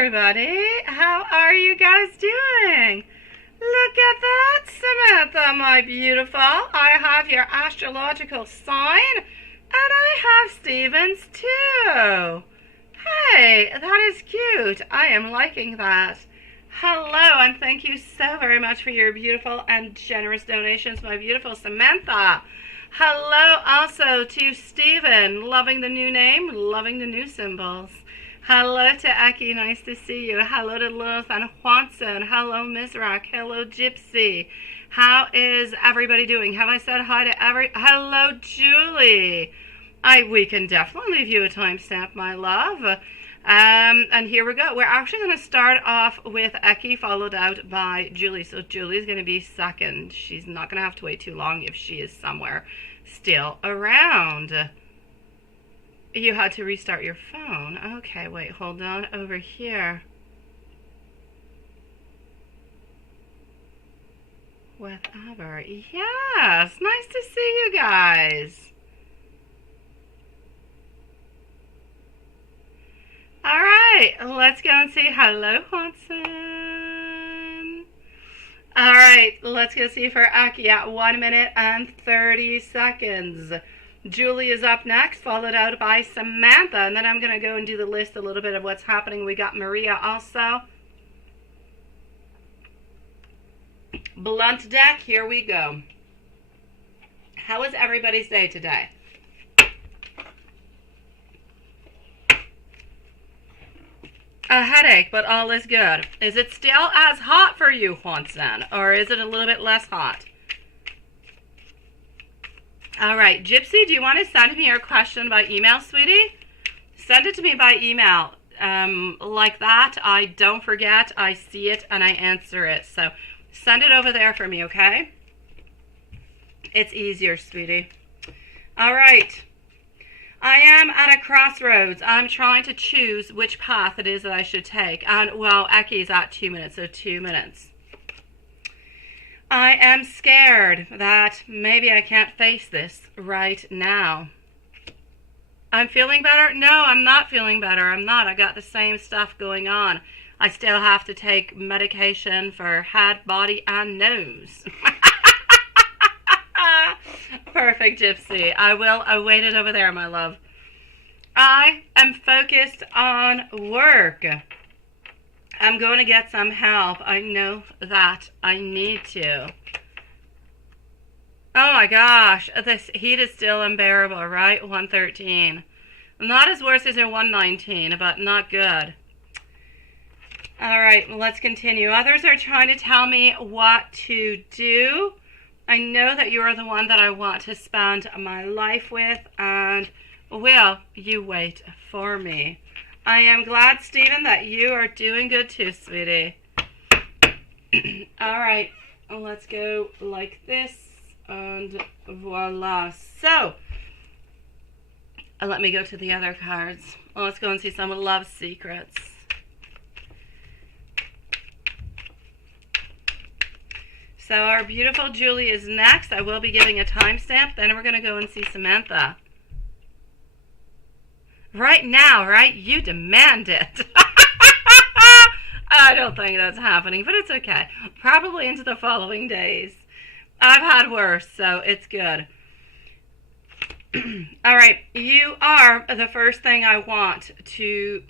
everybody. How are you guys doing? Look at that, Samantha, my beautiful. I have your astrological sign, and I have Stephen's too. Hey, that is cute. I am liking that. Hello, and thank you so very much for your beautiful and generous donations, my beautiful Samantha. Hello also to Stephen, loving the new name, loving the new symbols. Hello to Eki, nice to see you. Hello to Lilith and Juanson. Hello Mizrak. Hello Gypsy. How is everybody doing? Have I said hi to Hello Julie. We can definitely leave you a timestamp, my love. And here we go. We're actually going to start off with Eki, followed out by Julie. So Julie's going to be second. She's not going to have to wait too long if she is somewhere still around. You had to restart your phone. Okay, wait, hold on. Over here. Whatever. Yes, nice to see you guys. All right, let's go and see. Hello, Hudson. All right, let's go see for Aki at 1 minute and 30 seconds. Julie is up next, followed out by Samantha, and then I'm going to go and do the list a little bit of what's happening. We got Maria also. Blunt deck, here we go. How was everybody's day today? A headache, but all is good. Is it still as hot for you, Juanson, or is it a little bit less hot? All right, Gypsy, do you want to send me your question by email, sweetie? Send it to me by email. Like that, I don't forget, I see it, and I answer it. So send it over there for me, okay? It's easier, sweetie. All right. I am at a crossroads. I'm trying to choose which path it is that I should take. And, well, Eki's at 2 minutes, so 2 minutes. I am scared that maybe I can't face this right now. I'm feeling better? No, I'm not feeling better. I'm not. I got the same stuff going on. I still have to take medication for head, body, and nose. Perfect, Gypsy. I will await it over there, my love. I am focused on work. I'm going to get some help. I know that I need to. Oh my gosh, this heat is still unbearable, right? 113. Not as worse as your 119, but not good. All right, let's continue. Others are trying to tell me what to do. I know that you are the one that I want to spend my life with, and will you wait for me? I am glad, Stephen, that you are doing good too, sweetie. All right, let's go like this, and voila. So, let me go to the other cards. Let's go and see some love secrets. So our beautiful Julie is next. I will be giving a timestamp. Then we're going to go and see Samantha. Right now, right? You demand it. I don't think that's happening, but it's okay. Probably into the following days. I've had worse, so it's good. All right. You are the first thing I want to...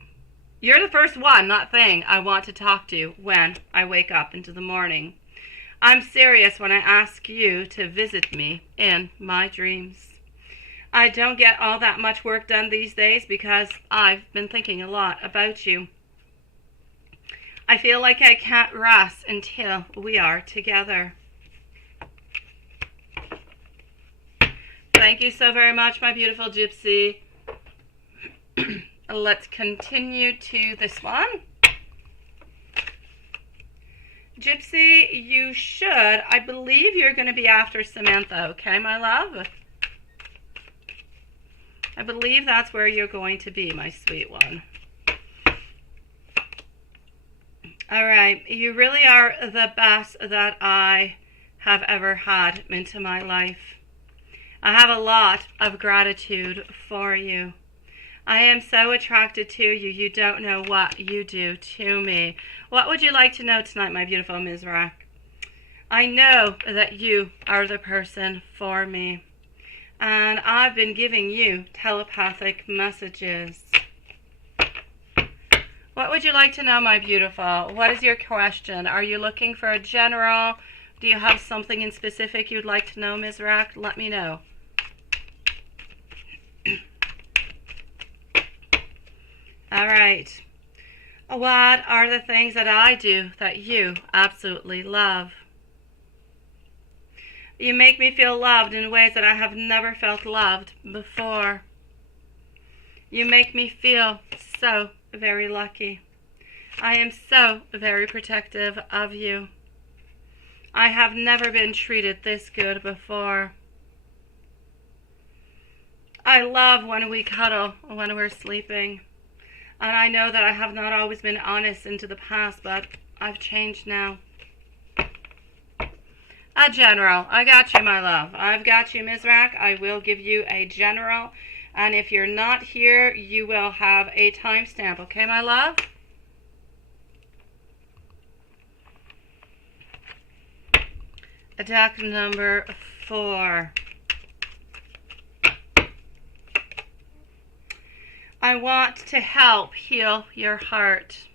You're the first one, not thing, I want to talk to when I wake up into the morning. I'm serious when I ask you to visit me in my dreams. I don't get all that much work done these days because I've been thinking a lot about you. I feel like I can't rest until we are together. Thank you so very much, my beautiful Gypsy. Let's continue to this one. Gypsy, you should. I believe you're going to be after Samantha, okay, my love? I believe that's where you're going to be, my sweet one. All right, you really are the best that I have ever had into my life. I have a lot of gratitude for you. I am so attracted to you. You don't know what you do to me. What would you like to know tonight, my beautiful Mizrak? I know that you are the person for me. And I've been giving you telepathic messages. What would you like to know, my beautiful? What is your question? Are you looking for a general? Do you have something in specific you'd like to know, Mizrak? Let me know. All right. What are the things that I do that you absolutely love? You make me feel loved in ways that I have never felt loved before. You make me feel so very lucky. I am so very protective of you. I have never been treated this good before. I love when we cuddle when we're sleeping. And I know that I have not always been honest into the past, but I've changed now. A general. I got you, my love. I've got you, Mizrak. I will give you a general. And if you're not here, you will have a timestamp. Okay, my love? Deck number 4. I want to help heal your heart.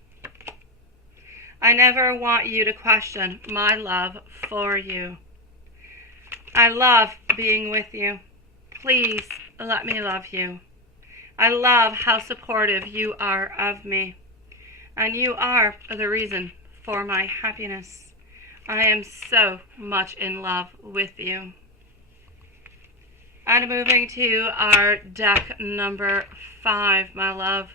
I never want you to question my love for you. I love being with you. Please let me love you. I love how supportive you are of me. And you are the reason for my happiness. I am so much in love with you. And moving to our deck number 5, my love.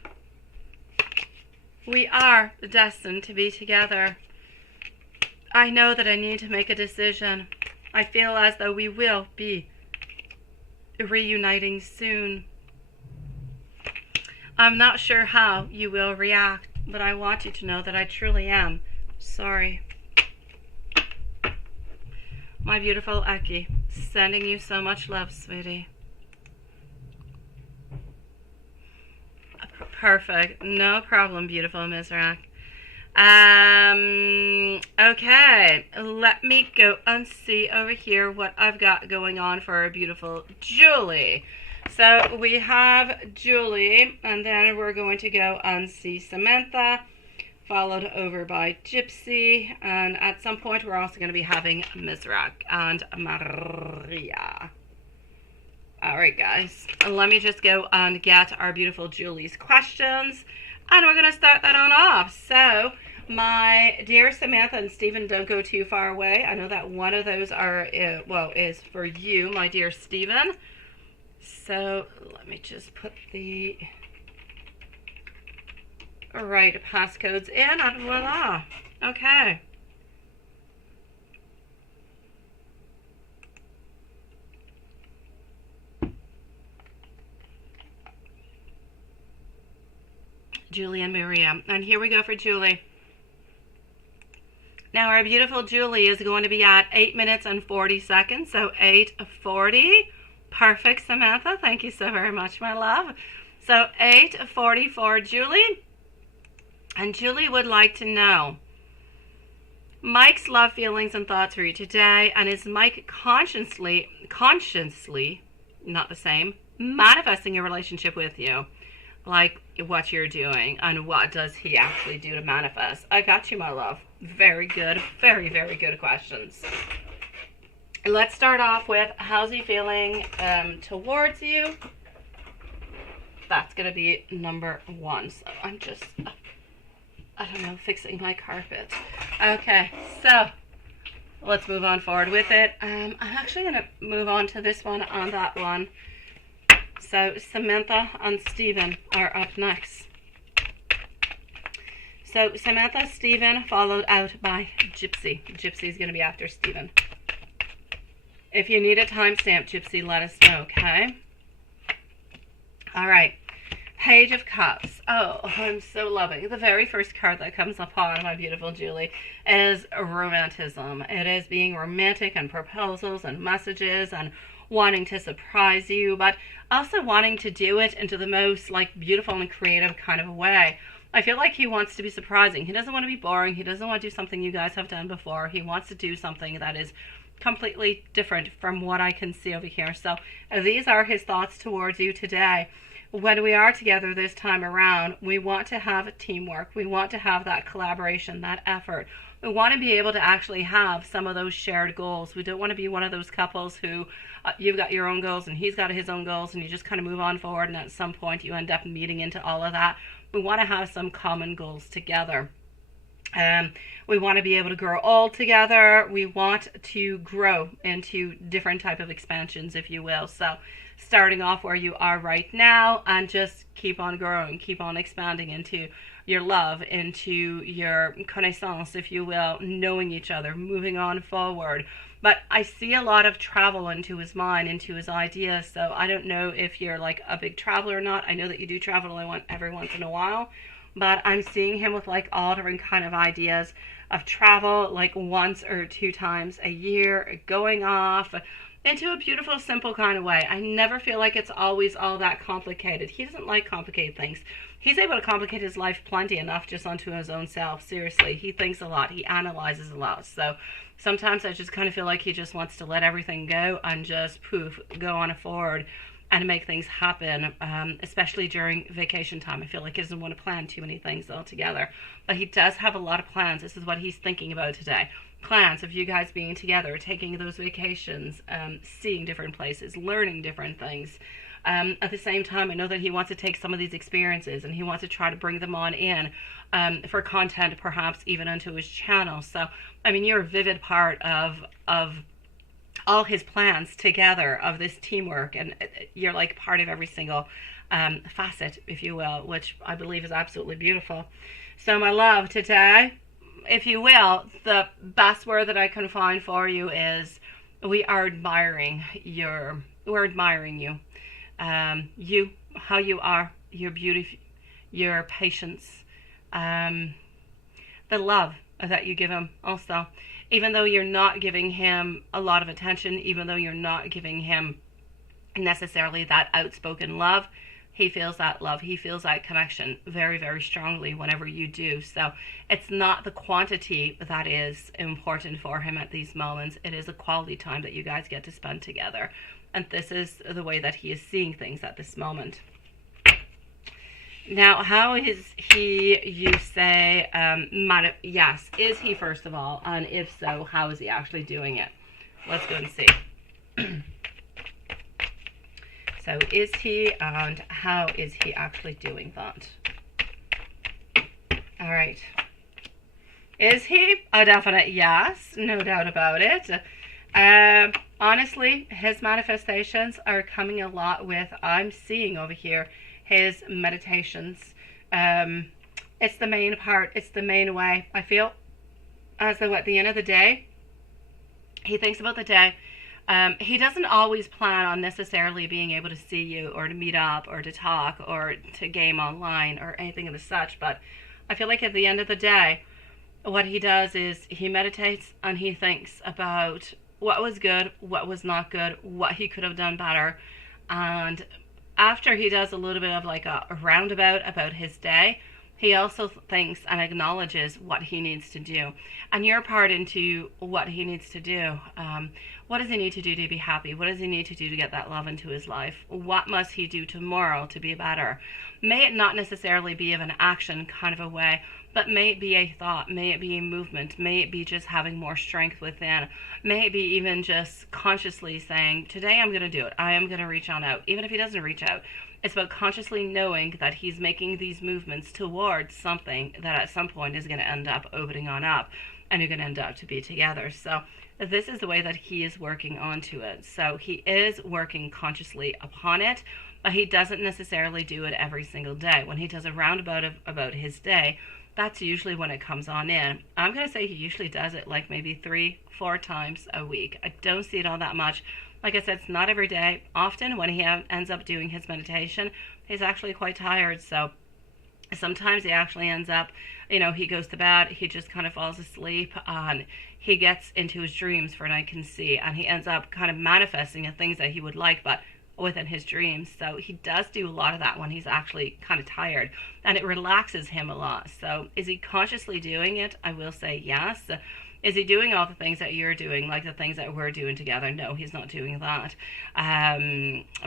We are destined to be together. I know that I need to make a decision. I feel as though we will be reuniting soon. I'm not sure how you will react, but I want you to know that I truly am sorry. My beautiful Eki, sending you so much love, sweetie. Perfect. No problem, beautiful Mizrak. Okay. Let me go and see over here what I've got going on for our beautiful Julie. So we have Julie, and then we're going to go and see Samantha, followed over by Gypsy, and at some point we're also going to be having Mizrak and Maria. Alright guys, let me just go and get our beautiful Julie's questions, and we're going to start that on off. So, my dear Samantha and Stephen, don't go too far away. I know that one of those are, is for you, my dear Stephen. So, let me just put the right passcodes in, and voila. Okay. Julie and Maria. And here we go for Julie. Now our beautiful Julie is going to be at 8 minutes and 40 seconds. So 8:40. Perfect, Samantha. Thank you so very much, my love. So 8:40 for Julie. And Julie would like to know Mike's love, feelings, and thoughts for you today. And is Mike consciously, not the same, manifesting a relationship with you? Like what you're doing, and what does he actually do to manifest? I got you, my love. Very good. Very, very good questions. Let's start off with how's he feeling towards you. That's going to be number 1. So I'm just, I don't know, fixing my carpet. Okay, so let's move on forward with it. I'm actually going to move on to this one on that one. So Samantha and Stephen are up next. So Samantha, Stephen, followed out by Gypsy. Gypsy's going to be after Stephen. If you need a timestamp, Gypsy, let us know, okay? All right. Page of Cups. Oh, I'm so loving. The very first card that comes upon my beautiful Julie is romanticism. It is being romantic and proposals and messages and wanting to surprise you, but also wanting to do it into the most like beautiful and creative kind of a way. I feel like he wants to be surprising. He doesn't want to be boring. He doesn't want to do something you guys have done before. He wants to do something that is completely different from what I can see over here. So these are his thoughts towards you today. When we are together this time around, we want to have teamwork. We want to have that collaboration, that effort. We want to be able to actually have some of those shared goals. We don't want to be one of those couples who you've got your own goals and he's got his own goals and you just kind of move on forward and at some point you end up meeting into all of that. We want to have some common goals together. We want to be able to grow all together. We want to grow into different type of expansions, if you will. So starting off where you are right now and just keep on growing, keep on expanding into your love, into your connaissance, if you will, knowing each other, moving on forward. But I see a lot of travel into his mind, into his ideas. So I don't know if you're like a big traveler or not. I know that you do travel every once in a while. But I'm seeing him with like all different kind of ideas of travel, like once or 2 times a year, going off into a beautiful, simple kind of way. I never feel like it's always all that complicated. He doesn't like complicated things. He's able to complicate his life plenty enough just onto his own self. Seriously, he thinks a lot. He analyzes a lot. So sometimes I just kind of feel like he just wants to let everything go and just poof, go on forward and make things happen, especially during vacation time. I feel like he doesn't want to plan too many things altogether. But he does have a lot of plans. This is what he's thinking about today. Plans of you guys being together, taking those vacations, seeing different places, learning different things. At the same time, I know that he wants to take some of these experiences and he wants to try to bring them on in for content, perhaps even onto his channel. So, I mean, you're a vivid part of all his plans together, of this teamwork, and you're like part of every single facet, if you will, which I believe is absolutely beautiful. So my love, today, if you will, the best word that I can find for you is we are admiring we're admiring you. You, how you are, your beauty, your patience, the love that you give him also. Even though you're not giving him a lot of attention, even though you're not giving him necessarily that outspoken love, he feels that love. He feels that connection very, very strongly whenever you do. So it's not the quantity that is important for him at these moments. It is a quality time that you guys get to spend together. And this is the way that he is seeing things at this moment. Now, how is he, you say, yes, is he first of all? And if so, how is he actually doing it? Let's go and see. So, is he, and how is he actually doing that? All right. Is he? A definite yes, no doubt about it. Honestly, his manifestations are coming a lot with, I'm seeing over here, his meditations. It's the main part. It's the main way. I feel as though at the end of the day, he thinks about the day. He doesn't always plan on necessarily being able to see you or to meet up or to talk or to game online or anything of the such. But I feel like at the end of the day, what he does is he meditates and he thinks about what was good, what was not good, what he could have done better. And after he does a little bit of like a roundabout about his day, he also thinks and acknowledges what he needs to do. And your part into what he needs to do. What does he need to do to be happy? What does he need to do to get that love into his life? What must he do tomorrow to be better? May it not necessarily be of an action kind of a way, but may it be a thought, may it be a movement, may it be just having more strength within, may it be even just consciously saying, today I'm going to do it, I am going to reach on out, even if he doesn't reach out. It's about consciously knowing that he's making these movements towards something that at some point is going to end up opening on up, and you're going to end up to be together. So this is the way that he is working onto it. So he is working consciously upon it, but he doesn't necessarily do it every single day. When he does a roundabout about his day, that's usually when it comes on in. I'm going to say he usually does it like maybe 3-4 times a week. I don't see it all that much. Like I said, it's not every day. Often when he ends up doing his meditation, he's actually quite tired. So Sometimes he actually ends up, he goes to bed, he just kind of falls asleep, and he gets into his dreams, for what I can see, and he ends up kind of manifesting the things that he would like, but within his dreams. So he does do a lot of that when he's actually kind of tired, and it relaxes him a lot. So is he consciously doing it? I will say yes. Is he doing all the things that you're doing, like the things that we're doing together? No, he's not doing that.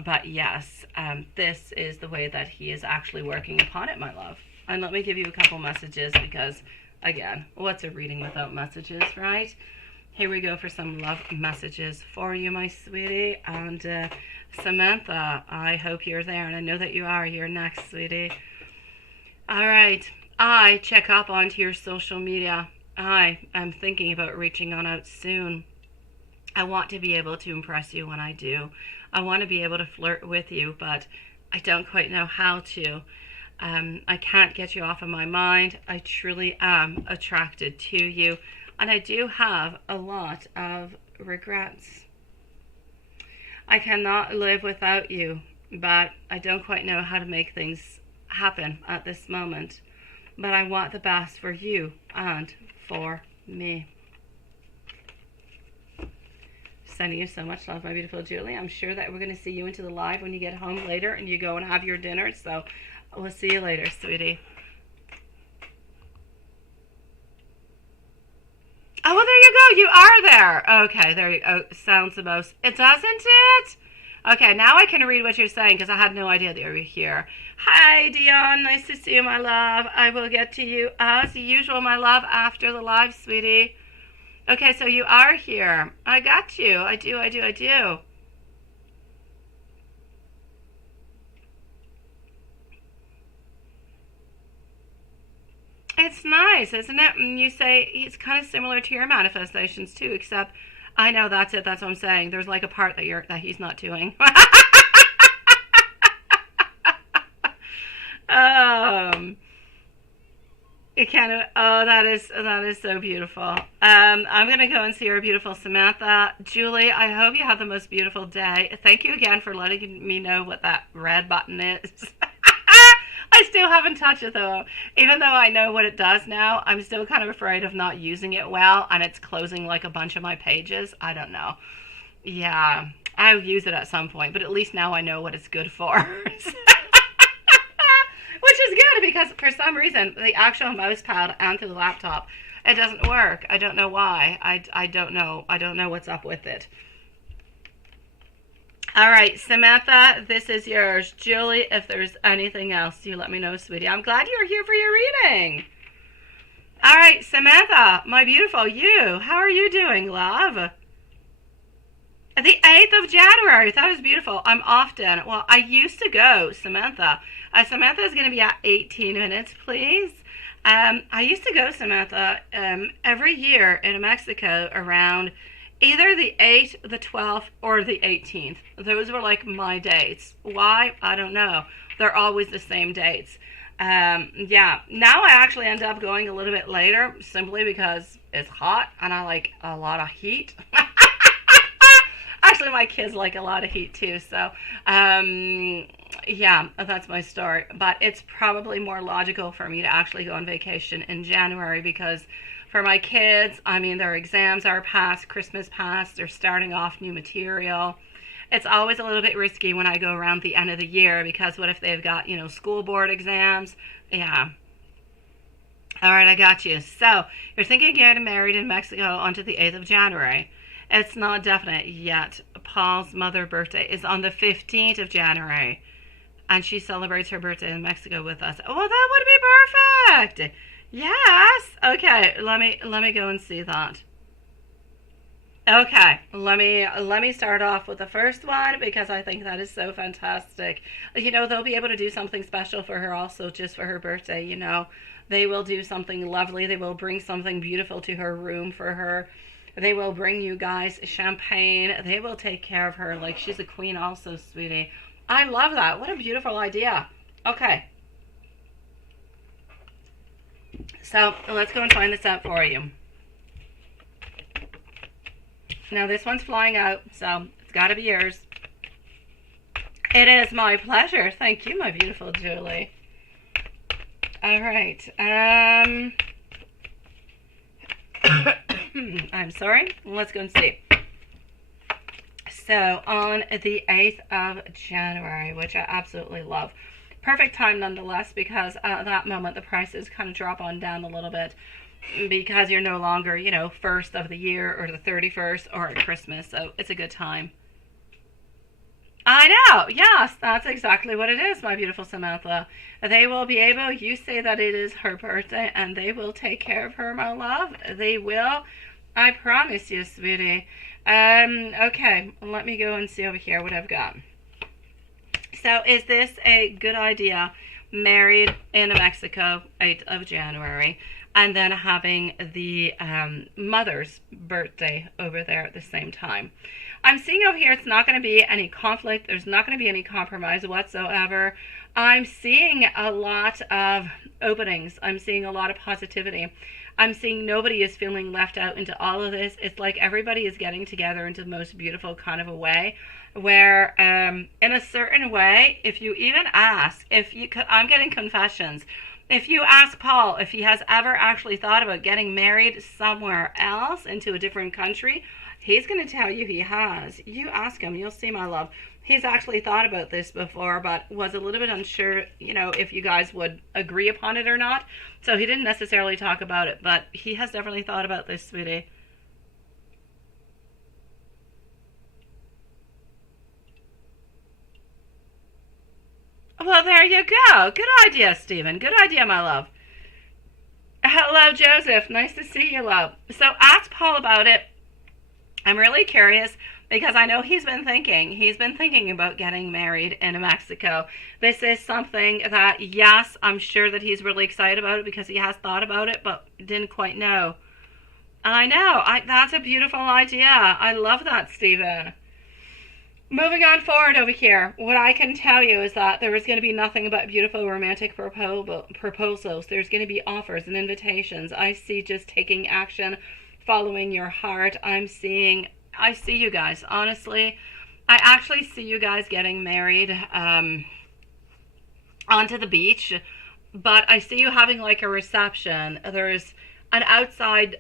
But yes, this is the way that he is actually working upon it, my love. And let me give you a couple messages, because, again, what's a reading without messages, right? Here we go for some love messages for you, my sweetie. And Samantha, I hope you're there, and I know that you are. You're next, sweetie. All right. I check up onto your social media. I am thinking about reaching on out soon. I want to be able to impress you when I do. I want to be able to flirt with you, but I don't quite know how to. I can't get you off of my mind. I truly am attracted to you, and I do have a lot of regrets. I cannot live without you, but I don't quite know how to make things happen at this moment. But I want the best for you and for me. Sending you so much love, my beautiful Julie. I'm sure that we're going to see you into the live when you get home later and you go and have your dinner. So we'll see you later, sweetie. Oh, well, there you go. You are there. Okay, there you go. Sounds the most. It doesn't it? Okay, now I can read what you're saying, because I had no idea that you were here. Hi, Dion. Nice to see you, my love. I will get to you as usual, my love, after the live, sweetie. Okay, so you are here. I got you. I do. It's nice, isn't it? And you say it's kind of similar to your manifestations, too, except I know that's it. That's what I'm saying. There's like a part that he's not doing. It kind of, oh, that is so beautiful. I'm gonna go and see our beautiful Samantha. Julie, I hope you have the most beautiful day. Thank you again for letting me know what that red button is. I still haven't touched it though. Even though I know what it does now, I'm still kind of afraid of not using it well, and it's closing like a bunch of my pages. I don't know. Yeah, I'll use it at some point, but at least now I know what it's good for. Which is good, because for some reason the actual mouse pad onto the laptop, it doesn't work. I don't know why. I don't know. I don't know what's up with it. All right, Samantha, this is yours. Julie, if there's anything else, you let me know, sweetie. I'm glad you're here for your reading. All right, Samantha, my beautiful you. How are you doing, love? The 8th of January. That is beautiful. I'm often, well, I used to go, Samantha. Samantha is going to be at 18 minutes, please. I used to go, Samantha, every year in Mexico around either the 8th, the 12th, or the 18th. Those were like my dates. Why? I don't know. They're always the same dates. Yeah. Now I actually end up going a little bit later, simply because it's hot and I like a lot of heat. Actually, my kids like a lot of heat too. So, yeah, that's my story. But it's probably more logical for me to actually go on vacation in January, because for my kids, I mean, their exams are past, Christmas past, they're starting off new material. It's always a little bit risky when I go around the end of the year, because what if they've got, school board exams? Yeah. All right, I got you. So, you're thinking of getting married in Mexico onto the 8th of January. It's not definite yet. Paul's mother's birthday is on the 15th of January, and she celebrates her birthday in Mexico with us. Oh, that would be perfect. Yes. Okay, let me go and see that. Okay, let me start off with the first one, because I think that is so fantastic. They'll be able to do something special for her also, just for her birthday. They will do something lovely. They will bring something beautiful to her room for her. They will bring you guys champagne. They will take care of her like she's a queen also, sweetie. I love that. What a beautiful idea. Okay. So let's go and find this out for you. Now this one's flying out, so it's got to be yours. It is my pleasure. Thank you, my beautiful Julie. right. I'm sorry. Let's go and see. So on the 8th of January, which I absolutely love. Perfect time nonetheless, because at that moment the prices kind of drop on down a little bit, because you're no longer, you know, first of the year or the 31st or at Christmas. So it's a good time. I know. Yes, that's exactly what it is, my beautiful Samantha. They will be able, you say that it is her birthday, and they will take care of her, my love. They will. I promise you, sweetie. Okay, let me go and see over here what I've got. So is this a good idea? Married in Mexico, 8th of January, and then having the mother's birthday over there at the same time. I'm seeing over here it's not going to be any conflict. There's not going to be any compromise whatsoever. I'm seeing a lot of openings. I'm seeing a lot of positivity. I'm seeing nobody is feeling left out into all of this. It's like everybody is getting together into the most beautiful kind of a way, where in a certain way, if you even ask, I'm getting confessions. If you ask Paul if he has ever actually thought about getting married somewhere else, into a different country, he's going to tell you he has. You ask him, you'll see, my love. He's actually thought about this before, but was a little bit unsure, you know, if you guys would agree upon it or not. So he didn't necessarily talk about it, but he has definitely thought about this, sweetie. Well, there you go. Good idea, Stephen. Good idea, my love. Hello, Joseph. Nice to see you, love. So ask Paul about it. I'm really curious, because I know he's been thinking. He's been thinking about getting married in Mexico. This is something that, yes, I'm sure that he's really excited about it, because he has thought about it, but didn't quite know. I know. That's a beautiful idea. I love that, Stephen. Moving on forward over here, what I can tell you is that there is going to be nothing but beautiful romantic proposals. There's going to be offers and invitations. I see just taking action, following your heart. I see you guys, honestly. I actually see you guys getting married onto the beach, but I see you having like a reception. There's an outside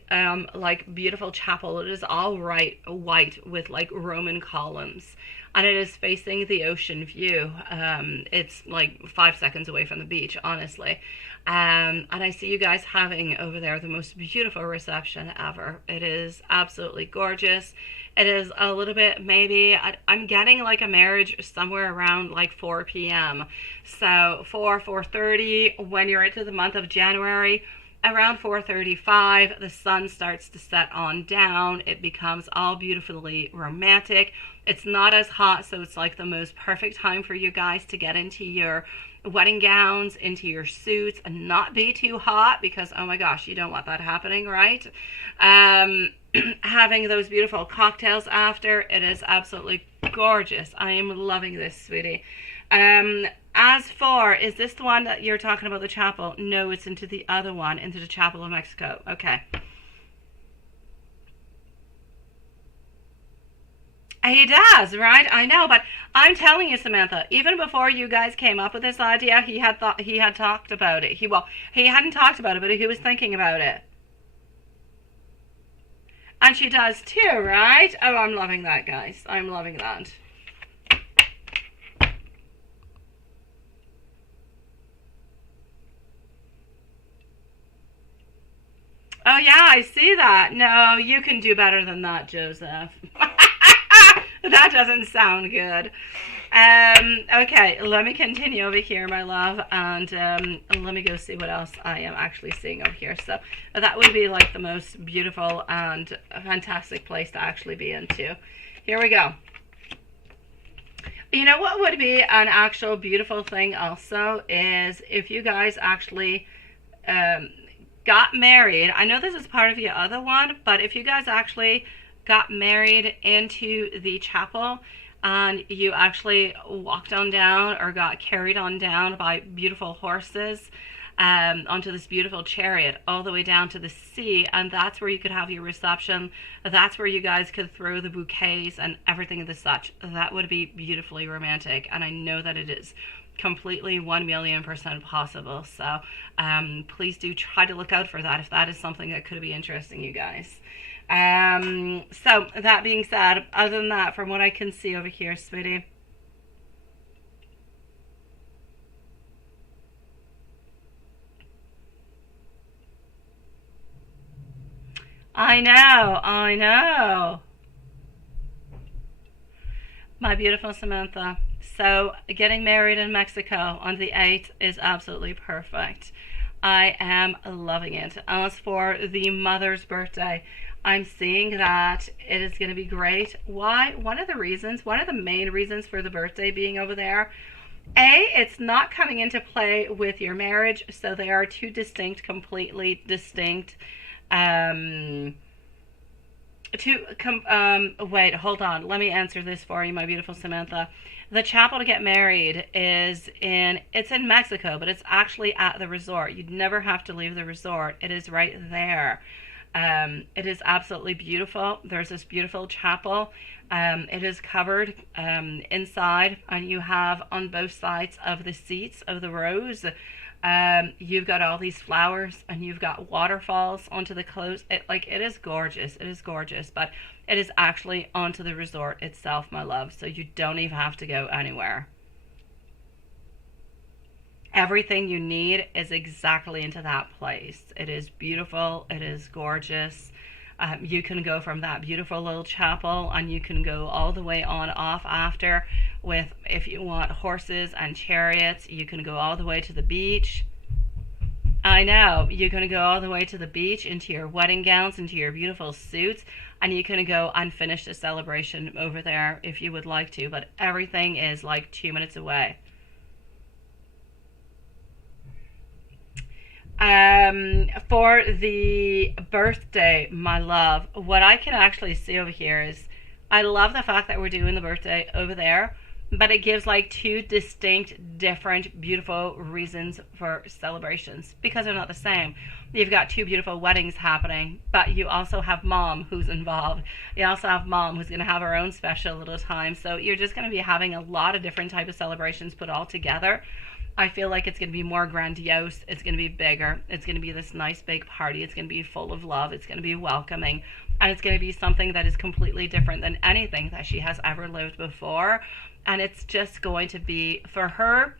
like beautiful chapel. It is all white with like Roman columns, and it is facing the ocean view. It's like 5 seconds away from the beach, honestly. And I see you guys having over there the most beautiful reception ever. It is absolutely gorgeous. It is a little bit, maybe, I'm getting like a marriage somewhere around like 4 p.m. So 4:30, when you're into the month of January, around 4:35, the sun starts to set on down. It becomes all beautifully romantic. It's not as hot, so it's like the most perfect time for you guys to get into your wedding gowns, into your suits, and not be too hot, because oh my gosh, you don't want that happening, right? Having those beautiful cocktails after, it is absolutely gorgeous. I am loving this, sweetie. As for, is this the one that you're talking about, the chapel? No, it's into the other one, into the Chapel of Mexico. Okay. He does, right? I know, but I'm telling you, Samantha, even before you guys came up with this idea, he had talked about it. He hadn't talked about it, but he was thinking about it. And she does too, right? Oh, I'm loving that, guys. I'm loving that. Oh yeah, I see that. No, you can do better than that, Joseph. That doesn't sound good. Okay, let me continue over here, my love, and let me go see what else I am actually seeing over here. So that would be like the most beautiful and fantastic place to actually be into. Here we go. You know what would be an actual beautiful thing also is if you guys actually got married. I know this is part of your other one, but if you guys actually got married into the chapel and you actually walked on down or got carried on down by beautiful horses onto this beautiful chariot all the way down to the sea, and that's where you could have your reception. That's where you guys could throw the bouquets and everything of the such. That would be beautifully romantic, and I know that it is. completely 1,000,000% possible. So please do try to look out for that if that is something that could be interesting, you guys. So that being said, other than that, from what I can see over here, sweetie, I know, I know. My beautiful Samantha. So, getting married in Mexico on the 8th is absolutely perfect. I am loving it. As for the mother's birthday, I'm seeing that it is going to be great. Why? One of the main reasons for the birthday being over there, it's not coming into play with your marriage, so they are two distinct, completely distinct wait, hold on. Let me answer this for you, my beautiful Samantha. The chapel to get married it's in Mexico, but it's actually at the resort. You'd never have to leave the resort. It is right there. It is absolutely beautiful. There's this beautiful chapel. It is covered inside, and you have on both sides of the seats of the rows, you've got all these flowers, and you've got waterfalls onto the clothes. It is gorgeous. It is gorgeous, but it is actually onto the resort itself, my love. So you don't even have to go anywhere. Everything you need is exactly into that place. It is beautiful. It is gorgeous. You can go from that beautiful little chapel, and you can go all the way on off after with, if you want, horses and chariots. You can go all the way to the beach. I know, you're going to go all the way to the beach, into your wedding gowns, into your beautiful suits, and you can go and finish the celebration over there if you would like to, but everything is like 2 minutes away. For the birthday, my love, what I can actually see over here is, I love the fact that we're doing the birthday over there, but it gives like two distinct, different, beautiful reasons for celebrations, because they're not the same. You've got two beautiful weddings happening, but you also have mom who's involved. You also have mom who's going to have her own special little time. So you're just going to be having a lot of different type of celebrations put all together. I feel like it's going to be more grandiose. It's going to be bigger. It's going to be this nice big party. It's going to be full of love. It's going to be welcoming. And it's going to be something that is completely different than anything that she has ever lived before. And it's just going to be, for her,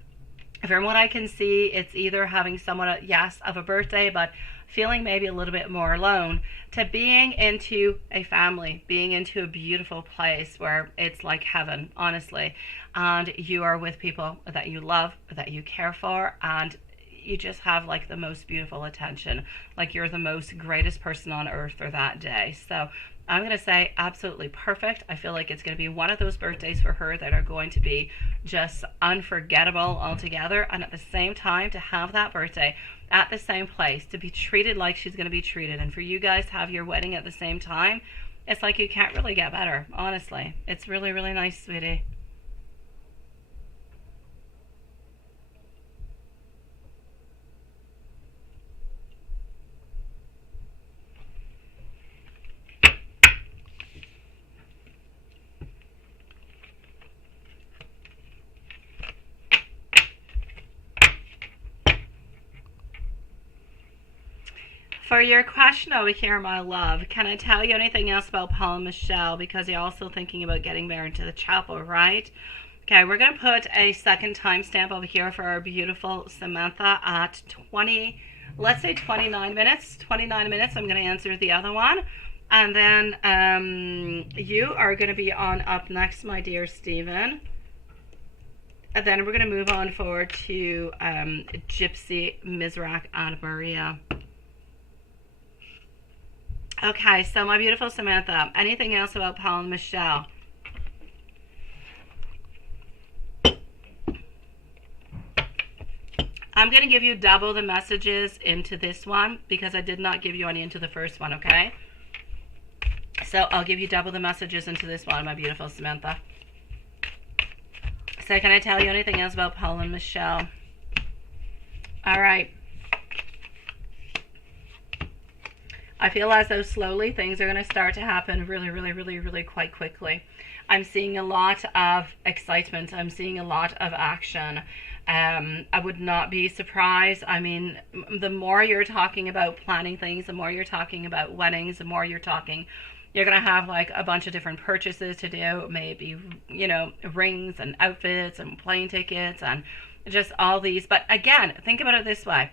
from what I can see, it's either having someone, yes, of a birthday, but feeling maybe a little bit more alone, to being into a family, being into a beautiful place where it's like heaven, honestly. And you are with people that you love, that you care for, and you just have like the most beautiful attention. Like you're the most greatest person on earth for that day. So I'm going to say absolutely perfect. I feel like it's going to be one of those birthdays for her that are going to be just unforgettable altogether. And at the same time, to have that birthday at the same place, to be treated like she's going to be treated, and for you guys to have your wedding at the same time, it's like you can't really get better, honestly. It's really, really nice, sweetie. For your question over here, my love, can I tell you anything else about Paul and Michelle? Because you're also thinking about getting married to the chapel, right? Okay, we're going to put a second timestamp over here for our beautiful Samantha at 20, let's say 29 minutes. 29 minutes, I'm going to answer the other one. And then you are going to be on up next, my dear Stephen. And then we're going to move on forward to Gypsy, Mizrak, and Maria. Okay, so my beautiful Samantha, anything else about Paul and Michelle? I'm going to give you double the messages into this one because I did not give you any into the first one, okay? So I'll give you double the messages into this one, my beautiful Samantha. So can I tell you anything else about Paul and Michelle? All right. I feel as though slowly things are going to start to happen really, really, really, really quite quickly. I'm seeing a lot of excitement. I'm seeing a lot of action. I would not be surprised. I mean, the more you're talking about planning things, the more you're talking about weddings, the more you're going to have like a bunch of different purchases to do, maybe, you know, rings and outfits and plane tickets and just all these. But again, think about it this way.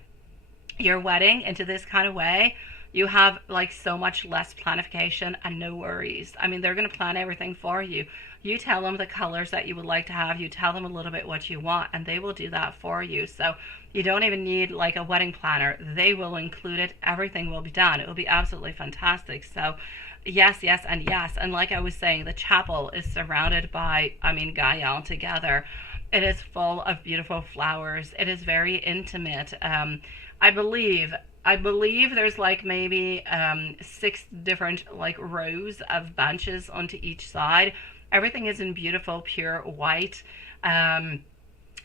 Your wedding into this kind of way, you have like so much less planification and no worries. I mean, they're going to plan everything for you. You tell them the colors that you would like to have, you tell them a little bit what you want, and they will do that for you. So you don't even need like a wedding planner. They will include it. Everything will be done. It will be absolutely fantastic. So yes, yes, and yes. And like I was saying, the chapel is surrounded by, I mean, Gaia altogether. It is full of beautiful flowers. It is very intimate. I believe there's like maybe 6 different like rows of benches onto each side. Everything is in beautiful pure white. And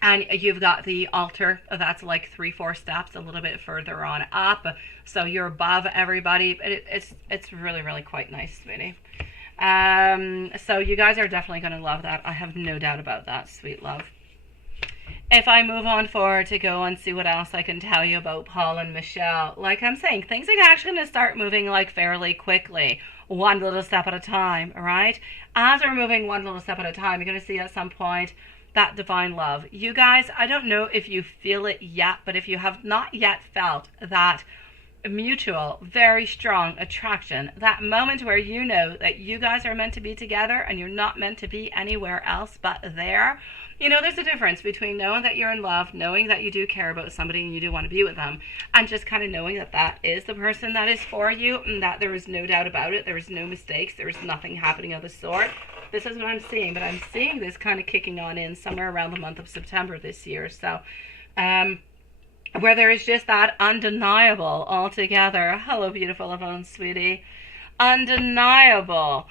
you've got the altar that's like 3-4 steps a little bit further on up, so you're above everybody. It's really, really quite nice, sweetie. So you guys are definitely going to love that. I have no doubt about that, sweet love. If I move on forward to go and see what else I can tell you about Paul and Michelle, like I'm saying, things are actually going to start moving like fairly quickly, one little step at a time, all right? As we're moving one little step at a time, you're going to see at some point that divine love. You guys, I don't know if you feel it yet, but if you have not yet felt that mutual, very strong attraction, that moment where you know that you guys are meant to be together and you're not meant to be anywhere else but there. You know, there's a difference between knowing that you're in love, knowing that you do care about somebody and you do want to be with them, and just kind of knowing that that is the person that is for you, and that there is no doubt about it. There is no mistakes. There is nothing happening of the sort. This is what I'm seeing, but I'm seeing this kind of kicking on in somewhere around the month of September this year. So, where there is just that undeniable altogether. Hello, beautiful Yvonne, sweetie. Undeniable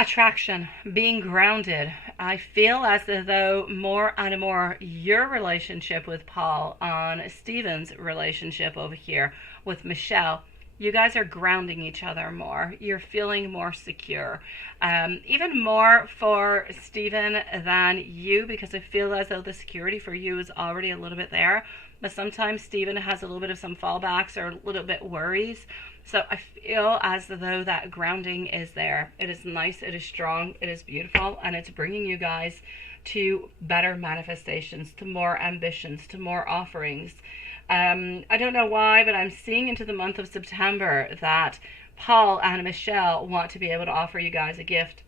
attraction, being grounded. I feel as though more and more your relationship with Paul on Stephen's relationship over here with Michelle, you guys are grounding each other more. You're feeling more secure. Even more for Stephen than you, because I feel as though the security for you is already a little bit there. But sometimes Stephen has a little bit of some fallbacks or a little bit worries. So I feel as though that grounding is there. It is nice, it is strong, it is beautiful, and it's bringing you guys to better manifestations, to more ambitions, to more offerings. I don't know why, but I'm seeing into the month of September that Paul and Michelle want to be able to offer you guys a gift.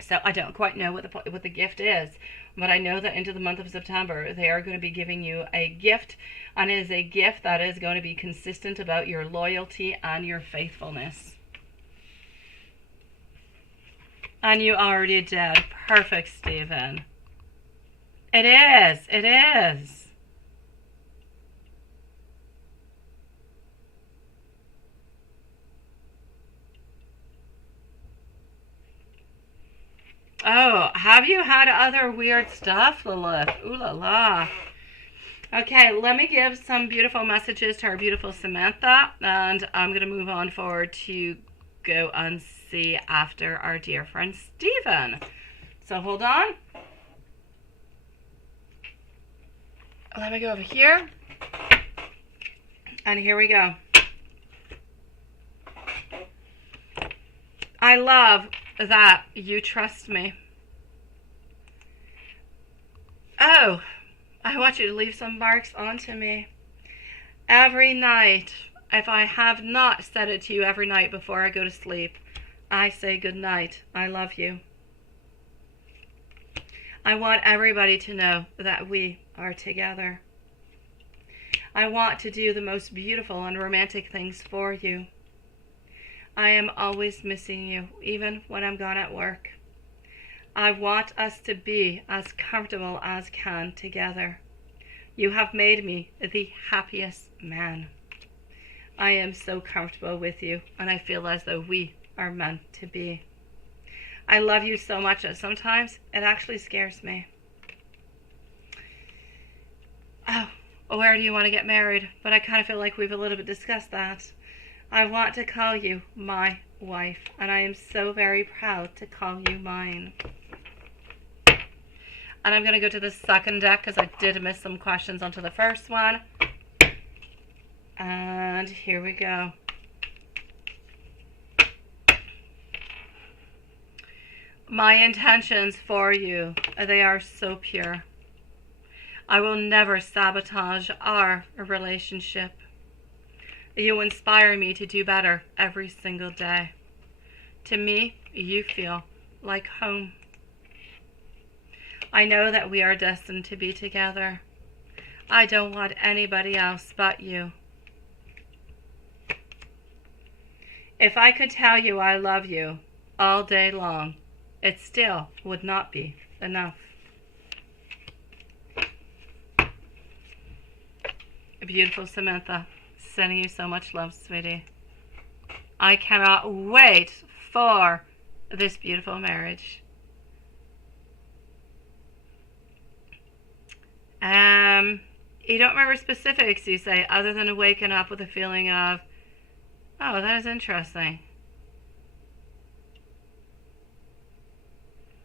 So I don't quite know what the gift is, but I know that into the month of September, they are going to be giving you a gift, and it is a gift that is going to be consistent about your loyalty and your faithfulness. And you already did. Perfect, Stephen. It is. It is. Oh, have you had other weird stuff, Lilith? Ooh la la. Okay, let me give some beautiful messages to our beautiful Samantha, and I'm going to move on forward to go and see after our dear friend Stephen. So hold on. Let me go over here. And here we go. I love that you trust me. Oh, I want you to leave some marks onto me. Every night, if I have not said it to you every night before I go to sleep, I say good night. I love you. I want everybody to know that we are together. I want to do the most beautiful and romantic things for you. I am always missing you, even when I'm gone at work. I want us to be as comfortable as can together. You have made me the happiest man. I am so comfortable with you, and I feel as though we are meant to be. I love you so much that sometimes it actually scares me. Oh, where do you want to get married? But I kind of feel like we've a little bit discussed that. I want to call you my wife, and I am so very proud to call you mine. And I'm going to go to the second deck because I did miss some questions onto the first one. And here we go. My intentions for you, they are so pure. I will never sabotage our relationship. You inspire me to do better every single day. To me, you feel like home. I know that we are destined to be together. I don't want anybody else but you. If I could tell you I love you all day long, it still would not be enough. Beautiful Samantha, sending you so much love, sweetie. I cannot wait for this beautiful marriage. You don't remember specifics, you say, other than waking up with a feeling of, oh, that is interesting.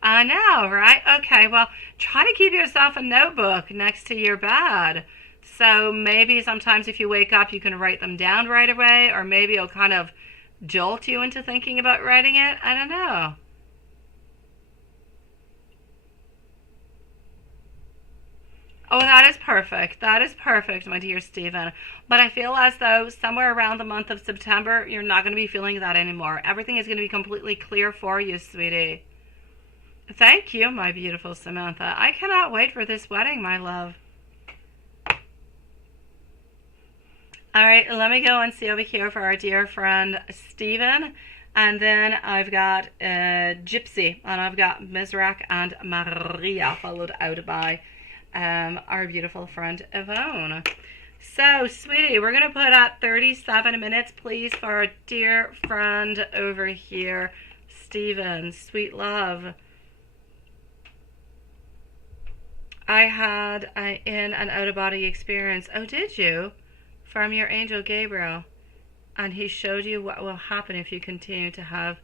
I know, right? Okay, well, try to keep yourself a notebook next to your bed. So maybe sometimes if you wake up, you can write them down right away, or maybe it'll kind of jolt you into thinking about writing it. I don't know. Oh, that is perfect. That is perfect, my dear Stephen. But I feel as though somewhere around the month of September, you're not going to be feeling that anymore. Everything is going to be completely clear for you, sweetie. Thank you, my beautiful Samantha. I cannot wait for this wedding, my love. All right, let me go and see over here for our dear friend Stephen. And then I've got Gypsy, and I've got Mizrak and Maria, followed out by our beautiful friend Yvonne. So, sweetie, we're going to put at 37 minutes, please, for our dear friend over here, Stephen. Sweet love. I had an in and out-of-body experience. Oh, did you? From your angel Gabriel. And he showed you what will happen if you continue to have...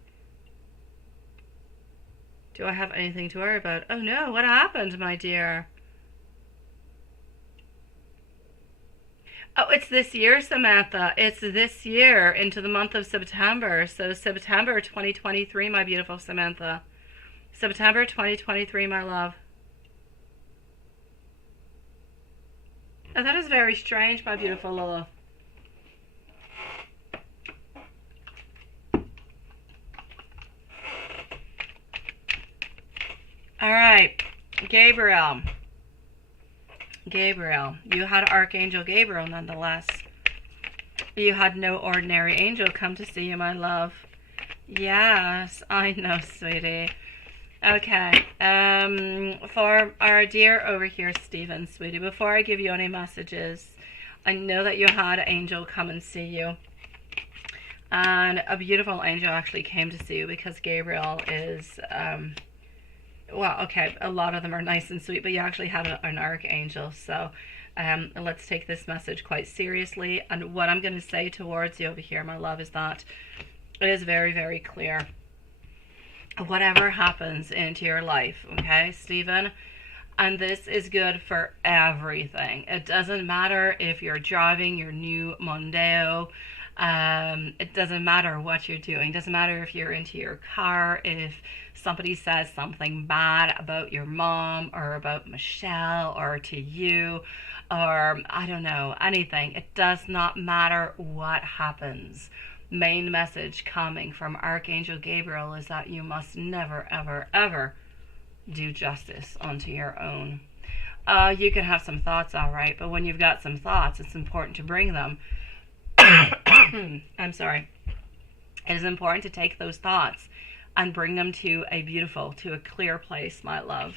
Do I have anything to worry about? Oh, no. What happened, my dear? Oh, it's this year, Samantha. It's this year into the month of September. So September 2023, my beautiful Samantha. September 2023, my love. Oh, that is very strange, my beautiful love. All right, Gabriel. Gabriel, you had Archangel Gabriel nonetheless. You had no ordinary angel come to see you, my love. Yes, I know, sweetie. Okay, for our dear over here, Stephen, sweetie, before I give you any messages, I know that you had an angel come and see you. And a beautiful angel actually came to see you because Gabriel is, well, okay, a lot of them are nice and sweet, but you actually have an archangel. So let's take this message quite seriously. And what I'm going to say towards you over here, my love, is that it is very, very clear. Whatever happens into your life, okay, Stephen, and this is good for everything. It doesn't matter if you're driving your new Mondeo. It doesn't matter what you're doing. It doesn't matter if you're into your car, if somebody says something bad about your mom or about Michelle or to you, or I don't know, anything. It does not matter what happens. Main message coming from Archangel Gabriel is that you must never, ever, ever do justice unto your own. You can have some thoughts, all right, but when you've got some thoughts, it's important to bring them. I'm sorry. It is important to take those thoughts and bring them to a beautiful, to a clear place, my love.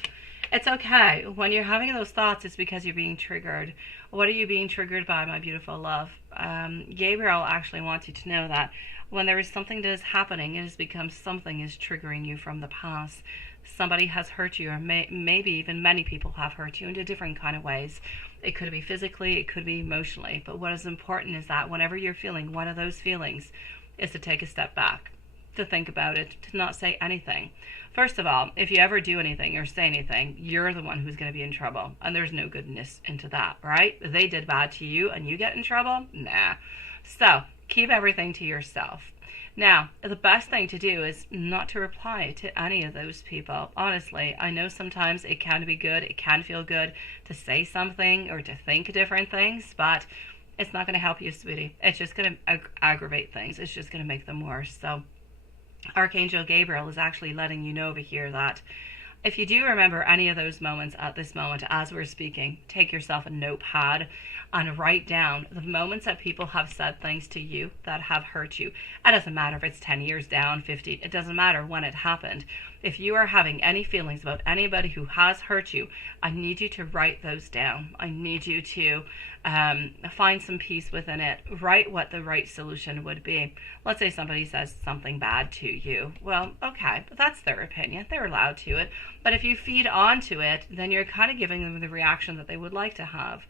It's okay. When you're having those thoughts, it's because you're being triggered. What are you being triggered by, my beautiful love? Gabriel actually wants you to know that when there is something that is happening, it is because something is triggering you from the past. Somebody has hurt you, or maybe even many people have hurt you in different kind of ways. It could be physically, it could be emotionally. But what is important is that whenever you're feeling one of those feelings, is to take a step back. to think about it, to not say anything. First of all, if you ever do anything or say anything, you're the one who's going to be in trouble. And there's no goodness into that, right? They did bad to you and you get in trouble? Nah. So keep everything to yourself. Now, the best thing to do is not to reply to any of those people. Honestly, I know sometimes it can be good, it can feel good to say something or to think different things, but it's not going to help you, sweetie. It's just going to aggravate things. It's just going to make them worse. So Archangel Gabriel is actually letting you know over here that if you do remember any of those moments at this moment as we're speaking, take yourself a notepad and write down the moments that people have said things to you that have hurt you. It doesn't matter if it's 10 years down, 50, it doesn't matter when it happened. If you are having any feelings about anybody who has hurt you, I need you to write those down. I need you to find some peace within it. Write what the right solution would be. Let's say somebody says something bad to you. Well, okay, but that's their opinion. They're allowed to it. But if you feed on to it, then you're kind of giving them the reaction that they would like to have.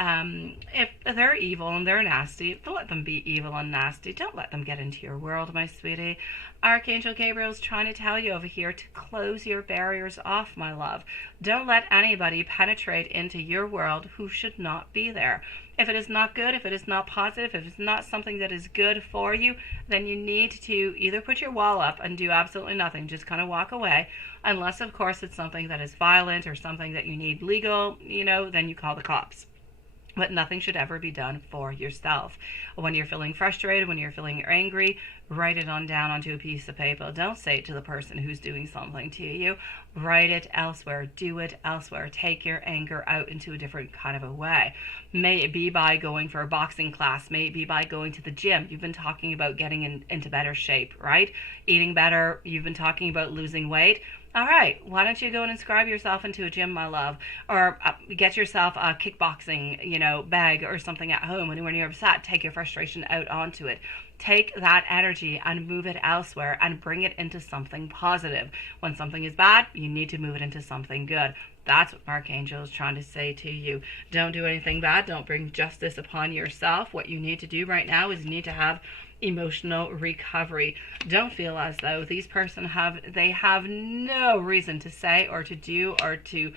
If they're evil and they're nasty, don't let them be evil and nasty. Don't let them get into your world, my sweetie. Archangel Gabriel's trying to tell you over here to close your barriers off, my love. Don't let anybody penetrate into your world who should not be there. If it is not good, if it is not positive, if it's not something that is good for you, then you need to either put your wall up and do absolutely nothing, just kind of walk away. Unless, of course, it's something that is violent or something that you need legal, then you call the cops. But nothing should ever be done for yourself. When you're feeling frustrated, when you're feeling angry, write it on down onto a piece of paper. Don't say it to the person who's doing something to you. Write it elsewhere. Do it elsewhere. Take your anger out into a different kind of a way. May it be by going for a boxing class. May it be by going to the gym. You've been talking about getting into better shape, right? Eating better. You've been talking about losing weight. All right, why don't you go and inscribe yourself into a gym, my love, or get yourself a kickboxing, bag or something at home. And when you're upset, take your frustration out onto it. Take that energy and move it elsewhere and bring it into something positive. When something is bad, you need to move it into something good. That's what Archangel is trying to say to you. Don't do anything bad. Don't bring justice upon yourself. What you need to do right now is you need to have emotional recovery. Don't feel as though these person have no reason to say or to do or to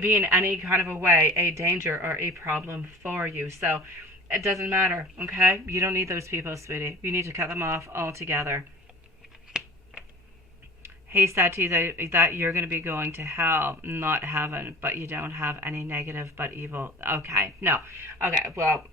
be in any kind of a way a danger or a problem for you. So it doesn't matter, okay? You don't need those people, sweetie. You need to cut them off altogether. He said to you that you're going to be going to hell, not heaven, but you don't have any negative but evil. Okay, no. Okay, well,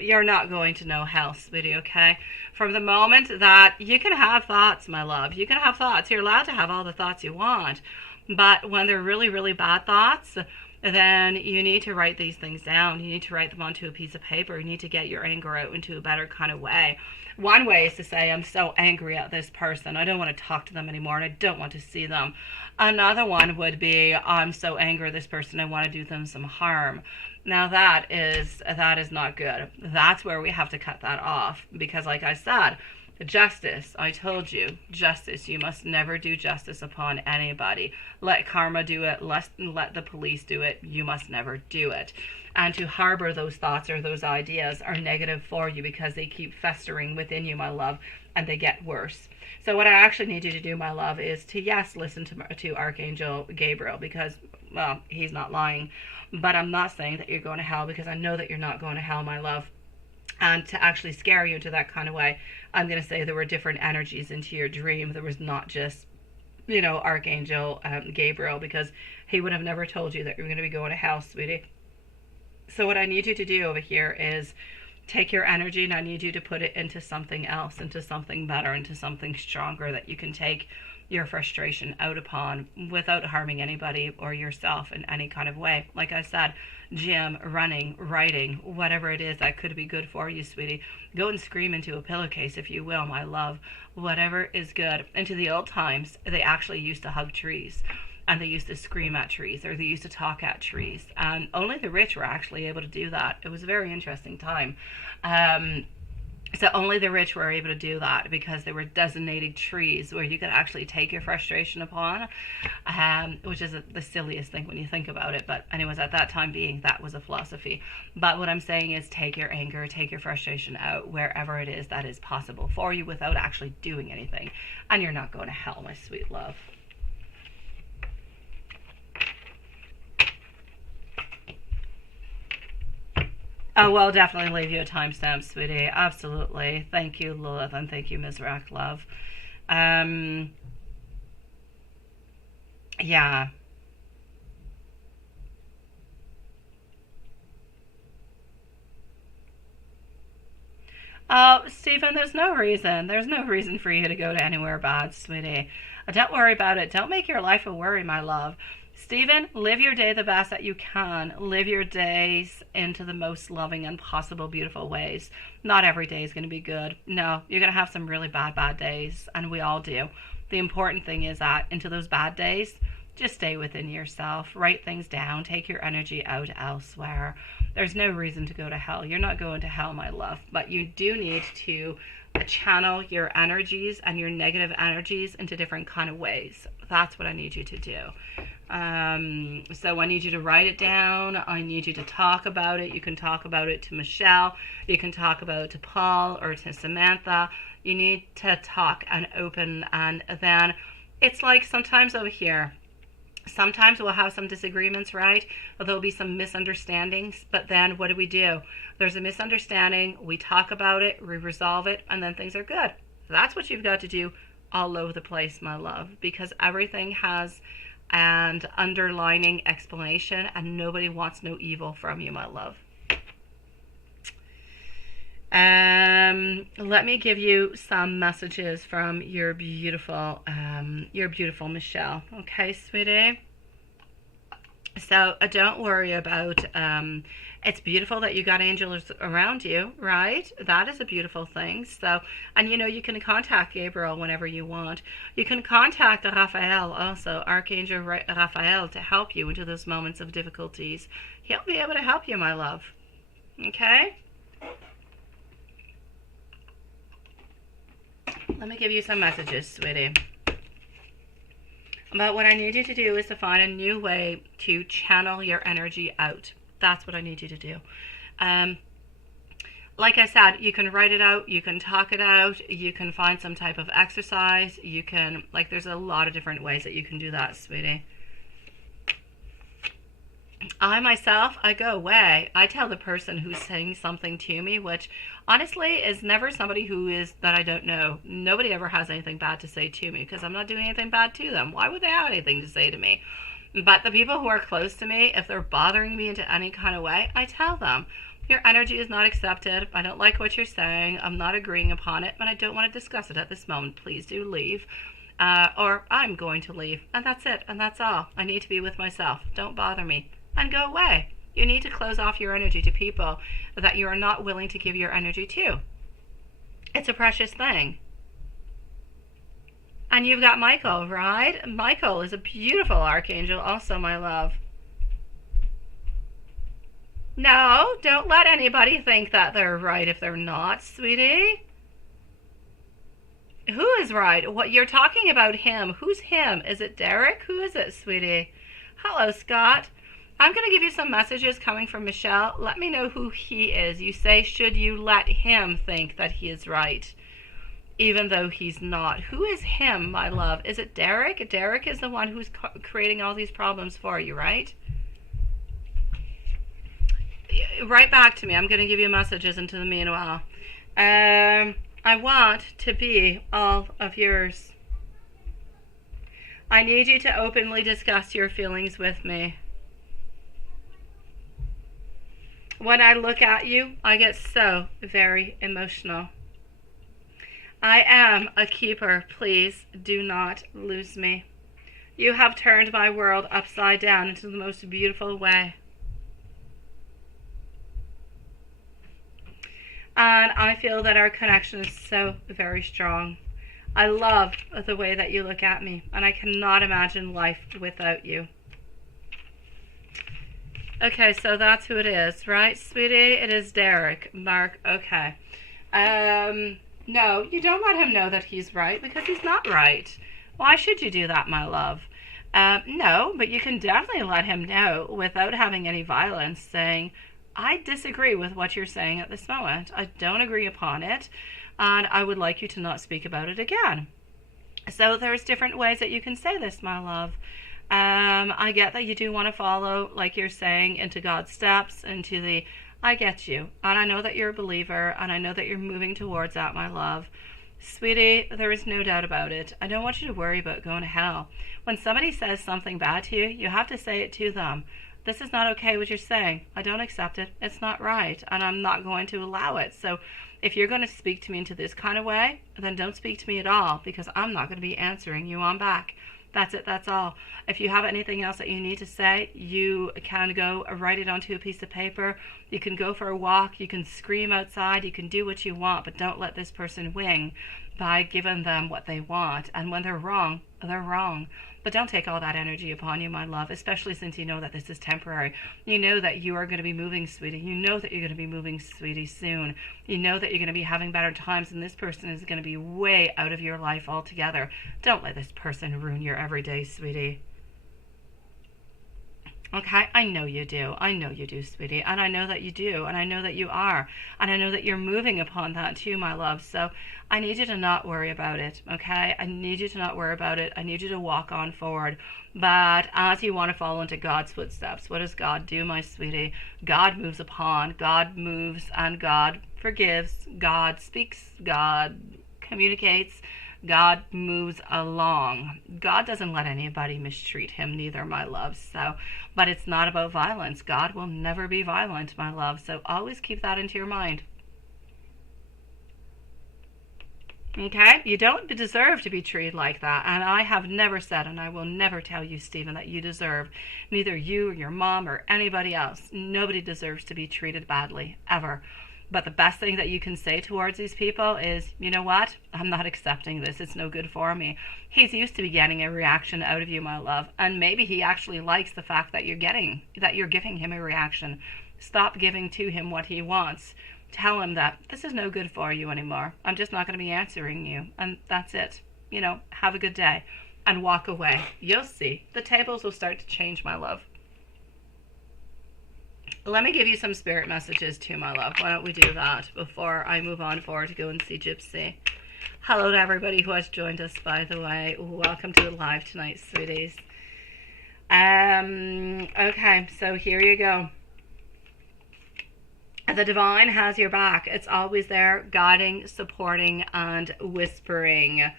you're not going to know hell, sweetie, okay? From the moment that you can have thoughts, my love, you can have thoughts. You're allowed to have all the thoughts you want. But when they're really, really bad thoughts, then you need to write these things down. You need to write them onto a piece of paper. You need to get your anger out into a better kind of way. One way is to say, I'm so angry at this person. I don't want to talk to them anymore and I don't want to see them. Another one would be, I'm so angry at this person, I want to do them some harm. Now that is not good. That's where we have to cut that off because like I said, justice, I told you, justice, you must never do justice upon anybody. Let karma do it, let the police do it, you must never do it. And to harbor those thoughts or those ideas are negative for you because they keep festering within you, my love, and they get worse. So what I actually need you to do, my love, is to, yes, listen to Archangel Gabriel because, well, he's not lying. But I'm not saying that you're going to hell because I know that you're not going to hell, my love. And to actually scare you into that kind of way, I'm going to say there were different energies into your dream. There was not just, Archangel Gabriel, because he would have never told you that you're going to be going to hell, sweetie. So what I need you to do over here is take your energy and I need you to put it into something else, into something better, into something stronger that you can take your frustration out upon without harming anybody or yourself in any kind of way. Like I said, gym, running, writing, whatever it is that could be good for you, sweetie. Go and scream into a pillowcase, if you will, my love. Whatever is good. Into the old times, they actually used to hug trees. And they used to scream at trees, or they used to talk at trees. And only the rich were actually able to do that. It was a very interesting time. So only the rich were able to do that because there were designated trees where you could actually take your frustration upon, which is the silliest thing when you think about it. But anyways, at that time being, that was a philosophy. But what I'm saying is take your anger, take your frustration out wherever it is that is possible for you without actually doing anything. And you're not going to hell, my sweet love. Oh, well, definitely leave you a timestamp, sweetie. Absolutely. Thank you, Lilith, and thank you, Ms. Rack, love. Yeah. Oh, Stephen, there's no reason. There's no reason for you to go to anywhere bad, sweetie. Don't worry about it. Don't make your life a worry, my love. Stephen, live your day the best that you can. Live your days into the most loving and possible beautiful ways. Not every day is going to be good. No, you're going to have some really bad days, and we all do. The important thing is that into those bad days, just stay within yourself. Write things down. Take your energy out elsewhere. There's no reason to go to hell. You're not going to hell, my love, but you do need to channel your energies and your negative energies into different kind of ways. That's what I need you to do. So I need you to write it down. I need you to talk about it. You can talk about it to Michelle. You can talk about it to Paul or to Samantha. You need to talk and open, and then it's like sometimes over here, sometimes we'll have some disagreements, right? Or there'll be some misunderstandings, but then what do? There's a misunderstanding, we talk about it, we resolve it, and then things are good. That's what you've got to do all over the place, my love, because everything has an underlining explanation, and nobody wants no evil from you, my love. Let me give you some messages from your beautiful Michelle. Okay, sweetie? So don't worry about, it's beautiful that you got angels around you, right? That is a beautiful thing. So, and you know, you can contact Gabriel whenever you want. You can contact Raphael also, Archangel Raphael, to help you into those moments of difficulties. He'll be able to help you, my love. Okay? Let me give you some messages, sweetie. But what I need you to do is to find a new way to channel your energy out. That's what I need you to do. Like I said, you can write it out, you can talk it out, you can find some type of exercise, you can, like, there's a lot of different ways that you can do that, sweetie. I myself, I go away. I tell the person who's saying something to me, which honestly is never somebody who is that I don't know. Nobody ever has anything bad to say to me because I'm not doing anything bad to them. Why would they have anything to say to me? But the people who are close to me, if they're bothering me into any kind of way, I tell them, your energy is not accepted. I don't like what you're saying. I'm not agreeing upon it, but I don't want to discuss it at this moment. Please do leave. Or I'm going to leave. And that's it. And that's all. I need to be with myself. Don't bother me. And go away. You need to close off your energy to people that you are not willing to give your energy to. It's a precious thing. And you've got Michael, right? Michael is a beautiful archangel also, my love. No, don't let anybody think that they're right if they're not, sweetie. Who is right? What you're talking about him. Who's him? Is it Derek? Who is it, sweetie? Hello, Scott. I'm going to give you some messages coming from Michelle. Let me know who he is. You say, should you let him think that he is right, even though he's not? Who is him, my love? Is it Derek? Derek is the one who's creating all these problems for you, right? Write back to me. I'm going to give you messages into the meanwhile. I want to be all of yours. I need you to openly discuss your feelings with me. When I look at you, I get so very emotional. I am a keeper. Please do not lose me. You have turned my world upside down into the most beautiful way. And I feel that our connection is so very strong. I love the way that you look at me, and I cannot imagine life without you. Okay, so that's who it is, right, sweetie? It is Derek. Mark, okay. No, you don't let him know that he's right because he's not right. Why should you do that, my love? No, but you can definitely let him know without having any violence, saying, I disagree with what you're saying at this moment. I don't agree upon it, and I would like you to not speak about it again. So there's different ways that you can say this, my love. I get that you do want to follow, like you're saying, into God's steps, into the, I get you, and I know that you're a believer, and I know that you're moving towards that, my love. Sweetie, there is no doubt about it. I don't want you to worry about going to hell. When somebody says something bad to you, you have to say it to them. This is not okay what you're saying. I don't accept it. It's not right, and I'm not going to allow it. So if you're going to speak to me into this kind of way, then don't speak to me at all, because I'm not going to be answering you on back. That's it, that's all. If you have anything else that you need to say, you can go write it onto a piece of paper. You can go for a walk. You can scream outside. You can do what you want, but don't let this person win by giving them what they want. And when they're wrong, they're wrong. But don't take all that energy upon you, my love, especially since you know that this is temporary. You know that you are going to be moving, sweetie. You know that you're going to be moving, sweetie, soon. You know that you're going to be having better times, and this person is going to be way out of your life altogether. Don't let this person ruin your everyday, sweetie. Okay, I know you do. I know you do, sweetie. And I know that you do. And I know that you are. And I know that you're moving upon that too, my love. So I need you to not worry about it, okay? I need you to not worry about it. I need you to walk on forward. But as you want to follow into God's footsteps, what does God do, my sweetie? God moves upon. God moves and God forgives. God speaks. God communicates. God moves along. God doesn't let anybody mistreat him, neither, my love. So, but it's not about violence. God will never be violent, my love. So always keep that into your mind. Okay? You don't deserve to be treated like that. And I have never said, and I will never tell you, Stephen, that you deserve, neither you or your mom or anybody else. Nobody deserves to be treated badly, ever. But the best thing that you can say towards these people is, you know what? I'm not accepting this. It's no good for me. He's used to be getting a reaction out of you, my love. And maybe he actually likes the fact that you're giving him a reaction. Stop giving to him what he wants. Tell him that this is no good for you anymore. I'm just not going to be answering you. And that's it. You know, have a good day. And walk away. You'll see. The tables will start to change, my love. Let me give you some spirit messages too, my love. Why don't we do that before I move on forward to go and see Gypsy? Hello to everybody who has joined us, by the way. Welcome to the live tonight, sweeties. Okay, so here you go. The divine has your back. It's always there, guiding, supporting, and whispering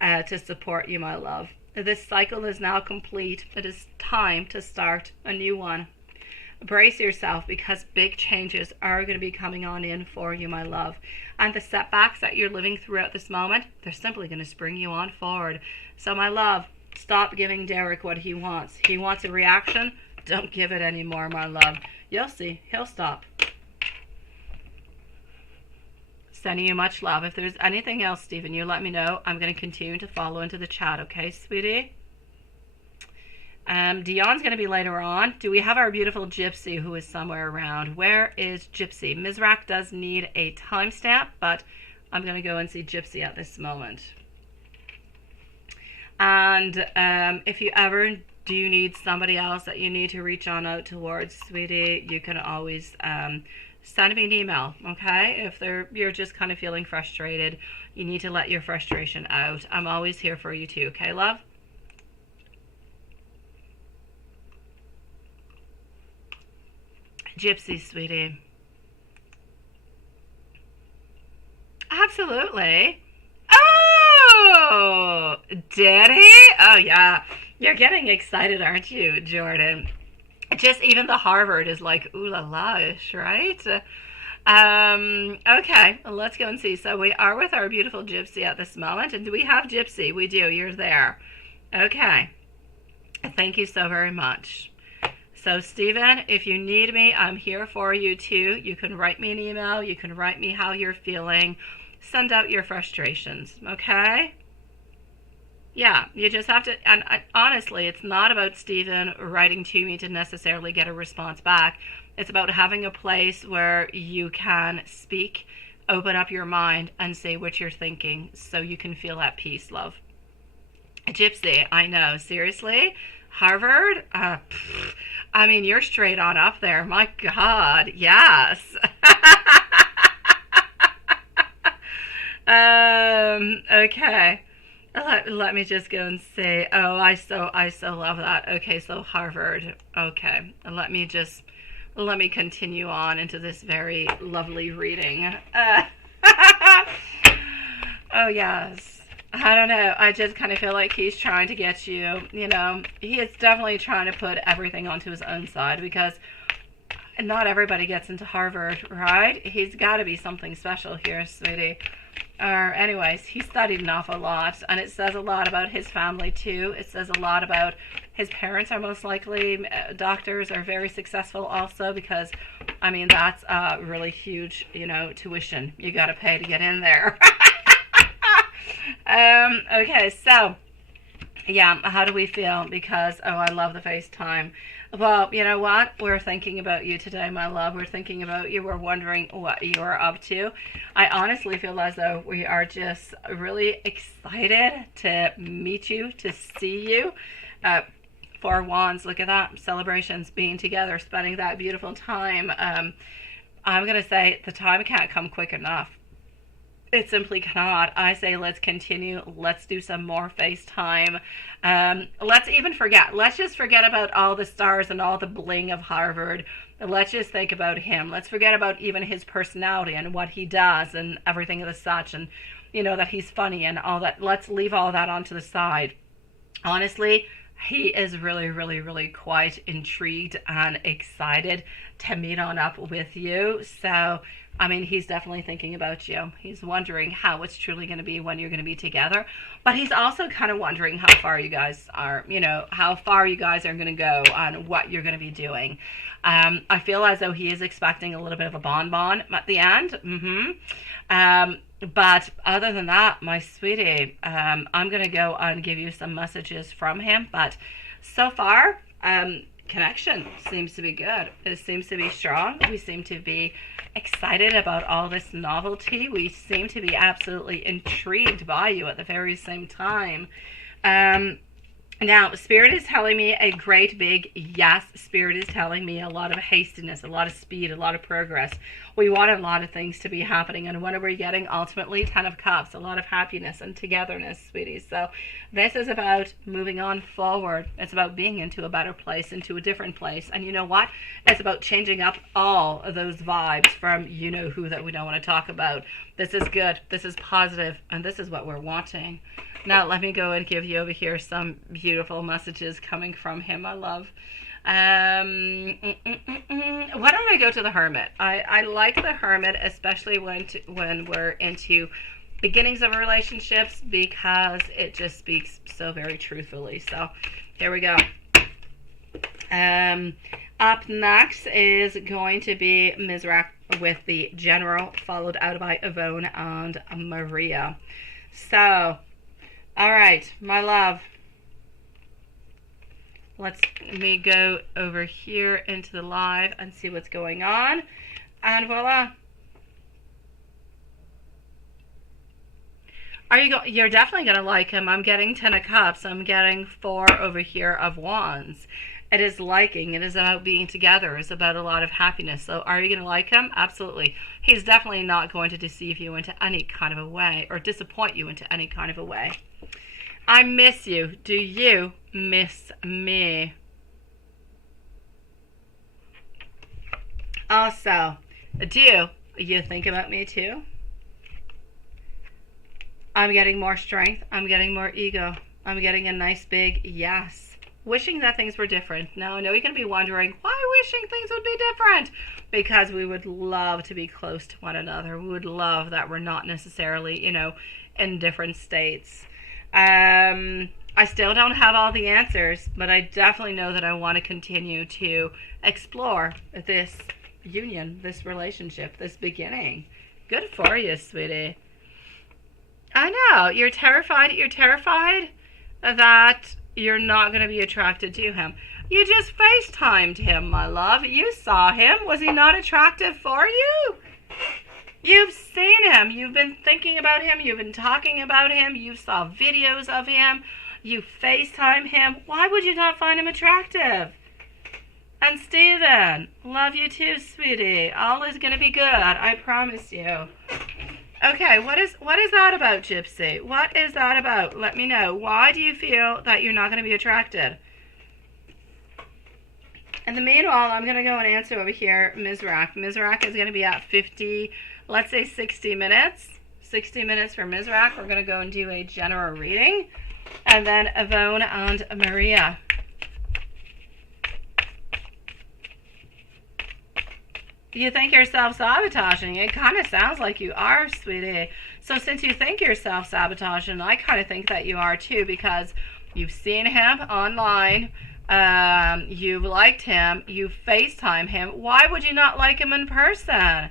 to support you, my love. This cycle is now complete. It is time to start a new one. Brace yourself, because big changes are going to be coming on in for you, my love. And the setbacks that you're living throughout this moment, they're simply going to spring you on forward. So, my love, stop giving Derek what he wants. He wants a reaction. Don't give it anymore, my love. You'll see. He'll stop. Sending you much love. If there's anything else, Stephen, you let me know. I'm going to continue to follow into the chat, okay, sweetie? Dion's going to be later on. Do we have our beautiful Gypsy who is somewhere around? Where is Gypsy? Mizrak does need a timestamp, but I'm going to go and see Gypsy at this moment. And if you ever do need somebody else that you need to reach on out towards, sweetie, you can always send me an email, okay? If you're just kind of feeling frustrated, you need to let your frustration out. I'm always here for you too, okay, love? Gypsy, sweetie. Absolutely. Oh, did he? Oh, yeah. You're getting excited, aren't you, Jordan? Just even the Harvard is like, ooh la la-ish, right? Okay, let's go and see. So we are with our beautiful Gypsy at this moment. And do we have Gypsy? We do. You're there. Okay. Thank you so very much. So, Stephen, if you need me, I'm here for you too. You can write me an email. You can write me how you're feeling. Send out your frustrations, okay? Yeah, you just have to, and honestly, it's not about Stephen writing to me to necessarily get a response back. It's about having a place where you can speak open up your mind and say what you're thinking so you can feel at peace, love. Gypsy, I know, seriously? Harvard? I mean, you're straight on up there. My God, yes. Okay. Let me just go and say, oh, I so love that. Okay, so Harvard. Okay, let me continue on into this very lovely reading. Oh yes. I don't know. I just kind of feel like he's trying to get you, you know, he is definitely trying to put everything onto his own side because not everybody gets into Harvard, right? He's got to be something special here, sweetie. Anyways, he studied an awful lot, and it says a lot about his family too. It says a lot about his parents are most likely doctors, are very successful also, because I mean that's a really huge, you know, tuition you got to pay to get in there. Okay, so yeah, how do we feel? Because oh, I love the FaceTime. Well, you know what? We're thinking about you today, my love. We're thinking about you. We're wondering what you are up to. I honestly feel as though we are just really excited to meet you, to see you. Four Wands, look at that. Celebrations, being together, spending that beautiful time. I'm going to say the time can't come quick enough. It simply cannot. I say let's continue. Let's do some more FaceTime. Let's even forget. Let's just forget about all the stars and all the bling of Harvard. Let's just think about him. Let's forget about even his personality and what he does and everything of the such, and you know that he's funny and all that. Let's leave all that onto the side. Honestly, he is really, really, really quite intrigued and excited to meet on up with you. So I mean, he's definitely thinking about you. He's wondering how it's truly going to be when you're going to be together. But he's also kind of wondering how far you guys are, you know, how far you guys are going to go on what you're going to be doing. I feel as though he is expecting a little bit of a bonbon at the end. But other than that, my sweetie, I'm going to go and give you some messages from him. But so far, connection seems to be good. It seems to be strong. We seem to be excited about all this novelty. We seem to be absolutely intrigued by you at the very same time. Now, Spirit is telling me a great big yes. Spirit is telling me a lot of hastiness, a lot of speed, a lot of progress. We want a lot of things to be happening. And what are we getting? Ultimately, 10 of Cups, a lot of happiness and togetherness, sweeties. So this is about moving on forward. It's about being into a better place, into a different place. And you know what? It's about changing up all of those vibes from you-know-who that we don't want to talk about. This is good. This is positive. And this is what we're wanting. Now, let me go and give you over here some beautiful messages coming from him, my love. Why don't I go to the Hermit? I like the Hermit, especially when we're into beginnings of relationships, because it just speaks so very truthfully. So, here we go. Up next is going to be Mizrak with the General, followed out by Yvonne and Maria. So, all right, my love. Let me go over here into the live and see what's going on. And voila. You're definitely going to like him. I'm getting 10 of Cups. I'm getting 4 over here of Wands. It is liking. It is about being together. It's about a lot of happiness. So are you going to like him? Absolutely. He's definitely not going to deceive you into any kind of a way or disappoint you into any kind of a way. I miss you. Do you miss me? Also, do you think about me too? I'm getting more strength. I'm getting more ego. I'm getting a nice big yes. Wishing that things were different. Now, I know you're going to be wondering, why wishing things would be different? Because we would love to be close to one another. We would love that we're not necessarily, you know, in different states. I still don't have all the answers, but I definitely know that I want to continue to explore this union, this relationship, this beginning. Good for you, sweetie. I know, you're terrified. You're terrified that you're not going to be attracted to him. You just FaceTimed him, my love. You saw him. Was he not attractive for you? You've seen him. You've been thinking about him. You've been talking about him. You saw videos of him. You FaceTime him. Why would you not find him attractive? And Steven, love you too, sweetie. All is going to be good. I promise you. Okay, what is that about, Gypsy? What is that about? Let me know. Why do you feel that you're not going to be attracted? In the meanwhile, I'm going to go and answer over here Mizrak. Mizrak is going to be at 50, let's say 60 minutes. 60 minutes for Mizrak. We're going to go and do a general reading. And then Yvonne and Maria. You think you're self-sabotaging. It kind of sounds like you are, sweetie. So since you think you're self-sabotaging, I kind of think that you are too, because you've seen him online. You've liked him. You FaceTime him. Why would you not like him in person?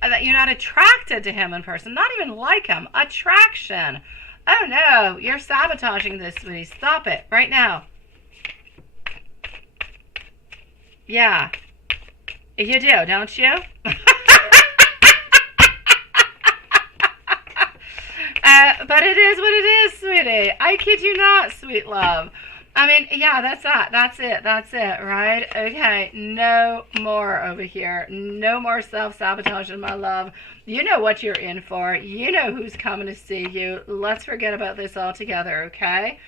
That you're not attracted to him in person. Not even like him. Attraction. Oh no, you're sabotaging this, sweetie. Stop it right now. Yeah. You do, don't you? But it is what it is, sweetie. I kid you not, sweet love. I mean, yeah, that's that. That's it, right? Okay, no more over here. No more self-sabotaging, my love. You know what you're in for. You know who's coming to see you. Let's forget about this altogether, okay?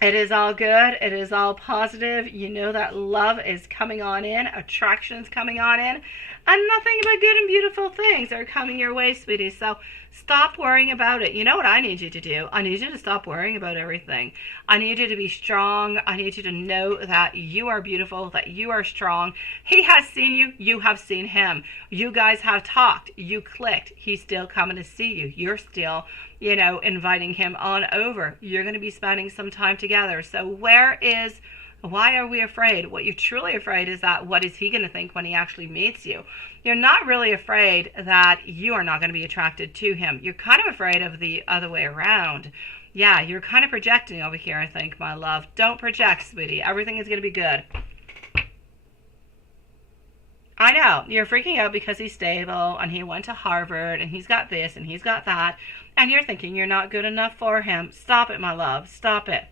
It is all good. It is all positive. You know that love is coming on in. Attraction's coming on in. And nothing but good and beautiful things are coming your way, sweetie. So stop worrying about it. You know what I need you to do? I need you to stop worrying about everything. I need you to be strong. I need you to know that you are beautiful, that you are strong. He has seen you. You have seen him. You guys have talked. You clicked. He's still coming to see you. You're still, you know, inviting him on over. You're going to be spending some time together. So why are we afraid? What you're truly afraid is that what is he going to think when he actually meets you? You're not really afraid that you are not going to be attracted to him. You're kind of afraid of the other way around. Yeah, you're kind of projecting over here, I think, my love. Don't project, sweetie. Everything is going to be good. I know. You're freaking out because he's stable and he went to Harvard and he's got this and he's got that. And you're thinking you're not good enough for him. Stop it, my love. Stop it.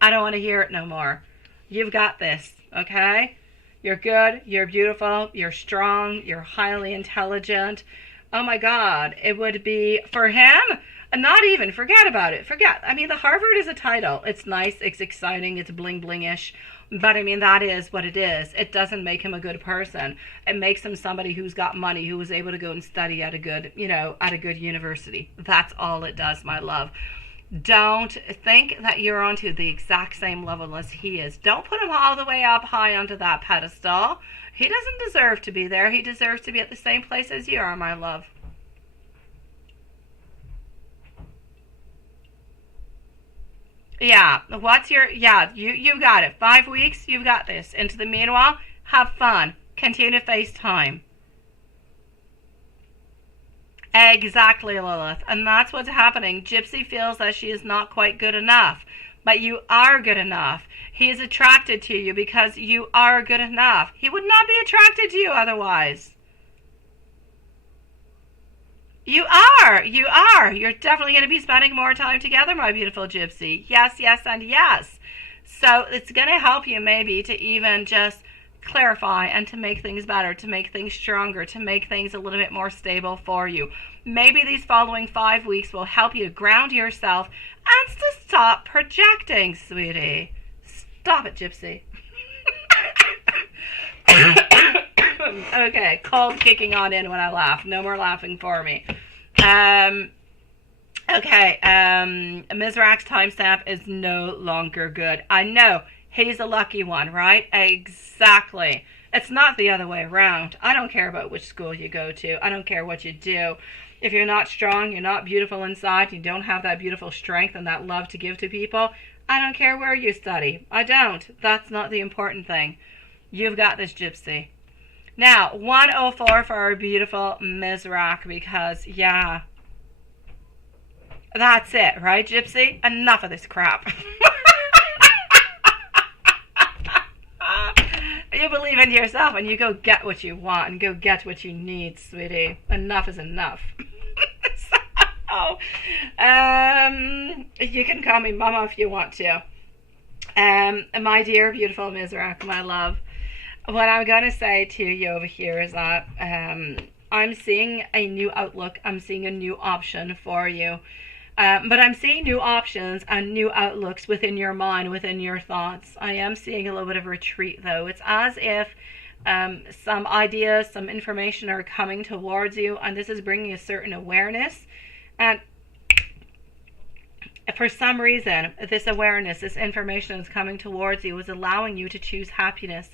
I don't want to hear it no more. You've got this, okay? You're good, you're beautiful, you're strong, you're highly intelligent. Oh my God, it would be for him, not even, forget about it, I mean, the Harvard is a title. It's nice, it's exciting, it's bling-bling-ish, but I mean, that is what it is. It doesn't make him a good person. It makes him somebody who's got money, who was able to go and study at a good, at a good university. That's all it does, my love. Don't think that you're onto the exact same level as he is. Don't put him all the way up high onto that pedestal. He doesn't deserve to be there. He deserves to be at the same place as you are, my love. Yeah, you got it. 5 weeks, you've got this. Into the meanwhile, have fun. Continue to FaceTime. Exactly, Lilith. And that's what's happening. Gypsy feels that she is not quite good enough. But you are good enough. He is attracted to you because you are good enough. He would not be attracted to you otherwise. You are. You're definitely going to be spending more time together, my beautiful Gypsy. Yes, yes, and yes. So it's going to help you maybe to even just clarify and to make things better, to make things stronger, to make things a little bit more stable for you. Maybe these following 5 weeks will help you to ground yourself and to stop projecting, sweetie. Stop it, Gypsy. Okay, cold kicking on in when I laugh. No more laughing for me. Okay, Mizrak's timestamp is no longer good. I know. He's a lucky one, right? Exactly. It's not the other way around. I don't care about which school you go to. I don't care what you do. If you're not strong, you're not beautiful inside, you don't have that beautiful strength and that love to give to people, I don't care where you study. I don't. That's not the important thing. You've got this, Gypsy. Now, 104 for our beautiful Mizrak because, yeah, that's it, right, Gypsy? Enough of this crap. You believe in yourself and you go get what you want and go get what you need, sweetie. Enough is enough. So, you can call me Mama if you want to. My dear, beautiful Mizrak, my love, what I'm going to say to you over here is that I'm seeing a new outlook. I'm seeing a new option for you. But I'm seeing new options and new outlooks within your mind, within your thoughts. I am seeing a little bit of retreat, though. It's as if some ideas, some information are coming towards you, and this is bringing a certain awareness. And for some reason, this awareness, this information is coming towards you, is allowing you to choose happiness,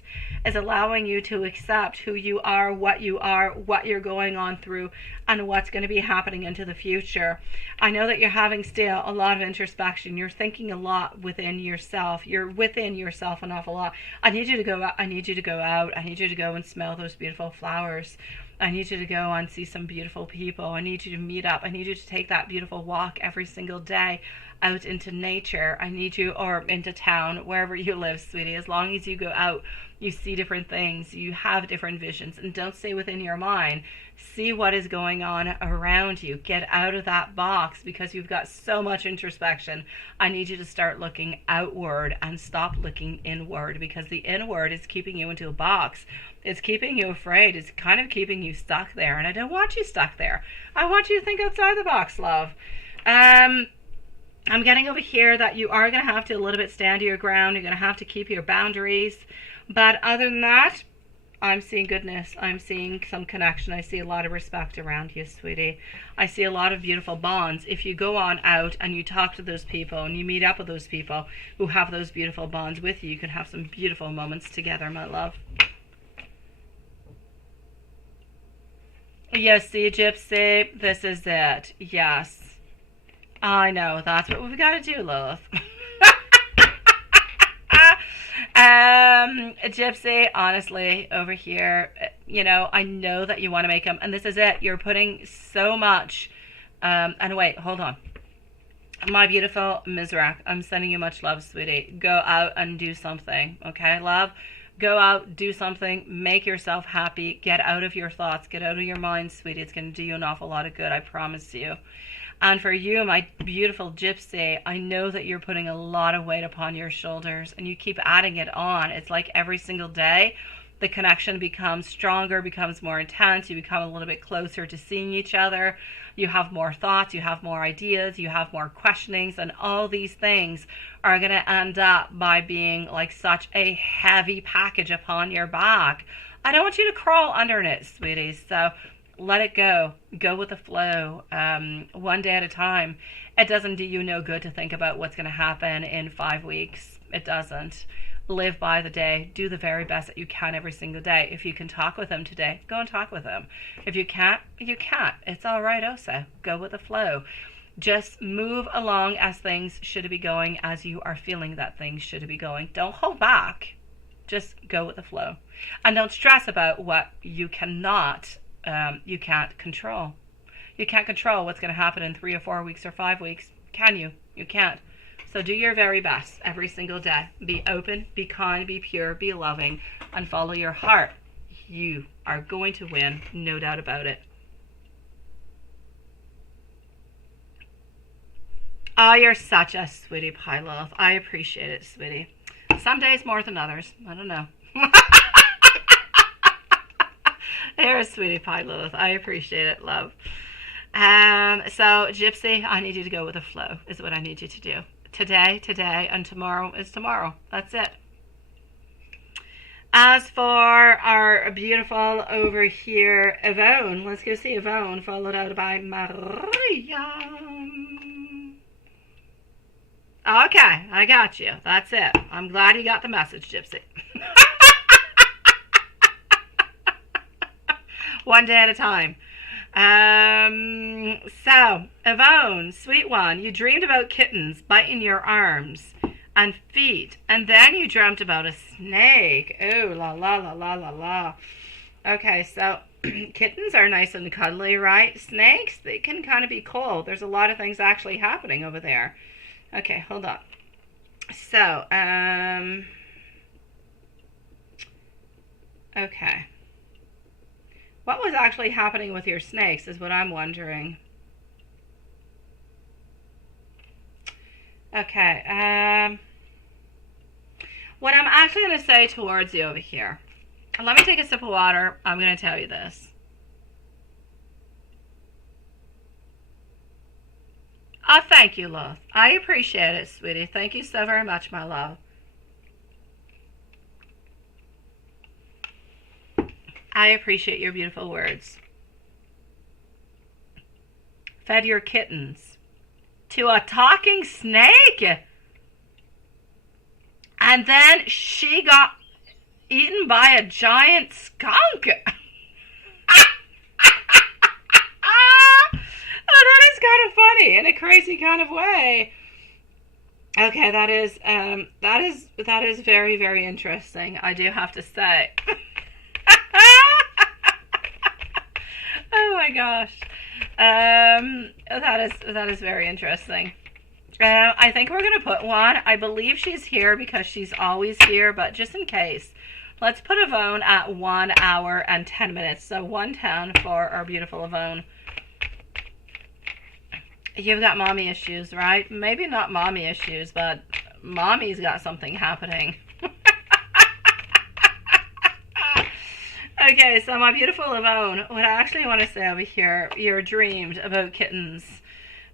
is allowing you to accept who you are, what you're going on through, and what's going to be happening into the future. I know that you're having still a lot of introspection. You're thinking a lot within yourself. You're within yourself an awful lot. I need you to go out. I need you to go out. I need you to go and smell those beautiful flowers. I need you to go and see some beautiful people. I need you to meet up. I need you to take that beautiful walk every single day out into nature. I need you, or into town, wherever you live, sweetie. As long as you go out, you see different things, you have different visions, and don't stay within your mind. See what is going on around you. Get out of that box, because you've got so much introspection. I need you to start looking outward and stop looking inward, because the inward is keeping you into a box. It's keeping you afraid. It's kind of keeping you stuck there, and I don't want you stuck there. I want you to think outside the box, love. I'm getting over here that you are going to have to a little bit stand your ground. You're going to have to keep your boundaries. But other than that, I'm seeing goodness. I'm seeing some connection. I see a lot of respect around you, sweetie. I see a lot of beautiful bonds. If you go on out and you talk to those people and you meet up with those people who have those beautiful bonds with you, you can have some beautiful moments together, my love. Yes, see, Gypsy, this is it. Yes. I know, that's what we've got to do, Lilith. Gypsy, honestly, over here, you know, I know that you want to make them, and this is it. You're putting so much, and wait, hold on. My beautiful Mizrak, I'm sending you much love, sweetie. Go out and do something, okay, love? Go out, do something, make yourself happy, get out of your thoughts, get out of your mind, sweetie. It's going to do you an awful lot of good, I promise you. And for you, my beautiful Gypsy, I know that you're putting a lot of weight upon your shoulders, and you keep adding it on. It's like every single day, the connection becomes stronger, becomes more intense. You become a little bit closer to seeing each other. You have more thoughts, you have more ideas, you have more questionings, and all these things are going to end up by being like such a heavy package upon your back. I don't want you to crawl under it, sweeties. So let it go. Go with the flow. One day at a time. It doesn't do you no good to think about what's going to happen in 5 weeks. It doesn't. Live by the day. Do the very best that you can every single day. If you can talk with them today, go and talk with them. If you can't, you can't. It's all right also. Go with the flow. Just move along as things should be going, as you are feeling that things should be going. Don't hold back. Just go with the flow. And don't stress about what you cannot you can't control. You can't control what's going to happen in 3 or 4 weeks or 5 weeks. Can you? You can't. So do your very best every single day. Be open, be kind, be pure, be loving, and follow your heart. You are going to win, no doubt about it. Oh, you're such a sweetie pie, love. I appreciate it, sweetie. Some days more than others. I don't know. You're a sweetie pie, Lilith. I appreciate it, love. So, Gypsy, I need you to go with the flow, is what I need you to do. Today, and tomorrow is tomorrow. That's it. As for our beautiful over here, Yvonne, let's go see Yvonne, followed out by Maria. Okay, I got you. That's it. I'm glad you got the message, Gypsy. One day at a time. So, Yvonne, sweet one, you dreamed about kittens biting your arms and feet, and then you dreamt about a snake. Oh, la la la la la la. Okay, so kittens are nice and cuddly, right? Snakes, they can kind of be cold. There's a lot of things actually happening over there. Okay, hold on. So, Okay. What was actually happening with your snakes is what I'm wondering. Okay. What I'm actually going to say towards you over here. Let me take a sip of water. I'm going to tell you this. Oh, thank you, love. I appreciate it, sweetie. Thank you so very much, my love. I appreciate your beautiful words. Fed your kittens to a talking snake. And then she got eaten by a giant skunk. Oh, that is kind of funny in a crazy kind of way. Okay, that is very, very interesting, I do have to say. Oh my gosh. That is very interesting. I think we're gonna put one. I believe she's here because she's always here, but just in case, let's put Yvonne at 1 hour and 10 minutes. So 110 for our beautiful Yvonne. You've got mommy issues, right? Maybe not mommy issues, but mommy's got something happening. Okay, so my beautiful Yvonne, what I actually want to say over here, you dreamed about kittens,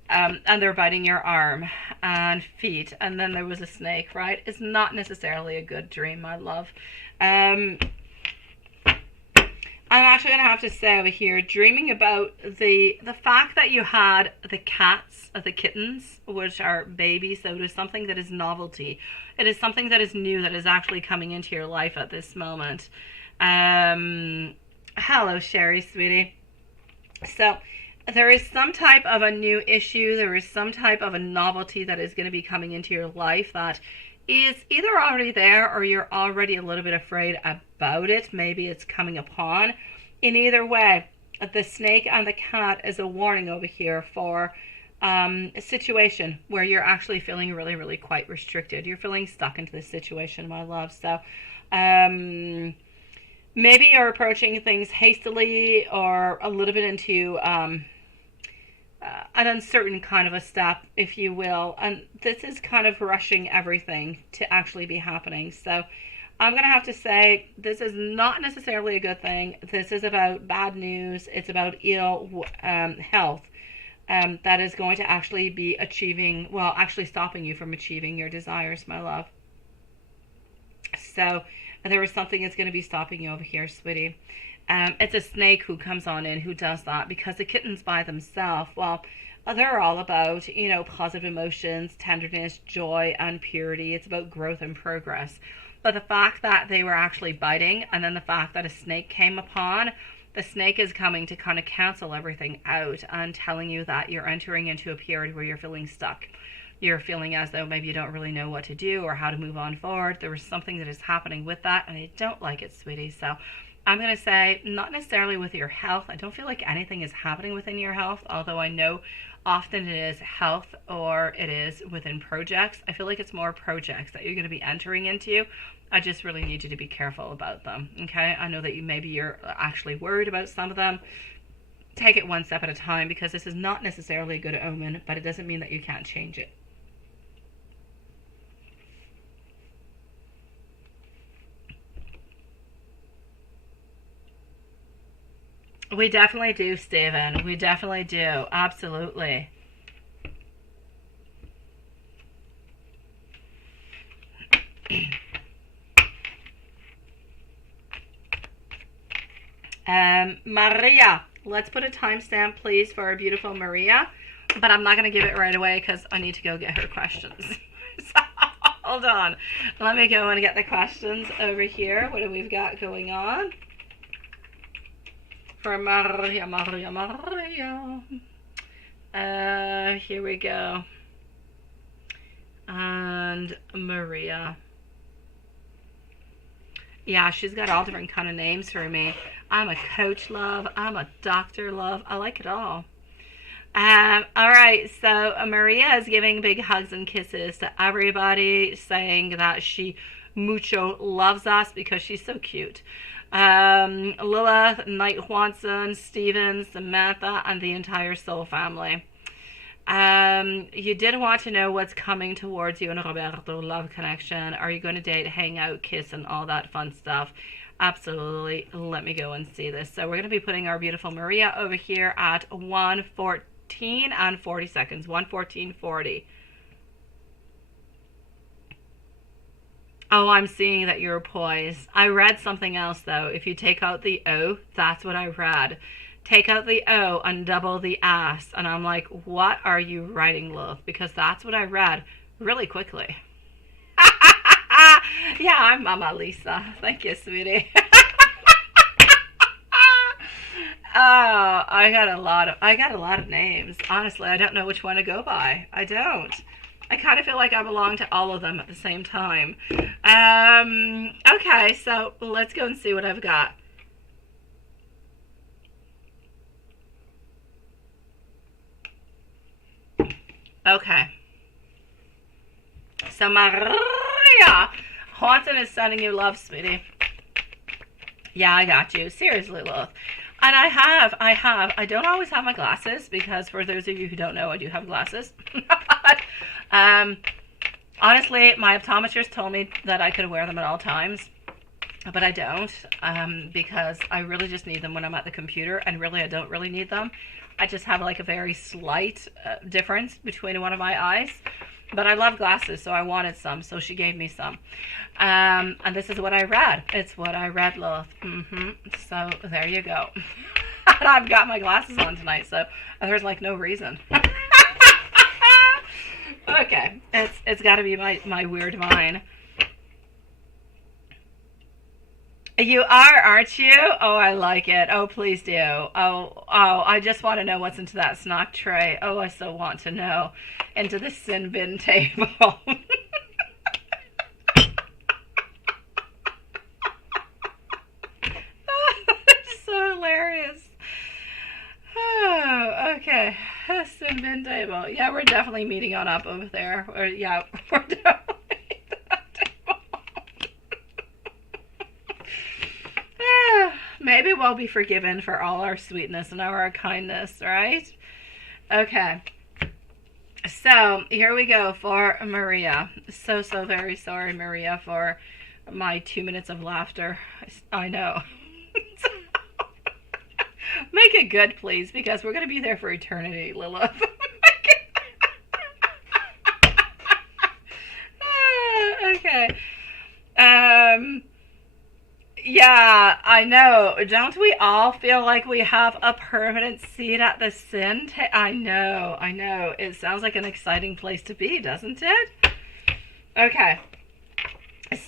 and they're biting your arm and feet, and then there was a snake, right? It's not necessarily a good dream, my love. I'm actually going to have to say over here, dreaming about the fact that you had the cats, the kittens, which are babies, so it is something that is novelty. It is something that is new, that is actually coming into your life at this moment. Hello, Sherry, sweetie. So there is some type of a new issue. There is some type of a novelty that is going to be coming into your life that is either already there or you're already a little bit afraid about it. Maybe it's coming upon. In either way, the snake and the cat is a warning over here for a situation where you're actually feeling really, really quite restricted. You're feeling stuck into this situation, my love. So maybe you're approaching things hastily or a little bit into an uncertain kind of a step, if you will. And this is kind of rushing everything to actually be happening. So I'm going to have to say this is not necessarily a good thing. This is about bad news. It's about ill health that is going to actually be actually stopping you from achieving your desires, my love. So there is something that's going to be stopping you over here, sweetie. It's a snake who comes on in who does that, because the kittens by themselves, well, they're all about, positive emotions, tenderness, joy, and purity. It's about growth and progress. But the fact that they were actually biting, and then the fact that a snake came upon, the snake is coming to kind of cancel everything out and telling you that you're entering into a period where you're feeling stuck. You're feeling as though maybe you don't really know what to do or how to move on forward. There was something that is happening with that, and I don't like it, sweetie. So I'm going to say not necessarily with your health. I don't feel like anything is happening within your health, although I know often it is health or it is within projects. I feel like it's more projects that you're going to be entering into. I just really need you to be careful about them, okay? I know that you're actually worried about some of them. Take it one step at a time, because this is not necessarily a good omen, but it doesn't mean that you can't change it. We definitely do, Stephen. We definitely do. Absolutely. Maria. Let's put a timestamp, please, for our beautiful Maria. But I'm not going to give it right away because I need to go get her questions. So, hold on. Let me go and get the questions over here. What do we've got going on? For Maria. Here we go. And Maria. Yeah, she's got all different kind of names for me. I'm a coach, love. I'm a doctor, love. I like it all. All right, so Maria is giving big hugs and kisses to everybody, saying that she mucho loves us because she's so cute. Lilith, Knight Swanson, Stephen, Samantha, and the entire Soul family. You did want to know what's coming towards you in a Roberto love connection. Are you going to date, hang out, kiss, and all that fun stuff? Absolutely. Let me go and see this. So we're going to be putting our beautiful Maria over here at 1:14 and 40 seconds. 1:14:40. Oh, I'm seeing that you're poised. I read something else though. If you take out the O, that's what I read. Take out the O and double the S. And I'm like, what are you writing, love? Because that's what I read really quickly. Yeah, I'm Mama Lisa. Thank you, sweetie. Oh, I got a lot of names. Honestly, I don't know which one to go by. I don't. I kind of feel like I belong to all of them at the same time. Okay, so let's go and see what I've got. Okay. So Maria, Haunton is sending you love, sweetie. Yeah, I got you. Seriously, love. And I don't always have my glasses because for those of you who don't know, I do have glasses. Honestly, my optometrist told me that I could wear them at all times, but I don't, because I really just need them when I'm at the computer, and really I don't really need them. I just have like a very slight difference between one of my eyes. But I love glasses, so I wanted some, so she gave me some. And this is what I read. It's what I read, love. So there you go. And I've got my glasses on tonight, so there's like no reason. Okay, it's got to be my weird mind. You are, aren't you? Oh, I like it. Oh, please do. Oh, I just want to know what's into that snack tray. Oh, I so want to know. Into the sin bin table. That's so hilarious. Oh, okay. Sin bin table. Yeah, we're definitely meeting on up over there. Or, yeah, we're definitely. Maybe we'll be forgiven for all our sweetness and our kindness, right? Okay. So, here we go for Maria. So very sorry, Maria, for my 2 minutes of laughter. I know. Make it good, please, because we're going to be there for eternity, Lilith. Okay. Yeah, I know. Don't we all feel like we have a permanent seat at the sin table? I know. It sounds like an exciting place to be, doesn't it? Okay.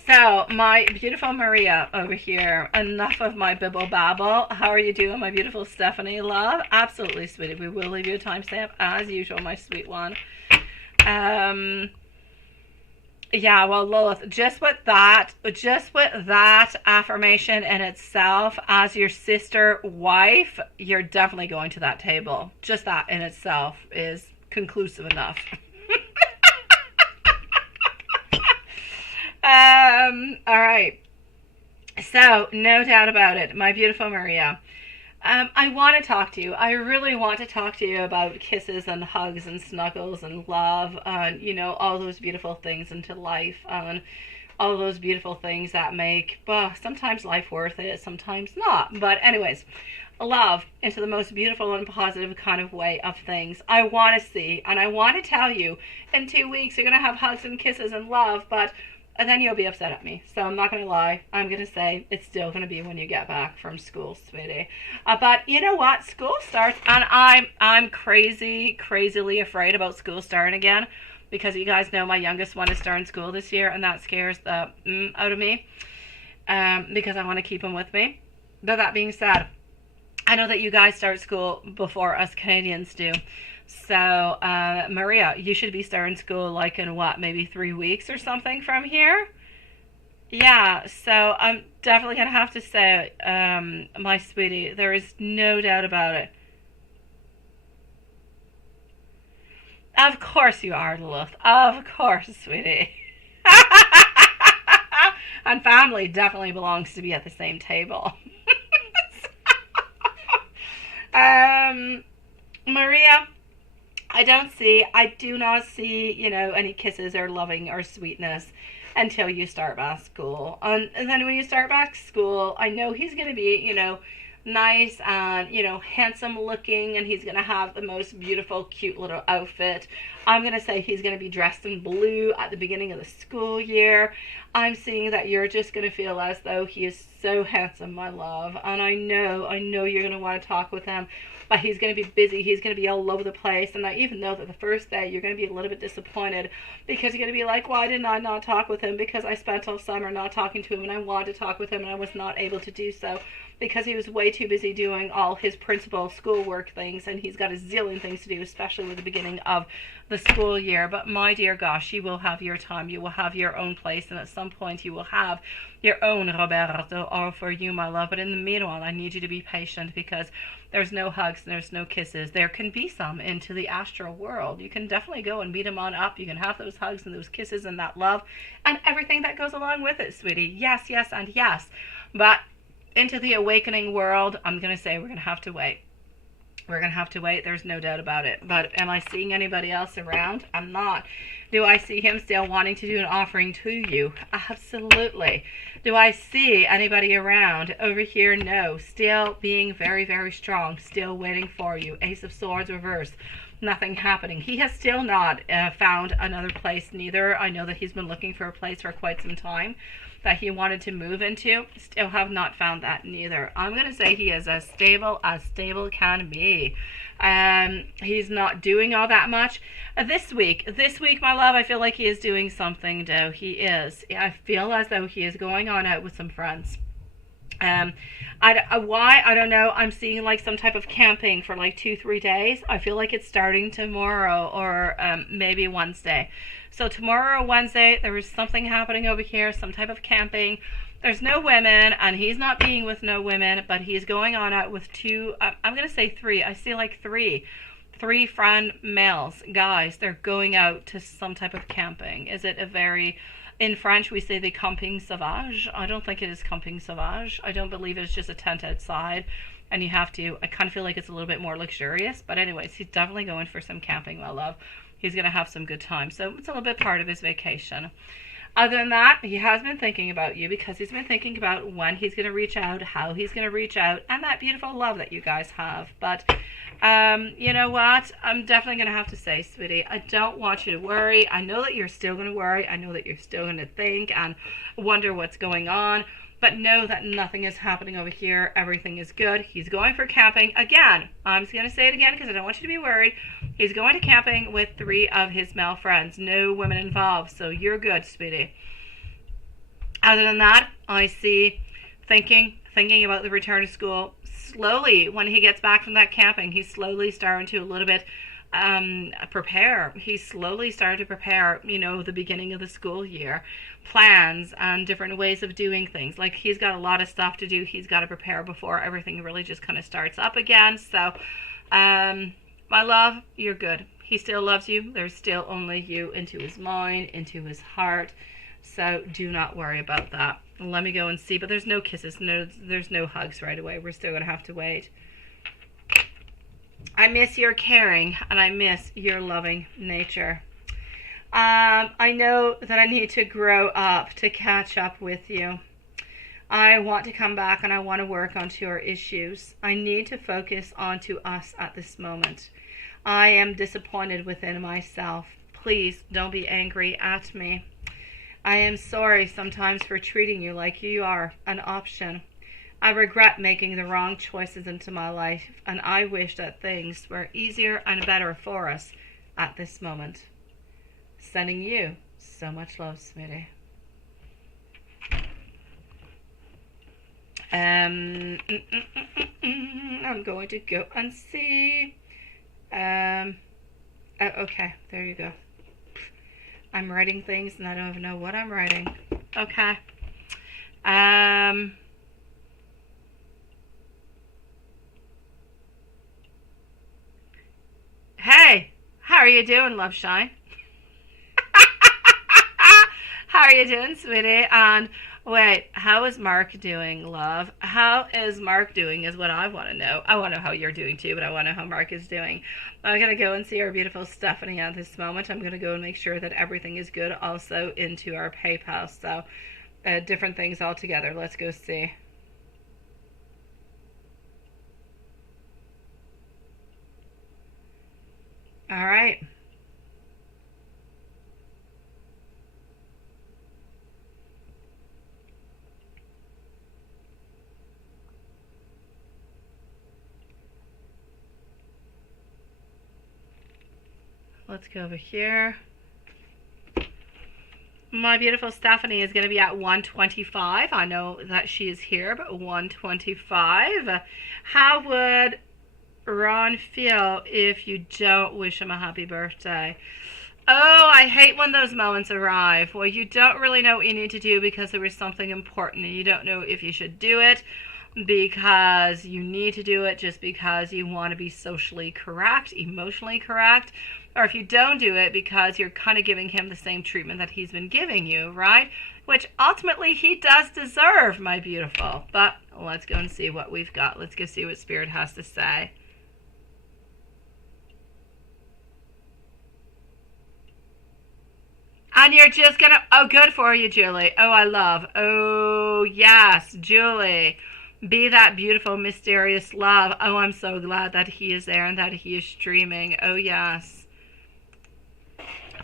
So, my beautiful Maria over here. Enough of my bibble babble. How are you doing, my beautiful Stephanie, love? Absolutely, sweetie. We will leave you a timestamp, as usual, my sweet one. Yeah, well, Lilith, just with that affirmation in itself, as your sister wife, you're definitely going to that table. Just that in itself is conclusive enough. All right. So, no doubt about it, my beautiful Maria. I want to talk to you. I really want to talk to you about kisses and hugs and snuggles and love and, you know, all those beautiful things into life and all those beautiful things that make, well, sometimes life worth it, sometimes not. But anyways, love into the most beautiful and positive kind of way of things. I want to see, and I want to tell you, in 2 weeks you're going to have hugs and kisses and love, but and then you'll be upset at me. So I'm not going to lie. I'm going to say it's still going to be when you get back from school, sweetie. But you know what? School starts, and I'm crazily afraid about school starting again, because you guys know my youngest one is starting school this year, and that scares the out of me, because I want to keep him with me. But that being said, I know that you guys start school before us Canadians do. So, Maria, you should be starting school like in what, maybe 3 weeks or something from here? Yeah, so I'm definitely going to have to say, my sweetie, there is no doubt about it. Of course you are, Lilith. Of course, sweetie. And family definitely belongs to be at the same table. Maria, I do not see, any kisses or loving or sweetness until you start back school. And then when you start back school, I know he's going to be, nice and, handsome looking, and he's going to have the most beautiful, cute little outfit. I'm going to say he's going to be dressed in blue at the beginning of the school year. I'm seeing that you're just going to feel as though he is so handsome, my love. And I know you're going to want to talk with him, but he's going to be busy. He's going to be all over the place. And I even know that the first day you're going to be a little bit disappointed, because you're going to be like, why didn't I not talk with him? Because I spent all summer not talking to him, and I wanted to talk with him, and I was not able to do so because he was way too busy doing all his principal schoolwork things, and he's got a zillion things to do, especially with the beginning of the school year. But my dear gosh, you will have your time. You will have your own place, and at some point you will have your own Roberto all for you, my love. But in the meanwhile, I need you to be patient, because there's no hugs, there's no kisses. There can be some into the astral world. You can definitely go and meet him on up. You can have those hugs and those kisses and that love and everything that goes along with it, sweetie. Yes, yes, and yes. But into the awakening world, I'm going to say we're going to have to wait. We're going to have to wait. There's no doubt about it. But am I seeing anybody else around? I'm not. Do I see him still wanting to do an offering to you? Absolutely. Do I see anybody around over here? No. Still being very, very strong. Still waiting for you. Ace of Swords reversed. Nothing happening. He has still not found another place neither. I know that he's been looking for a place for quite some time that he wanted to move into. Still have not found that neither. I'm going to say he is as stable can be. He's not doing all that much. This week, my love, I feel like he is doing something, though. He is. I feel as though he is going on out with some friends. Why? I don't know. I'm seeing like some type of camping for like 2-3 days. I feel like it's starting tomorrow or maybe Wednesday. So tomorrow or Wednesday, there is something happening over here, some type of camping. There's no women, and he's not being with no women, but he's going on out with two, I'm going to say 3. I see like 3 friend males, guys. They're going out to some type of camping. Is it a very... In French, we say the camping sauvage. I don't think it is camping sauvage. I don't believe it's just a tent outside, and you have to... I kind of feel like it's a little bit more luxurious. But anyways, he's definitely going for some camping, my love. He's going to have some good time. So it's a little bit part of his vacation. Other than that, he has been thinking about you, because he's been thinking about when he's going to reach out, how he's going to reach out, and that beautiful love that you guys have. But you know what? I'm definitely going to have to say, sweetie, I don't want you to worry. I know that you're still going to worry. I know that you're still going to think and wonder what's going on. But know that nothing is happening over here. Everything is good. He's going for camping. Again, I'm just going to say it again because I don't want you to be worried. He's going to camping with 3 of his male friends. No women involved. So you're good, sweetie. Other than that, I see thinking about the return to school. Slowly, when he gets back from that camping, he's slowly starting to a little bit prepare. He's slowly started to prepare, the beginning of the school year, plans and different ways of doing things. Like, he's got a lot of stuff to do. He's got to prepare before everything really just kind of starts up again. So, my love, you're good. He still loves you. There's still only you into his mind, into his heart. So do not worry about that. Let me go and see. But there's no kisses. No, there's no hugs right away. We're still going to have to wait. I miss your caring, and I miss your loving nature. I know that I need to grow up to catch up with you. I want to come back, and I want to work onto your issues. I need to focus onto us at this moment. I am disappointed within myself. Please don't be angry at me. I am sorry sometimes for treating you like you are an option. I regret making the wrong choices into my life, and I wish that things were easier and better for us at this moment. Sending you so much love, sweetie. I'm going to go and see. Okay, there you go. I'm writing things and I don't even know what I'm writing. Okay. Hey, how are you doing, Love Shine? How are you doing, sweetie? And Wait, how is Mark doing, love? How is Mark doing is what I want to know. I want to know how you're doing too, but I want to know how Mark is doing. I'm going to go and see our beautiful Stephanie at this moment. I'm going to go and make sure that everything is good also into our PayPal. So different things all together. Let's go see. All right. Let's go over here. My beautiful Stephanie is going to be at 125. I know that she is here, but 125. How would Ron feel if you don't wish him a happy birthday? Oh, I hate when those moments arrive where you don't really know what you need to do because there was something important and you don't know if you should do it because you need to do it just because you want to be socially correct, emotionally correct, or if you don't do it because you're kind of giving him the same treatment that he's been giving you, right? Which ultimately he does deserve, my beautiful. But let's go and see what we've got. Let's go see what Spirit has to say. And you're just gonna, oh, good for you, Julie. Oh, I love. Oh, yes, Julie. Be that beautiful, mysterious love. Oh, I'm so glad that he is there and that he is streaming. Oh, yes.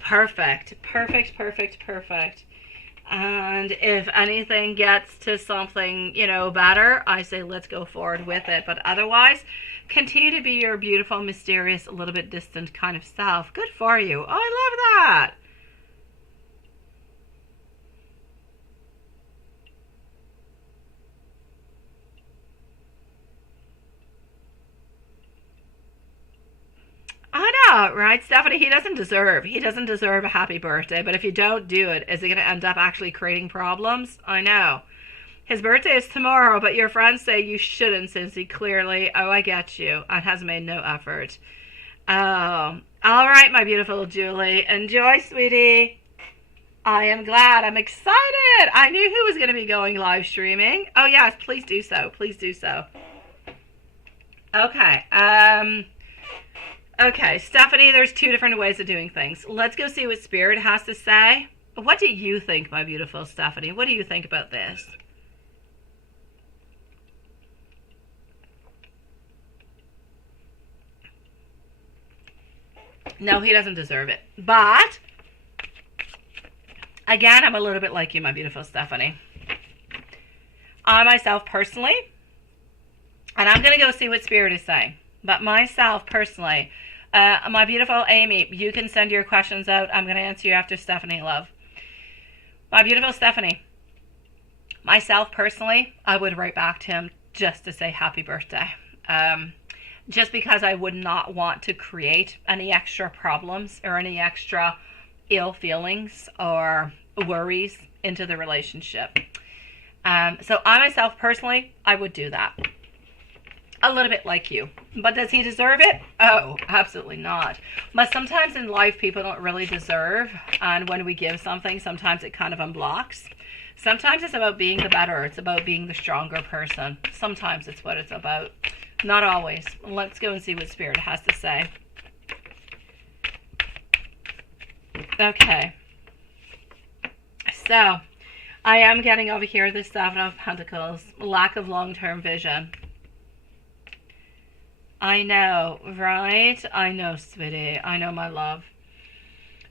Perfect. Perfect, perfect, perfect. And if anything gets to something, you know, better, I say let's go forward with it. But otherwise, continue to be your beautiful, mysterious, a little bit distant kind of self. Good for you. Oh, I love that. I know, right, Stephanie? He doesn't deserve a happy birthday, but if you don't do it, is it going to end up actually creating problems? I know. His birthday is tomorrow, but your friends say you shouldn't since he clearly, oh, I get you, and has made no effort. Oh, all right, my beautiful Julie. Enjoy, sweetie. I am glad. I'm excited. I knew who was going to be going live streaming. Oh, yes, please do so. Please do so. Okay, Okay, Stephanie, there's two different ways of doing things. Let's go see what Spirit has to say. What do you think, my beautiful Stephanie? What do you think about this? No, he doesn't deserve it. But, again, I'm a little bit like you, my beautiful Stephanie. I myself personally, and I'm going to go see what Spirit is saying, but myself personally, my beautiful Amy, you can send your questions out. I'm going to answer you after Stephanie, love. My beautiful Stephanie, myself personally, I would write back to him just to say happy birthday. Just because I would not want to create any extra problems or any extra ill feelings or worries into the relationship. So I myself personally, I would do that. A little bit like you. But does he deserve it? Oh, absolutely not. But sometimes in life people don't really deserve, and when we give something, sometimes it kind of unblocks. Sometimes it's about being the better. It's about being the stronger person. Sometimes it's what it's about. Not always. Let's go and see what Spirit has to say. Okay. So, I am getting over here the Seven of Pentacles. Lack of long-term vision. I know, right? I know, sweetie. I know, my love.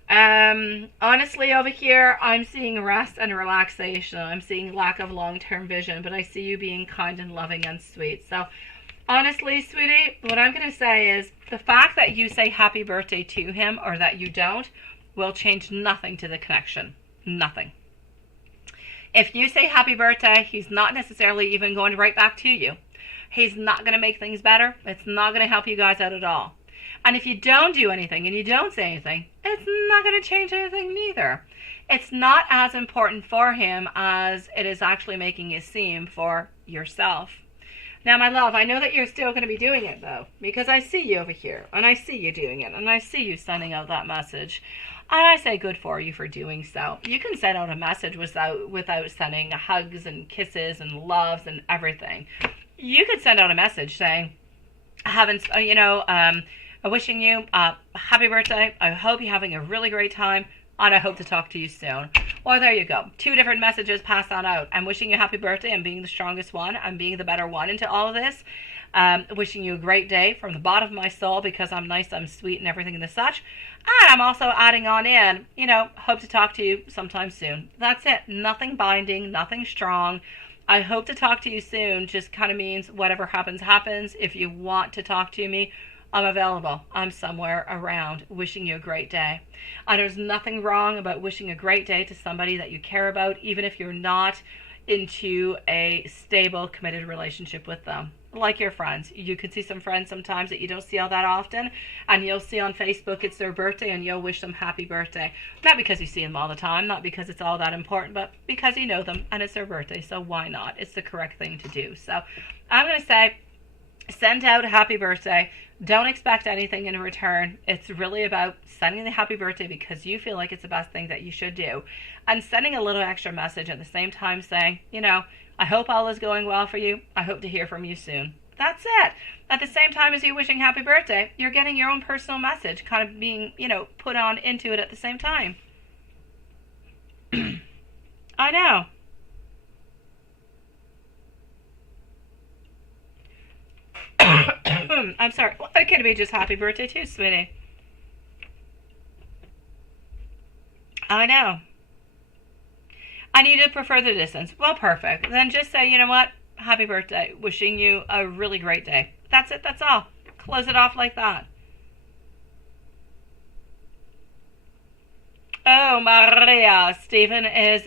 Honestly, over here, I'm seeing rest and relaxation. I'm seeing lack of long-term vision, but I see you being kind and loving and sweet. So, honestly, sweetie, what I'm going to say is the fact that you say happy birthday to him or that you don't will change nothing to the connection. Nothing. If you say happy birthday, he's not necessarily even going to write back to you. He's not going to make things better. It's not going to help you guys out at all. And if you don't do anything and you don't say anything, it's not going to change anything neither. It's not as important for him as it is actually making it seem for yourself. Now, my love, I know that you're still going to be doing it, though, because I see you over here, and I see you doing it, and I see you sending out that message. And I say good for you for doing so. You can send out a message without sending hugs and kisses and loves and everything. You could send out a message saying, wishing you a happy birthday. I hope you're having a really great time, and I hope to talk to you soon. Well, there you go. 2 different messages passed on out. I'm wishing you a happy birthday and being the strongest one and being the better one into all of this. Wishing you a great day from the bottom of my soul because I'm nice, I'm sweet, and everything and such. And I'm also adding on in, hope to talk to you sometime soon. That's it. Nothing binding, nothing strong. I hope to talk to you soon just kind of means whatever happens, happens. If you want to talk to me, I'm available. I'm somewhere around. Wishing you a great day. And there's nothing wrong about wishing a great day to somebody that you care about, even if you're not into a stable, committed relationship with them. Like your friends. You can see some friends sometimes that you don't see all that often, and you'll see on Facebook it's their birthday and you'll wish them happy birthday. Not because you see them all the time, not because it's all that important, but because you know them and it's their birthday, so why not? It's the correct thing to do. So I'm going to say, send out a happy birthday. Don't expect anything in return. It's really about sending the happy birthday because you feel like it's the best thing that you should do. And sending a little extra message at the same time saying, I hope all is going well for you. I hope to hear from you soon. That's it. At the same time as you wishing happy birthday, you're getting your own personal message kind of being, put on into it at the same time. I know. I'm sorry. Well, it could be just happy birthday too, sweetie. I know. I need to prefer the distance. Well, perfect. Then just say, you know what? Happy birthday. Wishing you a really great day. That's it. That's all. Close it off like that. Oh, Maria. Stephen is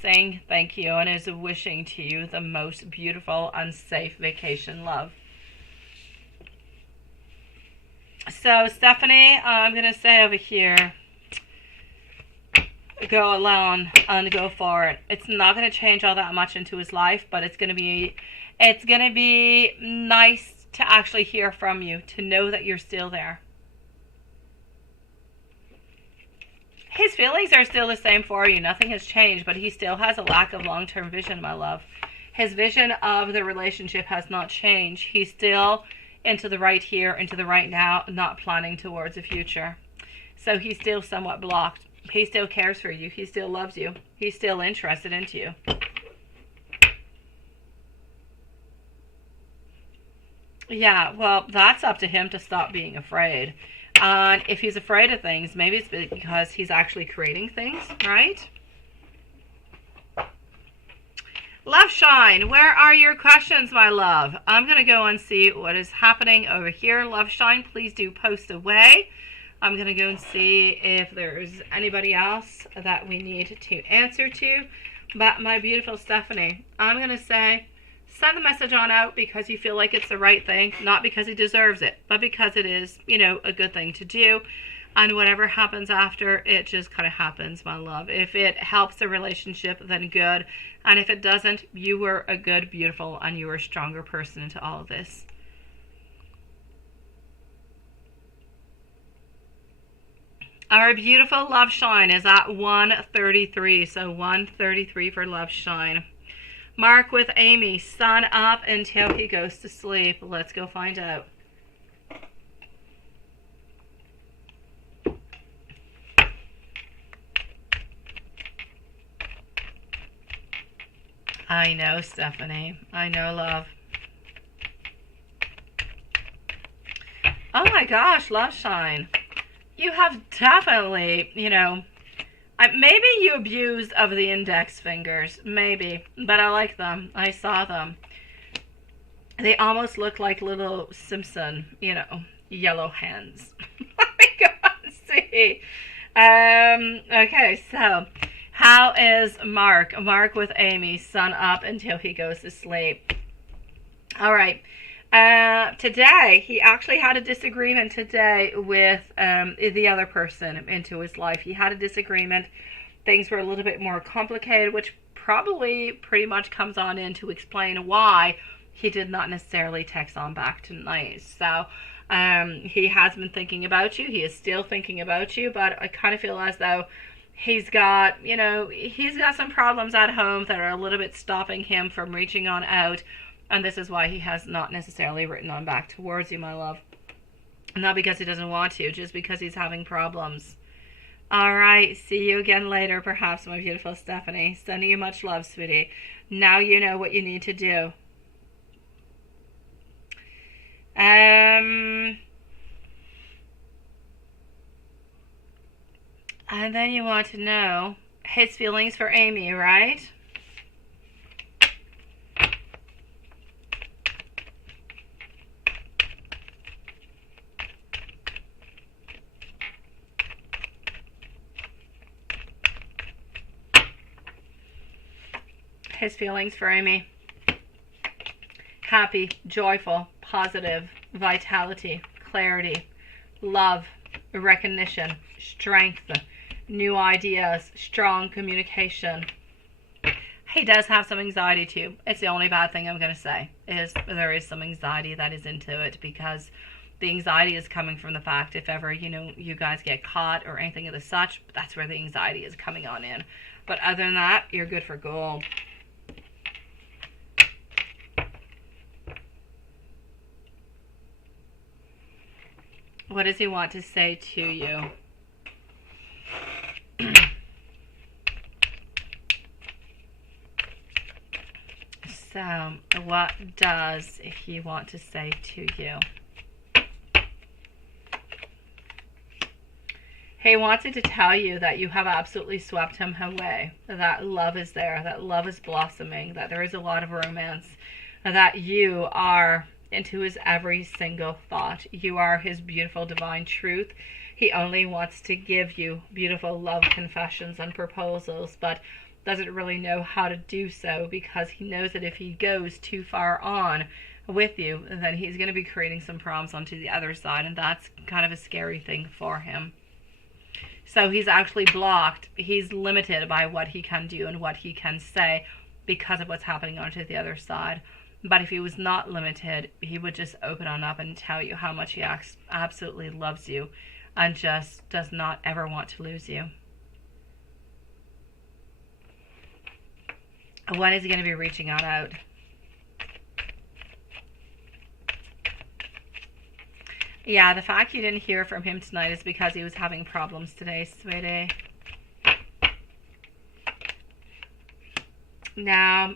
saying thank you and is wishing to you the most beautiful and safe vacation, love. So, Stephanie, I'm going to say over here, go alone and go for it. It's not going to change all that much into his life, but it's going to be nice to actually hear from you, to know that you're still there. His feelings are still the same for you. Nothing has changed, but he still has a lack of long-term vision, my love. His vision of the relationship has not changed. He's still into the right here, into the right now, not planning towards the future. So he's still somewhat blocked. He still cares for you. He still loves you. He's still interested into you. Yeah, well, that's up to him to stop being afraid. And if he's afraid of things, maybe it's because he's actually creating things, right? Love Shine, where are your questions, my love? I'm going to go and see what is happening over here. Love Shine, please do post away. I'm going to go and see if there's anybody else that we need to answer to. But my beautiful Stephanie, I'm going to say, send the message on out because you feel like it's the right thing. Not because he deserves it, but because it is, a good thing to do. And whatever happens after, it just kind of happens, my love. If it helps the relationship, then good. And if it doesn't, you were a good, beautiful, and you were a stronger person into all of this. Our beautiful Love Shine is at 133. So 133 for Love Shine. Mark with Amy, sun up until he goes to sleep. Let's go find out. I know, Stephanie. I know, love. Oh my gosh, Love Shine. You have definitely, maybe you abused of the index fingers. Maybe. But I like them. I saw them. They almost look like little Simpson, yellow hands. Let me go and see. Okay, so how is Mark? Mark with Amy, sun up until he goes to sleep. All right. Today, he actually had a disagreement today with the other person into his life. He had a disagreement. Things were a little bit more complicated, which probably pretty much comes on in to explain why he did not necessarily text on back tonight. So he has been thinking about you. He is still thinking about you, but I kind of feel as though he's got, you know, he's got some problems at home that are a little bit stopping him from reaching on out. And this is why he has not necessarily written on back towards you, my love. Not because he doesn't want to, just because he's having problems. All right, see you again later, perhaps, my beautiful Stephanie. Sending you much love, sweetie. Now you know what you need to do. And then you want to know his feelings for Amy, right? His feelings for Amy. Happy, joyful, positive, vitality, clarity, love, recognition, strength, new ideas, strong communication. He does have some anxiety too. It's the only bad thing I'm going to say, is there is some anxiety that is into it, because the anxiety is coming from the fact if ever, you know, you guys get caught or anything of the such, that's where the anxiety is coming on in. But other than that, you're good for gold. What does he want to say to you? So, what does he want to say to you? He wants to tell you that you have absolutely swept him away, that love is there, that love is blossoming, that there is a lot of romance, that you are into his every single thought. You are his beautiful divine truth. He only wants to give you beautiful love confessions and proposals, but doesn't really know how to do so, because he knows that if he goes too far on with you, then he's going to be creating some problems onto the other side, and that's kind of a scary thing for him. So he's actually blocked. He's limited by what he can do and what he can say because of what's happening onto the other side. But if he was not limited, he would just open on up and tell you how much he absolutely loves you and just does not ever want to lose you. When is he going to be reaching on out? Yeah, the fact you didn't hear from him tonight is because he was having problems today, sweetie. Now,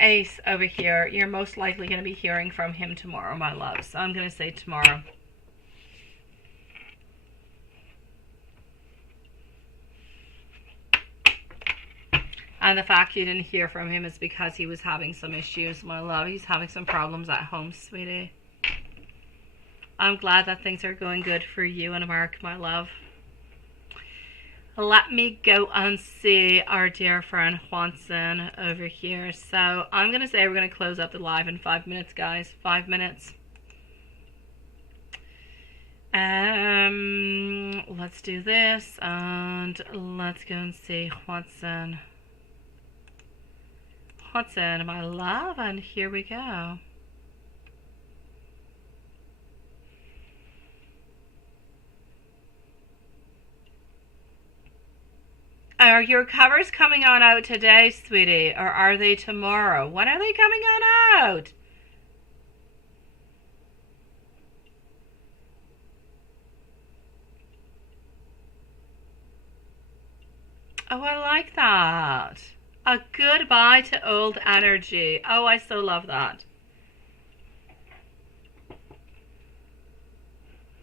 Ace over here, you're most likely going to be hearing from him tomorrow, my love. So I'm going to say tomorrow. And the fact you didn't hear from him is because he was having some issues, my love. He's having some problems at home, sweetie. I'm glad that things are going good for you and Mark, my love. Let me go and see our dear friend Juanson over here. So I'm going to say we're going to close up the live in 5 minutes, guys. 5 minutes. Let's do this and let's go and see Juanson. Juanson, my love, and here we go. Are your covers coming on out today, sweetie, or are they tomorrow? When are they coming on out? Oh, I like that. A goodbye to old energy. Oh, I so love that.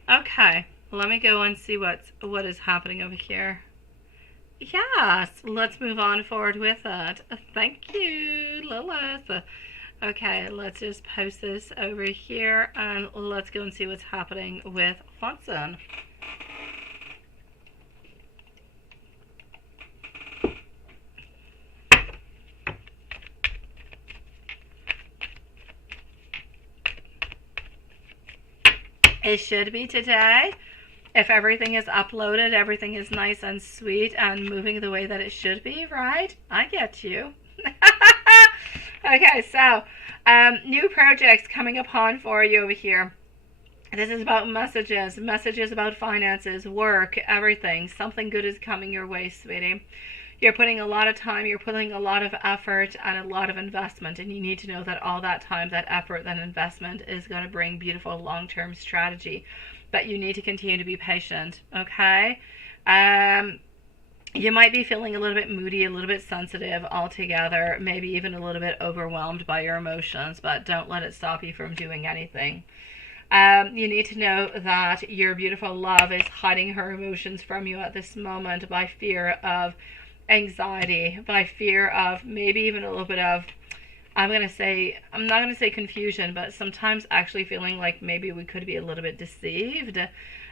Okay, let me go and see what is happening over here. Yes, let's move on forward with it. Thank you, Lilith. Okay, let's just post this over here and let's go and see what's happening with Juanson. It should be today. If everything is uploaded, everything is nice and sweet and moving the way that it should be, right? I get you. Okay, so new projects coming upon for you over here. This is about messages about finances, work, everything. Something good is coming your way, sweetie. You're putting a lot of time, you're putting a lot of effort and a lot of investment, and you need to know that all that time, that effort, that investment is going to bring beautiful long-term strategy. But you need to continue to be patient, okay? You might be feeling a little bit moody, a little bit sensitive altogether, maybe even a little bit overwhelmed by your emotions, but don't let it stop you from doing anything. You need to know that your beautiful love is hiding her emotions from you at this moment by fear of anxiety, by fear of maybe even a little bit of, I'm not going to say confusion, but sometimes actually feeling like maybe we could be a little bit deceived.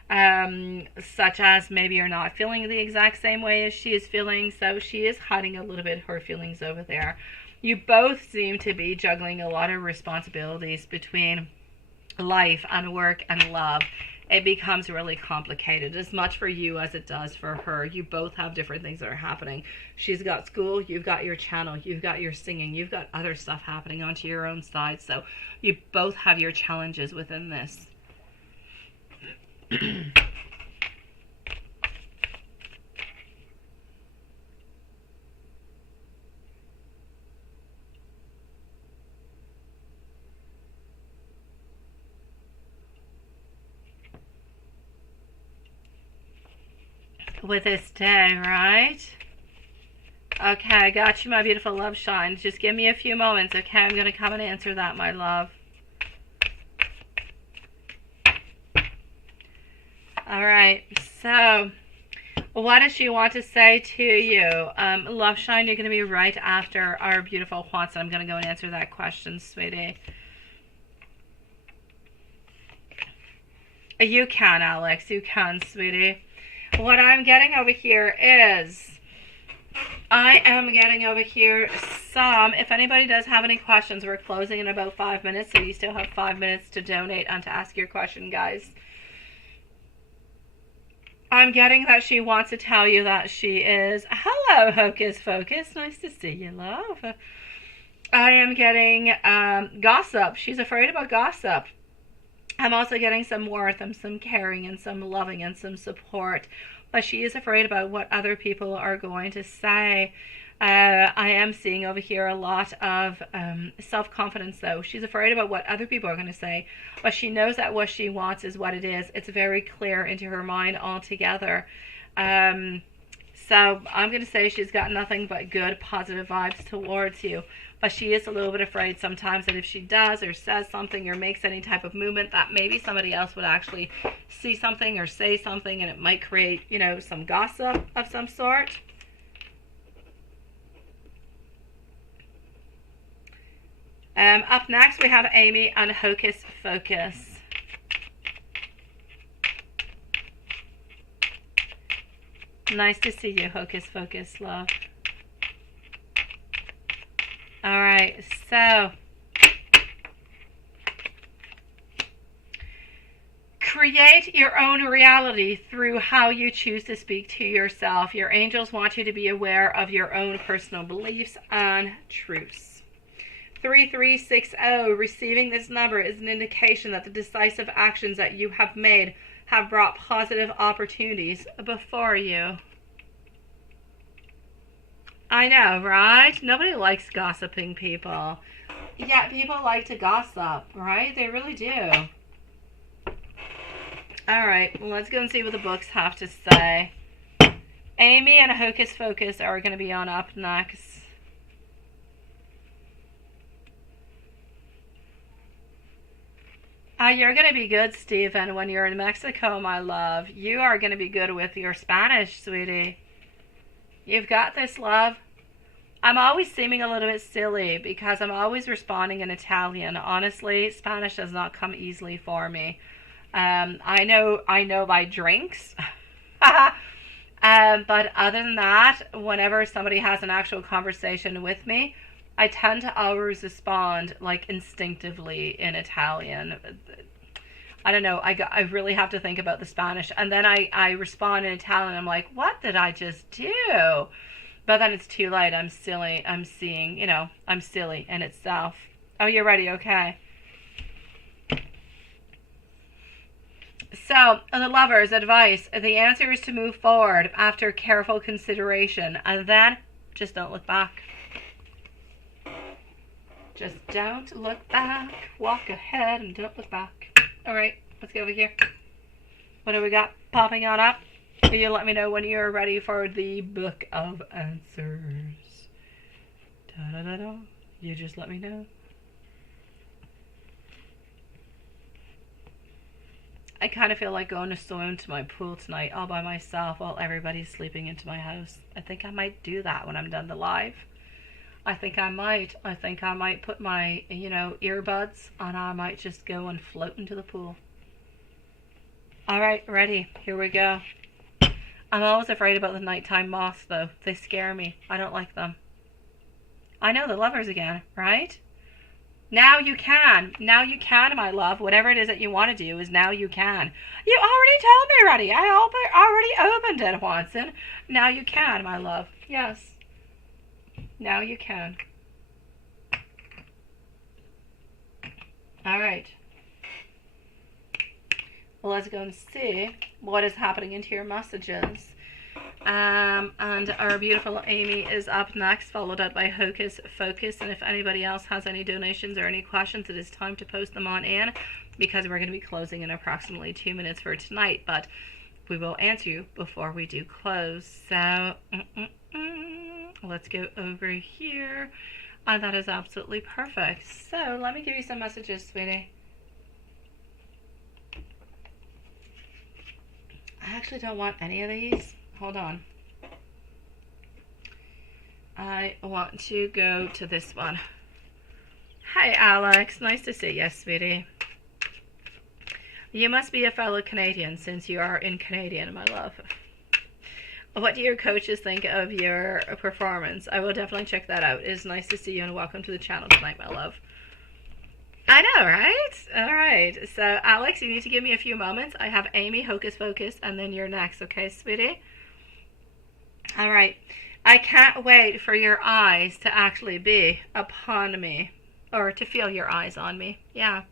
Such as maybe you're not feeling the exact same way as she is feeling, so she is hiding a little bit her feelings over there. You both seem to be juggling a lot of responsibilities between life and work and love. It becomes really complicated, as much for you as it does for her. You both have different things that are happening. She's got school, you've got your channel, you've got your singing, you've got other stuff happening onto your own side, so you both have your challenges within this. With this day, right? Okay, I got you, my beautiful love shine. Just give me a few moments, okay? I'm going to come and answer that, my love. All right, so what does she want to say to you? Love shine, you're going to be right after our beautiful Watson. I'm going to go and answer that question, sweetie. You can, Alex. You can, sweetie. What I'm getting over here is, I am getting over here some, if anybody does have any questions, we're closing in about 5 minutes, so you still have 5 minutes to donate and to ask your question, guys. I'm getting that she wants to tell you that she is, hello, Hocus Focus, nice to see you, love. I am getting gossip. She's afraid about gossip. I'm also getting some worth and some caring and some loving and some support, but she is afraid about what other people are going to say. I am seeing over here a lot of self-confidence, though. She's afraid about what other people are going to say, but she knows that what she wants is what it is. It's very clear into her mind altogether. So I'm going to say she's got nothing but good, positive vibes towards you. But she is a little bit afraid sometimes that if she does or says something or makes any type of movement, that maybe somebody else would actually see something or say something, and it might create, you know, some gossip of some sort. Up next, we have Amy and Hocus Focus. Nice to see you, Hocus Focus, love. All right, so create your own reality through how you choose to speak to yourself. Your angels want you to be aware of your own personal beliefs and truths. 3360, receiving this number is an indication that the decisive actions that you have made have brought positive opportunities before you. I know, right? Nobody likes gossiping people. Yeah, people like to gossip, right? They really do. Alright, well, let's go and see what the books have to say. Amy and Hocus Focus are going to be on up next. You're going to be good, Stephen, when you're in Mexico, my love. You are going to be good with your Spanish, sweetie. You've got this, love. I'm always seeming a little bit silly because I'm always responding in Italian. Honestly, Spanish does not come easily for me. I know by drinks. But other than that, whenever somebody has an actual conversation with me, I tend to always respond like instinctively in Italian. I don't know. I really have to think about the Spanish. And then I respond in Italian. I'm like, what did I just do? But then it's too late. I'm silly. I'm seeing, I'm silly in itself. Oh, you're ready? Okay. So, the Lover's advice. The answer is to move forward after careful consideration. And then, just don't look back. Just don't look back. Walk ahead and don't look back. Alright, let's go over here. What do we got popping on up? You let me know when you're ready for the Book of Answers. Da-da-da-da. You just let me know. I kind of feel like going to swim to my pool tonight all by myself while everybody's sleeping into my house. I think I might do that when I'm done the live. I think I might put my, earbuds and I might just go and float into the pool. Alright, ready. Here we go. I'm always afraid about the nighttime moths, though. They scare me. I don't like them. I know, the Lovers again, right? Now you can. Now you can, my love. Whatever it is that you want to do is now you can. You already told me already. I already opened it, Watson. Now you can, my love. Yes. Now you can. All right. Well, let's go and see what is happening into your messages. And our beautiful Amy is up next, followed up by Hocus Focus. And if anybody else has any donations or any questions, it is time to post them on in, because we're going to be closing in approximately 2 minutes for tonight. But we will answer you before we do close. So, let's go over here. That is absolutely perfect. So, let me give you some messages, sweetie. I actually don't want any of these. Hold on. I want to go to this one. Hi, Alex. Nice to see you, sweetie. You must be a fellow Canadian since you are in Canadian, my love. What do your coaches think of your performance? I will definitely check that out. It is nice to see you and welcome to the channel tonight, my love. I know, right? All right. So, Alex, you need to give me a few moments. I have Amy, Hocus Focus, and then you're next. Okay, sweetie? All right. I can't wait for your eyes to actually be upon me, or to feel your eyes on me. Yeah.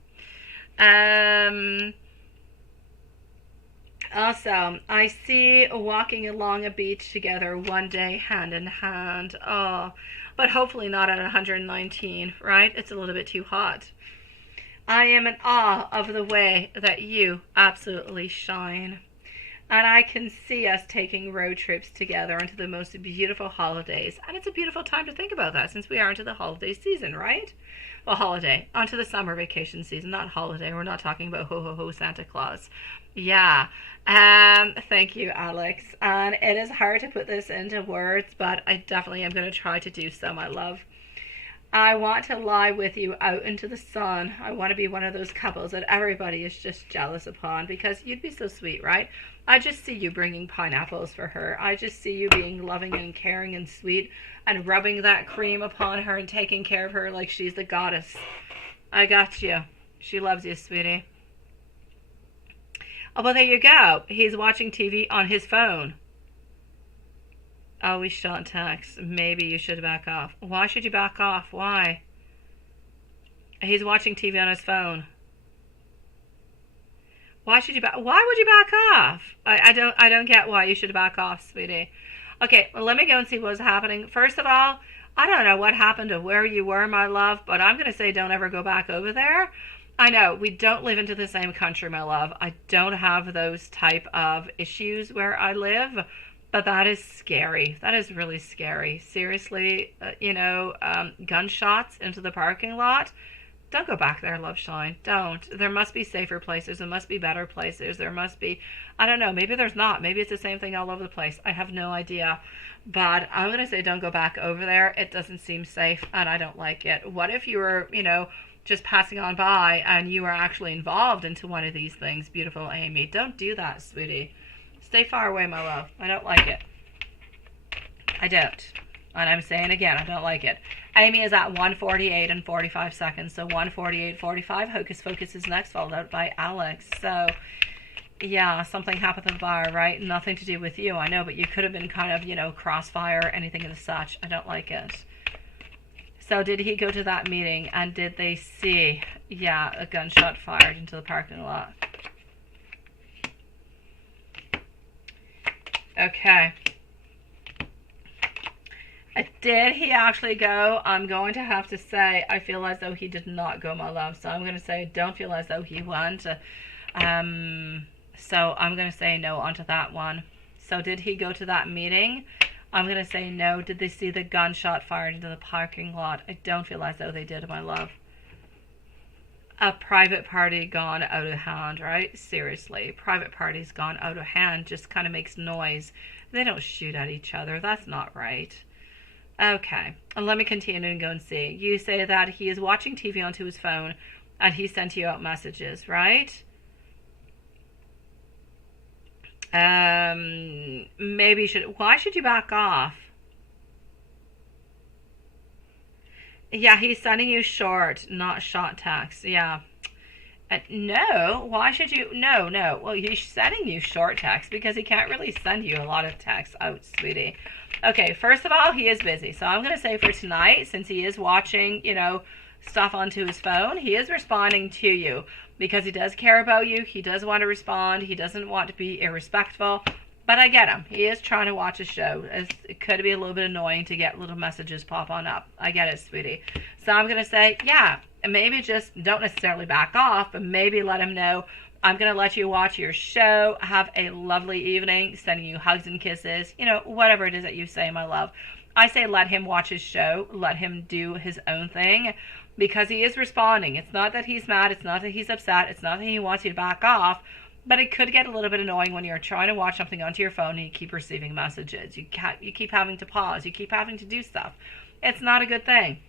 Also, I see walking along a beach together one day, hand in hand. Oh, but hopefully not at 119, right? It's a little bit too hot. I am in awe of the way that you absolutely shine. And I can see us taking road trips together into the most beautiful holidays. And it's a beautiful time to think about that, since we are into the holiday season, right? Well, holiday. Onto the summer vacation season, not holiday. We're not talking about ho, ho, ho, Santa Claus. Yeah. Thank you, Alex. And it is hard to put this into words, but I definitely am going to try to do so, my love. I want to lie with you out into the sun. I want to be one of those couples that everybody is just jealous upon, because you'd be so sweet, right? I just see you bringing pineapples for her. I just see you being loving and caring and sweet and rubbing that cream upon her and taking care of her like she's the goddess. I got you. She loves you, sweetie. Oh, well, there you go. He's watching TV on his phone. Oh, we shot text. Maybe you should back off. Why should you back off? Why? He's watching TV on his phone. Why should you back? Why would you back off? I don't get why you should back off, sweetie. Okay, well, let me go and see what's happening. First of all, I don't know what happened to where you were, my love, but I'm going to say don't ever go back over there. I know, we don't live into the same country, my love. I don't have those type of issues where I live. But that is scary. That is really scary. Seriously, gunshots into the parking lot. Don't go back there, Love Shine. Don't. There must be safer places. There must be better places. There must be, I don't know, maybe there's not. Maybe it's the same thing all over the place. I have no idea. But I'm going to say don't go back over there. It doesn't seem safe, and I don't like it. What if you were, just passing on by and you were actually involved into one of these things, beautiful Amy? Don't do that, sweetie. Stay far away, my love. I don't like it. I don't. And I'm saying again, I don't like it. Amy is at 1:48 and 45 seconds. So 1:48:45. Hocus Focus is next, followed out by Alex. So Yeah, something happened at the bar, right? Nothing to do with you, I know, but you could have been kind of, crossfire, anything of the such. I don't like it. So did he go to that meeting and did they see, yeah, a gunshot fired into the parking lot? Okay. Did he actually go? I'm going to have to say I feel as though he did not go, my love. So I'm going to say I don't feel as though he went. So I'm going to say no onto that one. So did he go to that meeting? I'm going to say no. Did they see the gunshot fired into the parking lot? I don't feel as though they did, my love. A private party gone out of hand, right? Seriously, private party's gone out of hand, just kind of makes noise. They don't shoot at each other. That's not right. Okay, and let me continue and go and see. You say that he is watching TV onto his phone and he sent you out messages, right? Why should you back off? Yeah, he's sending you short, not short text. Yeah. No, why should you? No. Well, he's sending you short text because he can't really send you a lot of text out, sweetie. Okay, first of all, he is busy. So I'm going to say for tonight, since he is watching, stuff onto his phone, he is responding to you because he does care about you. He does want to respond. He doesn't want to be irrespectful. But I get him. He is trying to watch a show. It could be a little bit annoying to get little messages pop on up. I get it, sweetie. So I'm going to say, yeah, maybe just don't necessarily back off, but maybe let him know, I'm going to let you watch your show. Have a lovely evening. Sending you hugs and kisses. Whatever it is that you say, my love. I say let him watch his show. Let him do his own thing because he is responding. It's not that he's mad. It's not that he's upset. It's not that he wants you to back off. But it could get a little bit annoying when you're trying to watch something onto your phone and you keep receiving messages. You keep having to pause. You keep having to do stuff. It's not a good thing.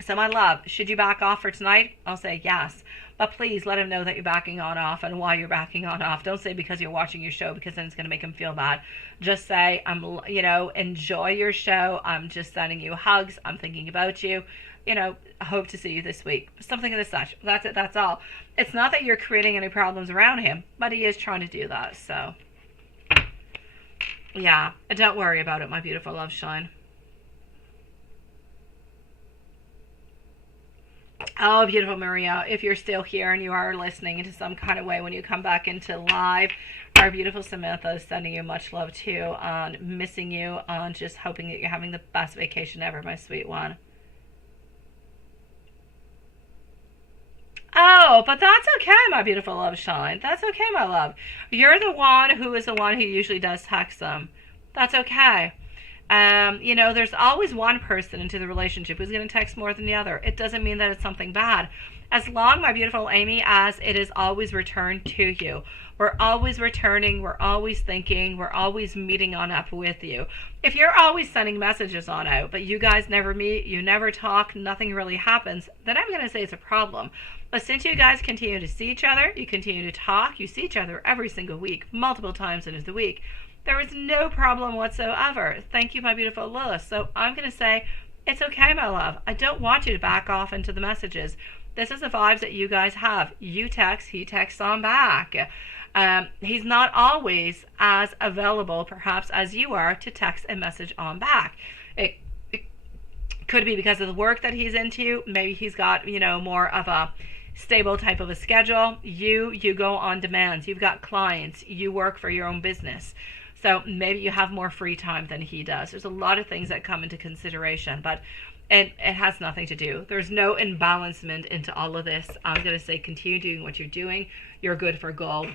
So my love, should you back off for tonight? I'll say yes. But please let him know that you're backing on off and why you're backing on off. Don't say because you're watching your show because then it's going to make him feel bad. Just say, enjoy your show. I'm just sending you hugs. I'm thinking about you. I hope to see you this week. Something of the such. That's it. That's all. It's not that you're creating any problems around him, but he is trying to do that. So, yeah. Don't worry about it, my beautiful love shine. Oh, beautiful Maria, if you're still here and you are listening into some kind of way when you come back into live, our beautiful Samantha is sending you much love too, on missing you, on just hoping that you're having the best vacation ever, my sweet one. Oh, but that's okay, my beautiful love shine. That's okay, my love. You're the one who is the one who usually does text them. That's okay. There's always one person into the relationship who's going to text more than the other. It doesn't mean that it's something bad. As long, my beautiful Amy, as it is always returned to you. We're always returning. We're always thinking. We're always meeting on up with you. If you're always sending messages on out, but you guys never meet, you never talk, nothing really happens, then I'm going to say it's a problem. But since you guys continue to see each other, you continue to talk, you see each other every single week, multiple times into the week, there is no problem whatsoever. Thank you, my beautiful Lilith. So I'm going to say, it's okay, my love. I don't want you to back off into the messages. This is the vibes that you guys have. You text, he texts on back. He's not always as available, perhaps, as you are to text a message on back. It could be because of the work that he's into. Maybe he's got, more of a stable type of a schedule. You go on demands. You've got clients. You work for your own business. So maybe you have more free time than he does. There's a lot of things that come into consideration, but it has nothing to do. There's no imbalancement into all of this. I'm going to say continue doing what you're doing. You're good for gold.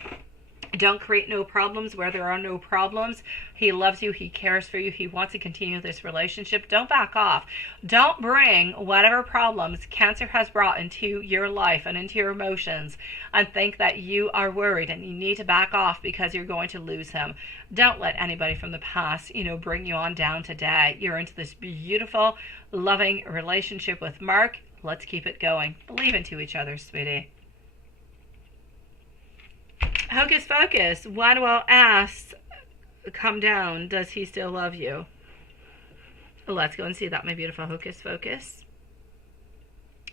Don't create no problems where there are no problems. He loves you. He cares for you. He wants to continue this relationship. Don't back off. Don't bring whatever problems Cancer has brought into your life and into your emotions and think that you are worried and you need to back off because you're going to lose him. Don't let anybody from the past, bring you on down today. You're into this beautiful, loving relationship with Mark. Let's keep it going. Believe into each other, sweetie. Hocus Pocus, when will ass come down? Does he still love you? Let's go and see that, my beautiful Hocus Pocus.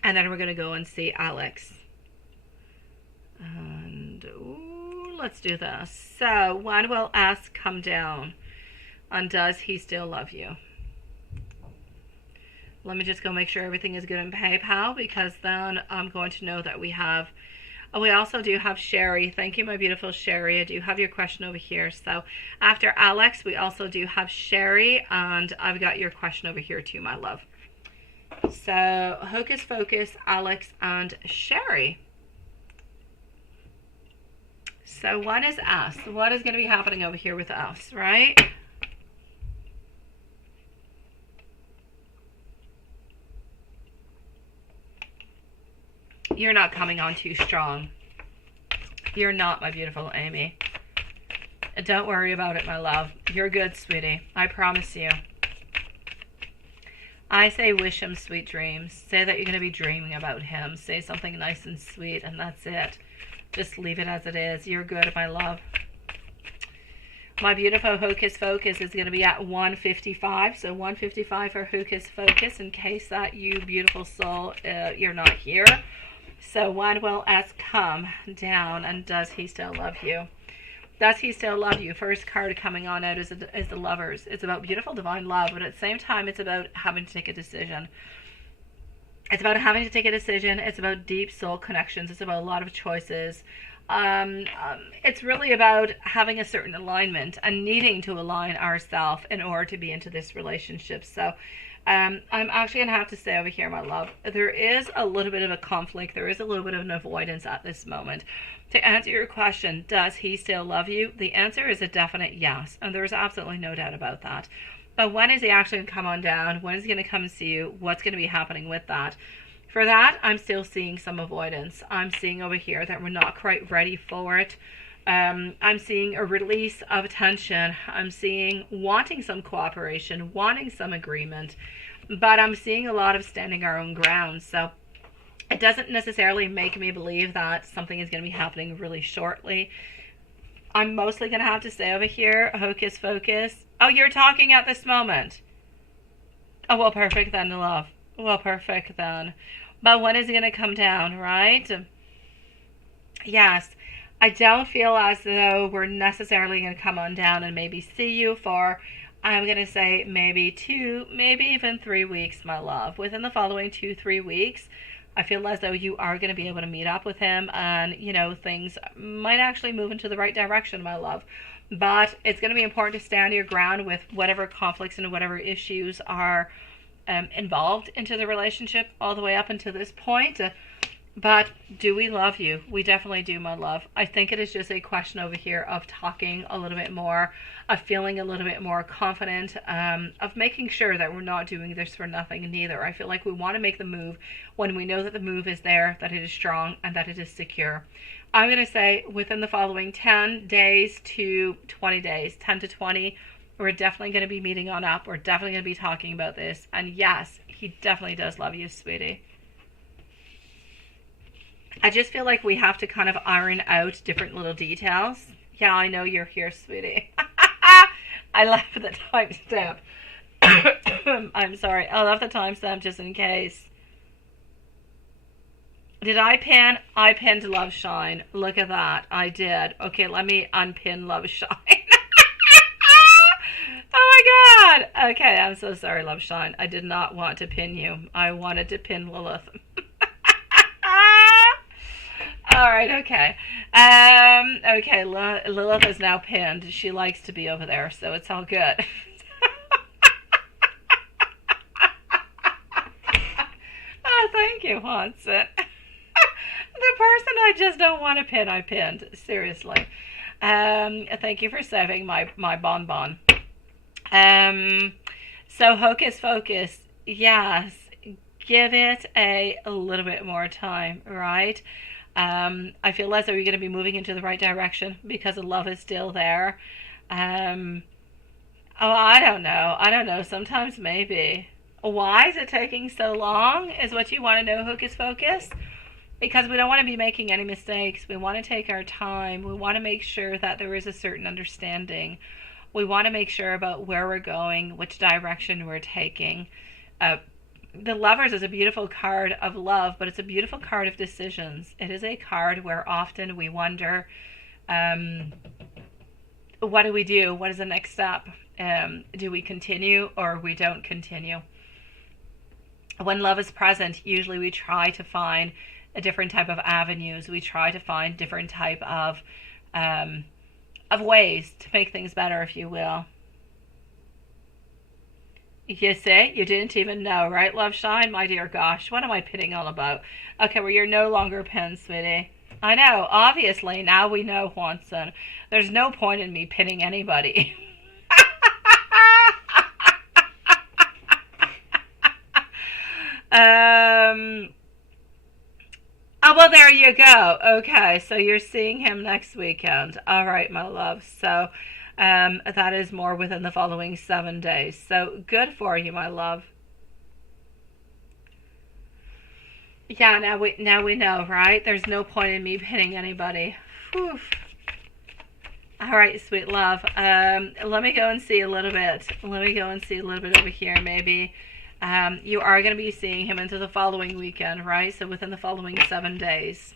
And then we're going to go and see Alex. And, ooh, let's do this. So when will S come down? And does he still love you? Let me just go make sure everything is good in PayPal, because then I'm going to know that we have... Oh, we also do have Sherry. Thank you, my beautiful Sherry. I do have your question over here. So after Alex, we also do have Sherry, and I've got your question over here too, my love. So Hocus Focus, Alex, and Sherry. So what is us? What is going to be happening over here with us, right? You're not coming on too strong. You're not, my beautiful Amy. Don't worry about it, my love. You're good, sweetie. I promise you. I say wish him sweet dreams. Say that you're going to be dreaming about him. Say something nice and sweet, and that's it. Just leave it as it is. You're good, my love. My beautiful Hocus Focus is going to be at 155. So 155 for Hocus Focus, in case that you beautiful soul, you're not here. So when will S come down, and does he still love you? Does he still love you? First card coming on out is the Lovers. It's about beautiful divine love, but at the same time it's about having to take a decision. It's about having to take a decision. It's about deep soul connections. It's about a lot of choices. It's really about having a certain alignment and needing to align ourselves in order to be into this relationship. So I'm actually going to have to say over here, my love, there is a little bit of a conflict. There is a little bit of an avoidance at this moment. To answer your question, does he still love you? The answer is a definite yes. And there's absolutely no doubt about that. But when is he actually going to come on down? When is he going to come and see you? What's going to be happening with that? For that, I'm still seeing some avoidance. I'm seeing over here that we're not quite ready for it. I'm seeing a release of tension. I'm seeing wanting some cooperation, wanting some agreement, but I'm seeing a lot of standing our own ground. So it doesn't necessarily make me believe that something is going to be happening really shortly. I'm mostly going to have to say over here, Hocus Focus. Oh, you're talking at this moment. Oh, well, perfect then, love. Well, perfect then. But when is it going to come down, right? Yes. I don't feel as though we're necessarily going to come on down and maybe see you for, I'm going to say maybe 2, maybe even 3 weeks, my love. Within the following 2-3 weeks, I feel as though you are going to be able to meet up with him, and, you know, things might actually move into the right direction, my love. But it's going to be important to stand your ground with whatever conflicts and whatever issues are involved into the relationship all the way up until this point. But do we love you? We definitely do, my love. I think it is just a question over here of talking a little bit more, of feeling a little bit more confident, of making sure that we're not doing this for nothing neither. I feel like we want to make the move when we know that the move is there, that it is strong, and that it is secure. I'm going to say within the following 10 days to 20 days, 10 to 20, we're definitely going to be meeting on up. We're definitely going to be talking about this. And yes, he definitely does love you, sweetie. I just feel like we have to kind of iron out different little details. Yeah, I know you're here, sweetie. I love the timestamp. I'm sorry. I love the timestamp just in case. Did I pin? I pinned Love Shine. Look at that. I did. Okay, let me unpin Love Shine. Oh my God. Okay, I'm so sorry, Love Shine. I did not want to pin you. I wanted to pin Lilith. All right, okay. Okay, Lilith is now pinned. She likes to be over there, so it's all good. Oh, thank you, Hanson. The person I just don't want to pin, I pinned. Seriously. Thank you for saving my bonbon. So Hocus Focus, yes, give it a little bit more time, right? I feel as though you're going to be moving into the right direction because the love is still there. Oh, I don't know. Sometimes maybe. Why is it taking so long is what you want to know, Hocus Focus. Because we don't want to be making any mistakes. We want to take our time. We want to make sure that there is a certain understanding. We want to make sure about where we're going, which direction we're taking. The Lovers is a beautiful card of love, but it's a beautiful card of decisions. It is a card where often we wonder, what do we do? What is the next step? Do we continue or we don't continue? When love is present, usually we try to find a different type of avenues. We try to find different type of ways to make things better, if you will. You see, you didn't even know, right, Love Shine? My dear gosh, what am I pinning all about? Okay, well, you're no longer pinned, sweetie. I know, obviously, now we know, Juanson. There's no point in me pinning anybody. Oh, well, there you go. Okay, so you're seeing him next weekend. All right, my love. So that is more within the following 7 days. So good for you, my love. Yeah, now we know, right? There's no point in me pinning anybody. Whew. All right, sweet love. Let me go and see a little bit. Let me go and see a little bit over here, maybe. You are going to be seeing him into the following weekend, right? So within the following 7 days.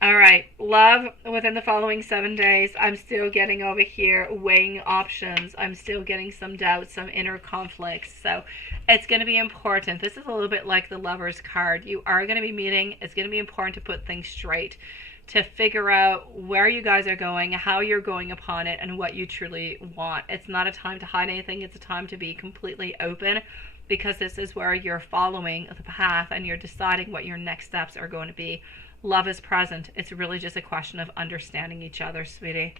All right, love, within the following 7 days, I'm still getting over here weighing options. I'm still getting some doubts, some inner conflicts. So it's going to be important. This is a little bit like the Lover's card. You are going to be meeting. It's going to be important to put things straight, to figure out where you guys are going, how you're going upon it, and what you truly want. It's not a time to hide anything. It's a time to be completely open, because this is where you're following the path and you're deciding what your next steps are going to be. Love is present. It's really just a question of understanding each other, sweetie.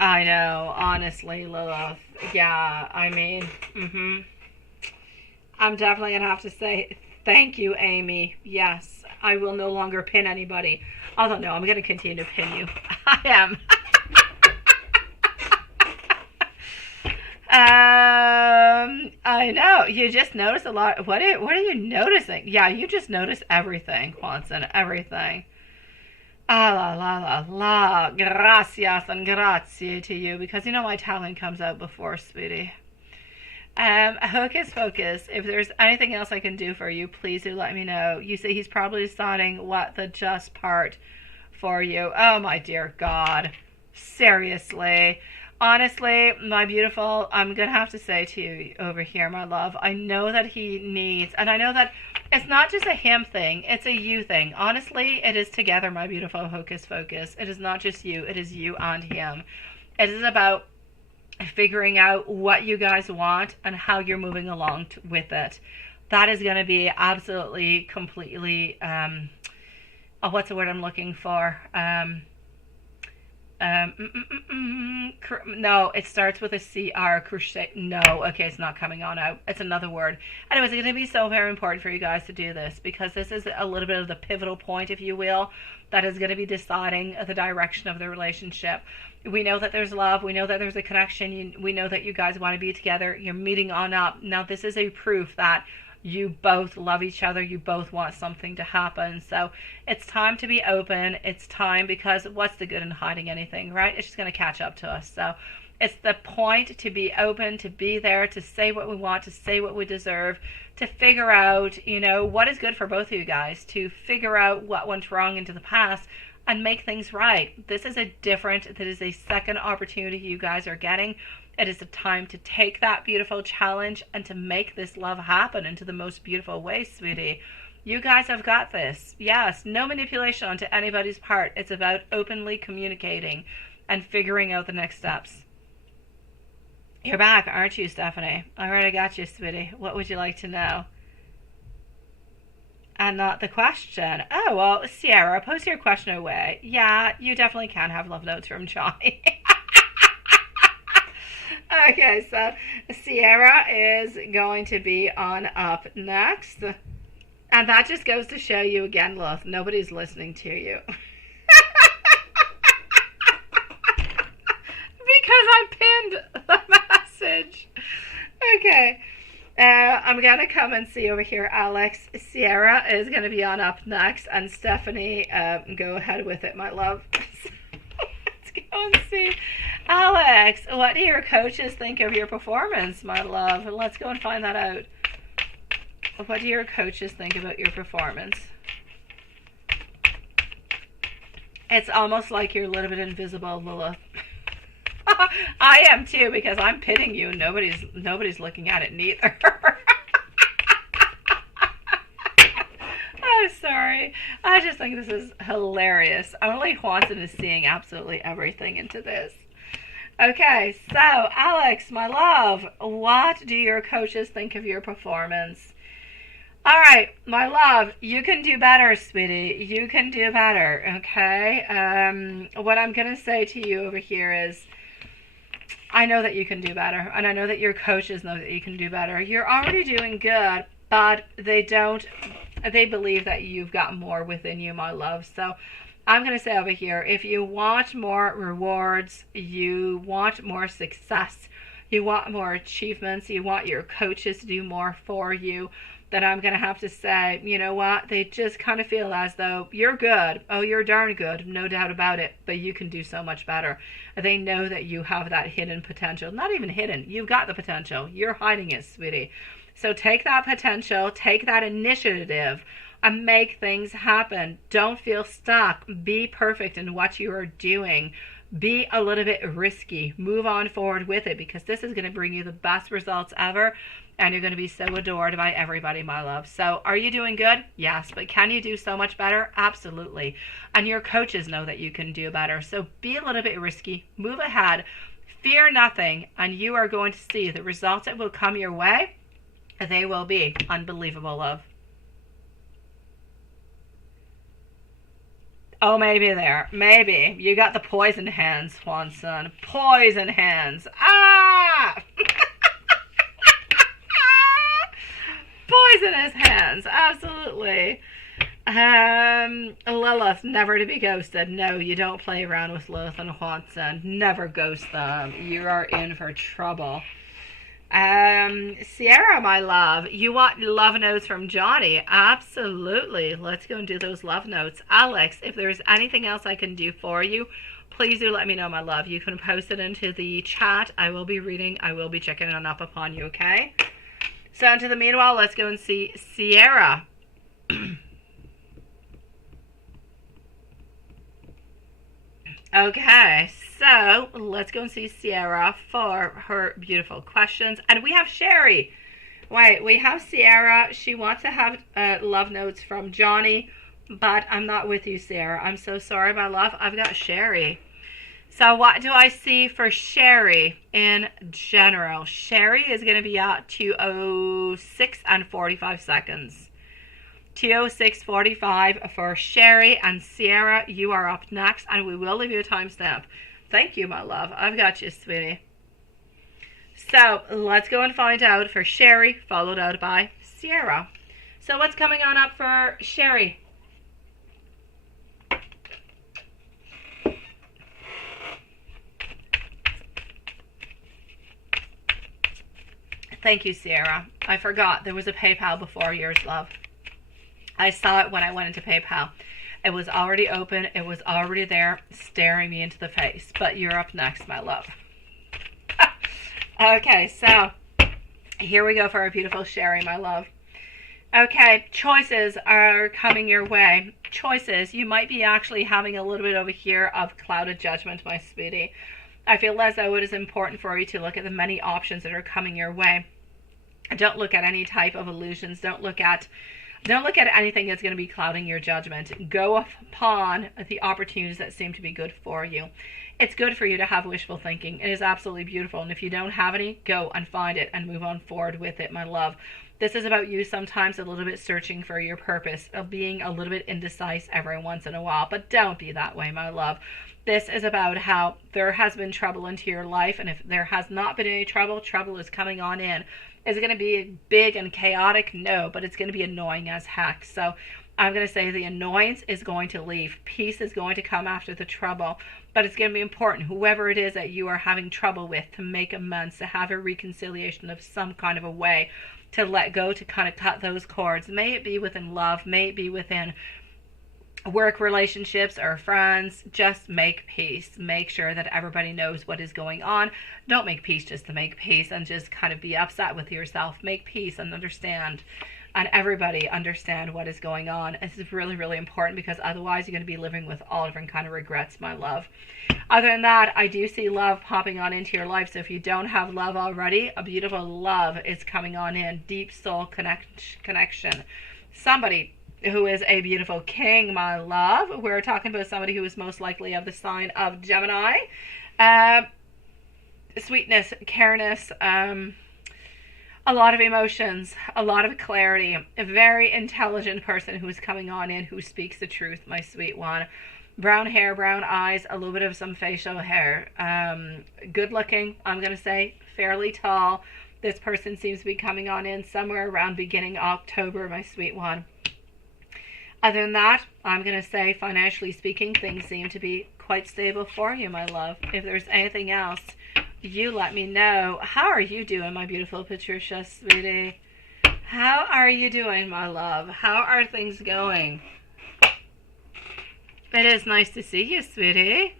I know, honestly, Lilith. Yeah, I mean, I'm definitely going to have to say thank you, Amy. Yes, I will no longer pin anybody. Although, no, I'm going to continue to pin you. I am. I know. You just notice a lot. What are you noticing? Yeah, you just notice everything, Juanson. Everything. Ah, la, la, la, la. Gracias and grazie to you. Because you know my talent comes out before, sweetie. Hocus Pocus, if there's anything else I can do for you, please do let me know. You see, he's probably deciding what the just part for you. Oh, my dear God. Seriously. Honestly, my beautiful, I'm going to have to say to you over here, my love, I know that he needs, and I know that it's not just a him thing, it's a you thing. Honestly, it is together, my beautiful Hocus Pocus. It is not just you, it is you and him. It is about figuring out what you guys want and how you're moving along with it. That is going to be absolutely, completely, what's the word I'm looking for? No, it starts with a CR, crochet. No, okay, it's not coming on out. It's another word. Anyways, it's going to be so very important for you guys to do this, because this is a little bit of the pivotal point, if you will, that is going to be deciding the direction of the relationship. We know that there's love. We know that there's a connection. We know that you guys want to be together. You're meeting on up. Now, this is a proof that you both love each other. You both want something to happen. So it's time to be open. It's time, because what's the good in hiding anything, right? It's just going to catch up to us. So it's the point to be open, to be there, to say what we want, to say what we deserve, to figure out, you know, what is good for both of you guys, to figure out what went wrong into the past and make things right. This is a second opportunity you guys are getting. It is a time to take that beautiful challenge and to make this love happen into the most beautiful way, sweetie. You guys have got this. Yes, no manipulation onto anybody's part. It's about openly communicating and figuring out the next steps. You're back, aren't you, Stephanie? All right, I got you, sweetie. What would you like to know? And not the question. Oh, well, Sierra, post your question away. Yeah, you definitely can have love notes from Johnny. Okay, so Sierra is going to be on up next. And that just goes to show you again, love, nobody's listening to you. Because I pinned the message. Okay. I'm going to come and see over here, Alex. Sierra is going to be on up next. And Stephanie, go ahead with it, my love. Let's go and see. Alex, what do your coaches think of your performance, my love? Let's go and find that out. what do your coaches think about your performance? It's almost like you're a little bit invisible, Lilith. I am too, because I'm pitting you. Nobody's looking at it neither. I'm sorry. I just think this is hilarious. Only Juanson is seeing absolutely everything into this. Okay, so Alex, my love, what do your coaches think of your performance? All right, my love, you can do better, sweetie. You can do better, okay? What I'm going to say to you over here is, I know that you can do better, and I know that your coaches know that you can do better. You're already doing good, but they believe that you've got more within you, my love. So I'm going to say over here, if you want more rewards, you want more success, you want more achievements, you want your coaches to do more for you, then I'm going to have to say, you know what, they just kind of feel as though you're good. Oh, you're darn good, no doubt about it, but you can do so much better. They know that you have that hidden potential. Not even hidden, you've got the potential. You're hiding it, sweetie. So take that potential, take that initiative, and make things happen. Don't feel stuck. Be perfect in what you are doing. Be a little bit risky. Move on forward with it, because this is going to bring you the best results ever. And you're going to be so adored by everybody, my love. So are you doing good? Yes. But can you do so much better? Absolutely. And your coaches know that you can do better. So be a little bit risky. Move ahead. Fear nothing. And you are going to see the results that will come your way. They will be unbelievable, love. Oh, maybe there. Maybe. You got the poison hands, Juanson. Poison hands. Ah! Poisonous hands, absolutely. Lilith, never to be ghosted. No, you don't play around with Lilith and Juanson. Never ghost them. You are in for trouble. Sierra, my love, you want love notes from Johnny? Absolutely. Let's go and do those love notes. Alex, if there's anything else I can do for you, please do let me know, my love. You can post it into the chat. I will be reading. I will be checking it up upon you, okay? So into the meanwhile, let's go and see Sierra. Okay, so let's go and see Sierra for her beautiful questions. And we have Sherry. Wait, we have Sierra. She wants to have love notes from Johnny, but I'm not with you, Sierra. I'm so sorry, my love. I've got Sherry. So what do I see for Sherry in general? Sherry is going to be at 2:06 and 45 seconds. 2:06:45 for Sherry. And Sierra, you are up next, and we will leave you a timestamp. Thank you, my love. I've got you, sweetie. So let's go and find out for Sherry, followed out by Sierra. So what's coming on up for Sherry? Thank you, Sierra. I forgot there was a PayPal before yours, love. I saw it when I went into PayPal. It was already open. It was already there, staring me into the face. But you're up next, my love. Okay, so here we go for our beautiful Sherry, my love. Okay, choices are coming your way. Choices. You might be actually having a little bit over here of clouded judgment, my sweetie. I feel as though it is important for you to look at the many options that are coming your way. Don't look at any type of illusions. Don't look at anything that's going to be clouding your judgment. Go upon the opportunities that seem to be good for you. It's good for you to have wishful thinking. It is absolutely beautiful. And if you don't have any, go and find it and move on forward with it, my love. This is about you sometimes a little bit searching for your purpose, of being a little bit indecisive every once in a while. But don't be that way, my love. This is about how there has been trouble into your life, and if there has not been any trouble, trouble is coming on in. Is it going to be big and chaotic? No, but it's going to be annoying as heck. So I'm going to say the annoyance is going to leave. Peace is going to come after the trouble. But it's going to be important, whoever it is that you are having trouble with, to make amends, to have a reconciliation of some kind of a way, to let go, to kind of cut those cords. May it be within love, may it be within work relationships or friends. Just make peace. Make sure that everybody knows what is going on. Don't make peace just to make peace and just kind of be upset with yourself. Make peace and understand and everybody understand what is going on. This is really, really important, because otherwise you're going to be living with all different kind of regrets, my love. Other than that, I do see love popping on into your life. So if you don't have love already, a beautiful love is coming on in. Deep soul connection. Somebody who is a beautiful king, my love. We're talking about somebody who is most likely of the sign of Gemini. Sweetness, careness, a lot of emotions, a lot of clarity. A very intelligent person who is coming on in, who speaks the truth, my sweet one. Brown hair, brown eyes, a little bit of some facial hair. Good looking, I'm going to say. Fairly tall. This person seems to be coming on in somewhere around beginning October, my sweet one. Other than that, I'm going to say, financially speaking, things seem to be quite stable for you, my love. If there's anything else, you let me know. How are you doing, my beautiful Patricia, sweetie? How are you doing, my love? How are things going? It is nice to see you, sweetie.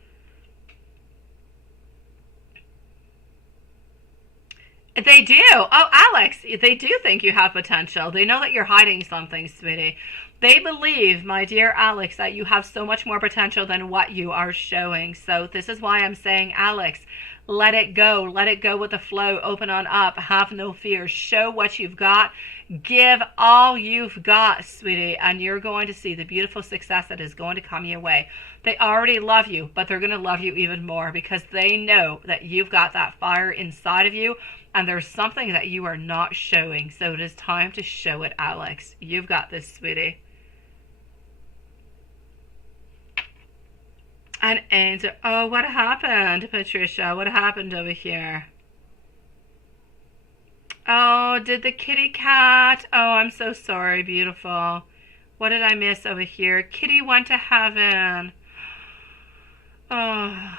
They do. Oh, Alex, they do think you have potential. They know that you're hiding something, sweetie. They believe, my dear Alex, that you have so much more potential than what you are showing. So this is why I'm saying, Alex, let it go. Let it go with the flow. Open on up. Have no fear. Show what you've got. Give all you've got, sweetie, and you're going to see the beautiful success that is going to come your way. They already love you, but they're going to love you even more, because they know that you've got that fire inside of you, and there's something that you are not showing. So it is time to show it, Alex. You've got this, sweetie. An angel. Oh, what happened, Patricia? What happened over here? Oh, did the kitty cat? Oh, I'm so sorry, beautiful. What did I miss over here? Kitty went to heaven. Oh.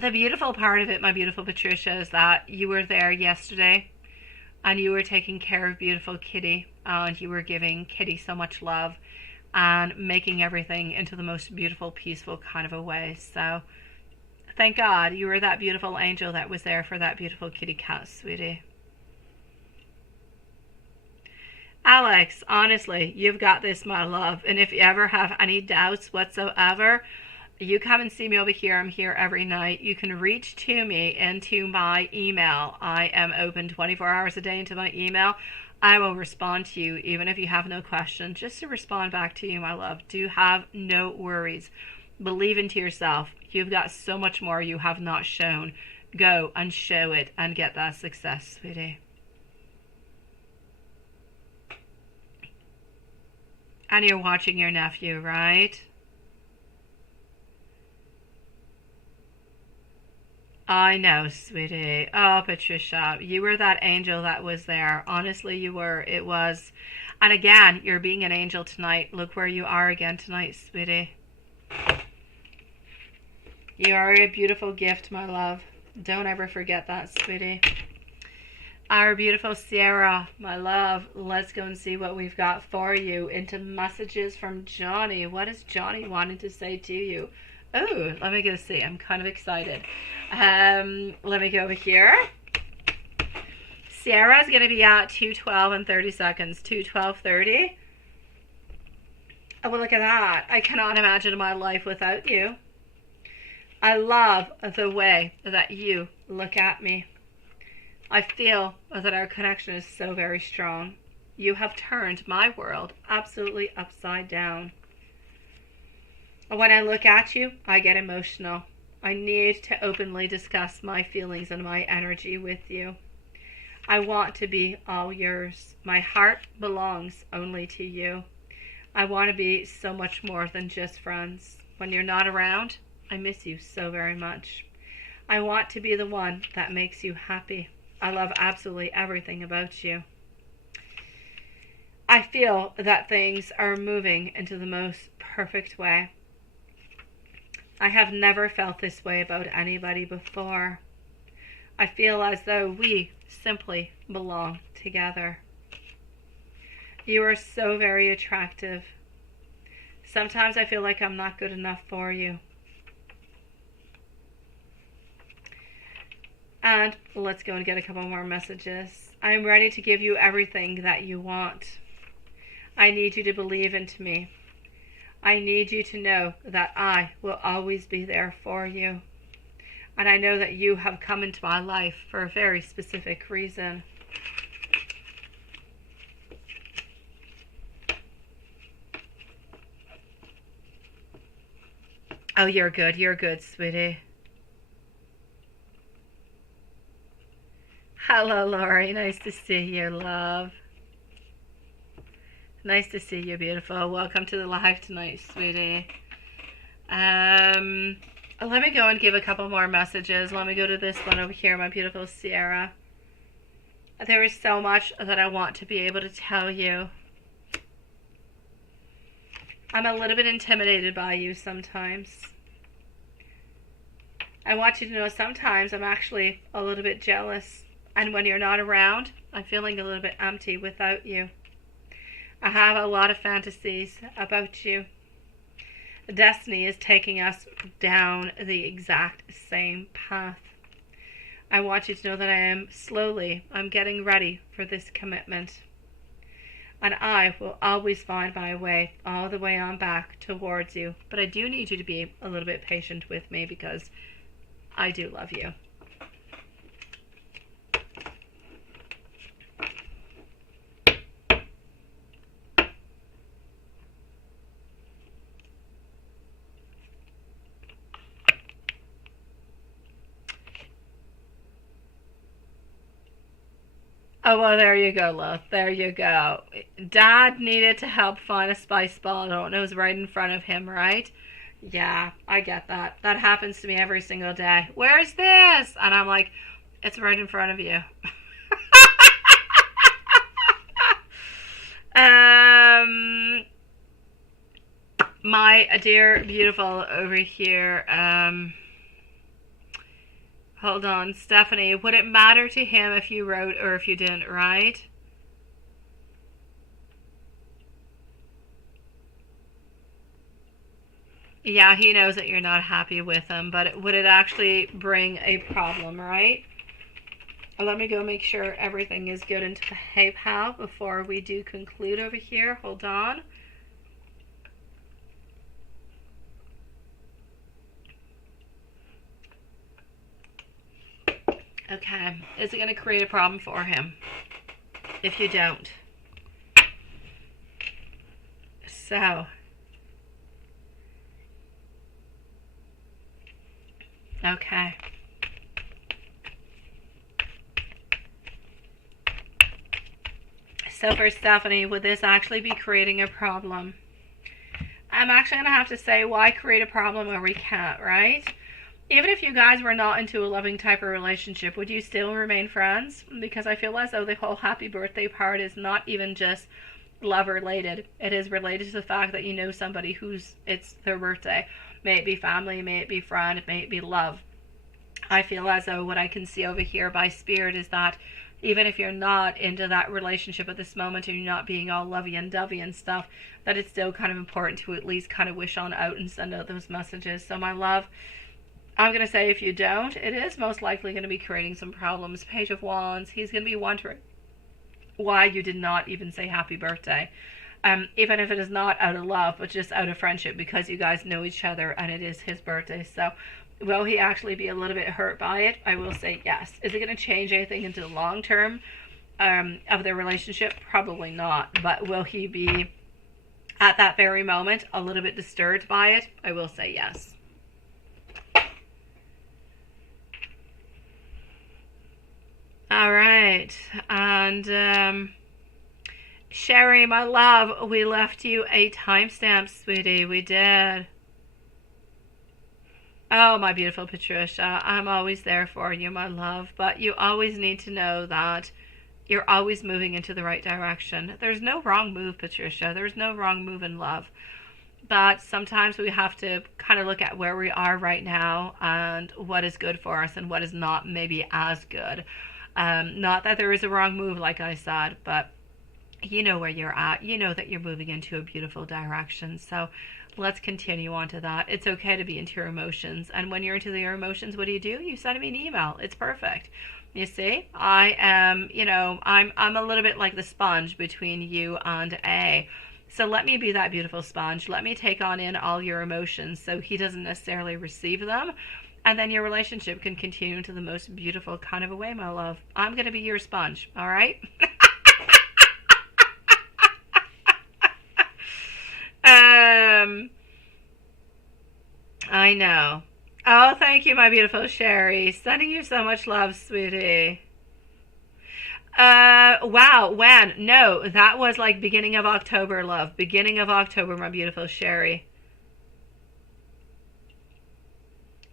The beautiful part of it, my beautiful Patricia, is that you were there yesterday and you were taking care of beautiful Kitty, and you were giving Kitty so much love and making everything into the most beautiful, peaceful kind of a way. So thank God you were that beautiful angel that was there for that beautiful kitty cat, sweetie. Alex, honestly, you've got this, my love. And if you ever have any doubts whatsoever, you come and see me over here. I'm here every night. You can reach to me into my email. I am open 24 hours a day into my email. I will respond to you, even if you have no question, just to respond back to you, my love. Do have no worries. Believe into yourself. You've got so much more you have not shown. Go and show it and get that success, sweetie. And you're watching your nephew, right? I know, sweetie. Oh, Patricia, you were that angel that was there. Honestly, you were. It was. And again, you're being an angel tonight. Look where you are again tonight, sweetie. You are a beautiful gift, my love. Don't ever forget that, sweetie. Our beautiful Sierra, my love. Let's go and see what we've got for you. Into messages from Johnny. What is Johnny wanting to say to you? Oh, let me go see. I'm kind of excited. Let me go over here. Sierra's going to be at 2:12 and 30 seconds. 2:12:30. Oh, well, look at that. I cannot imagine my life without you. I love the way that you look at me. I feel that our connection is so very strong. You have turned my world absolutely upside down. When I look at you, I get emotional. I need to openly discuss my feelings and my energy with you. I want to be all yours. My heart belongs only to you. I want to be so much more than just friends. When you're not around, I miss you so very much. I want to be the one that makes you happy. I love absolutely everything about you. I feel that things are moving into the most perfect way. I have never felt this way about anybody before. I feel as though we simply belong together. You are so very attractive. Sometimes I feel like I'm not good enough for you. And let's go and get a couple more messages. I'm ready to give you everything that you want. I need you to believe into me. I need you to know that I will always be there for you. And I know that you have come into my life for a very specific reason. Oh, you're good, sweetie. Hello, Lori. Nice to see you, love. Nice to see you, beautiful. Welcome to the live tonight, sweetie. Let me go and give a couple more messages. Let me go to this one over here, my beautiful Sierra. There is so much that I want to be able to tell you. I'm a little bit intimidated by you sometimes. I want you to know sometimes I'm actually a little bit jealous. And when you're not around, I'm feeling a little bit empty without you. I have a lot of fantasies about you. Destiny is taking us down the exact same path. I want you to know that I'm getting ready for this commitment. And I will always find my way all the way on back towards you. But I do need you to be a little bit patient with me because I do love you. Oh, well, there you go, love. There you go. Dad needed to help find a spice bottle, and it was right in front of him, right? Yeah, I get that. That happens to me every single day. Where's this? And I'm like, it's right in front of you. My dear, beautiful over here, hold on, Stephanie. Would it matter to him if you wrote or if you didn't write? Yeah, he knows that you're not happy with him, but would it actually bring a problem, right? Let me go make sure everything is good into the PayPal before we do conclude over here. Hold on. Okay, is it going to create a problem for him if you don't? So, okay. So for Stephanie, would this actually be creating a problem? I'm actually going to have to say, why create a problem where we can't, right? Even if you guys were not into a loving type of relationship, would you still remain friends? Because I feel as though the whole happy birthday part is not even just love related. It is related to the fact that you know somebody it's their birthday. May it be family, may it be friend, may it be love. I feel as though what I can see over here by spirit is that even if you're not into that relationship at this moment and you're not being all lovey and dovey and stuff, that it's still kind of important to at least kind of wish on out and send out those messages. So my love, I'm going to say if you don't, it is most likely going to be creating some problems. Page of Wands, he's going to be wondering why you did not even say happy birthday. Even if it is not out of love, but just out of friendship because you guys know each other and it is his birthday. So will he actually be a little bit hurt by it? I will say yes. Is it going to change anything into the long term of their relationship? Probably not. But will he be, at that very moment, a little bit disturbed by it? I will say yes. All right. And Sherry, my love, we left you a timestamp, sweetie. We did. Oh, my beautiful Patricia, I'm always there for you, my love, but you always need to know that you're always moving into the right direction. There's no wrong move, Patricia. There's no wrong move in love. But sometimes we have to kind of look at where we are right now and what is good for us and what is not maybe as good. Not that there is a wrong move, like I said, but you know where you're at. You know that you're moving into a beautiful direction. So let's continue on to that. It's okay to be into your emotions. And when you're into your emotions, what do? You send me an email. It's perfect. You see, I am, I'm a little bit like the sponge between you and A. So let me be that beautiful sponge. Let me take on in all your emotions so he doesn't necessarily receive them. And then your relationship can continue into the most beautiful kind of a way, my love. I'm going to be your sponge, all right? I know. Oh, thank you, my beautiful Sherry. Sending you so much love, sweetie. Wow, when? No, that was like beginning of October, love. Beginning of October, my beautiful Sherry.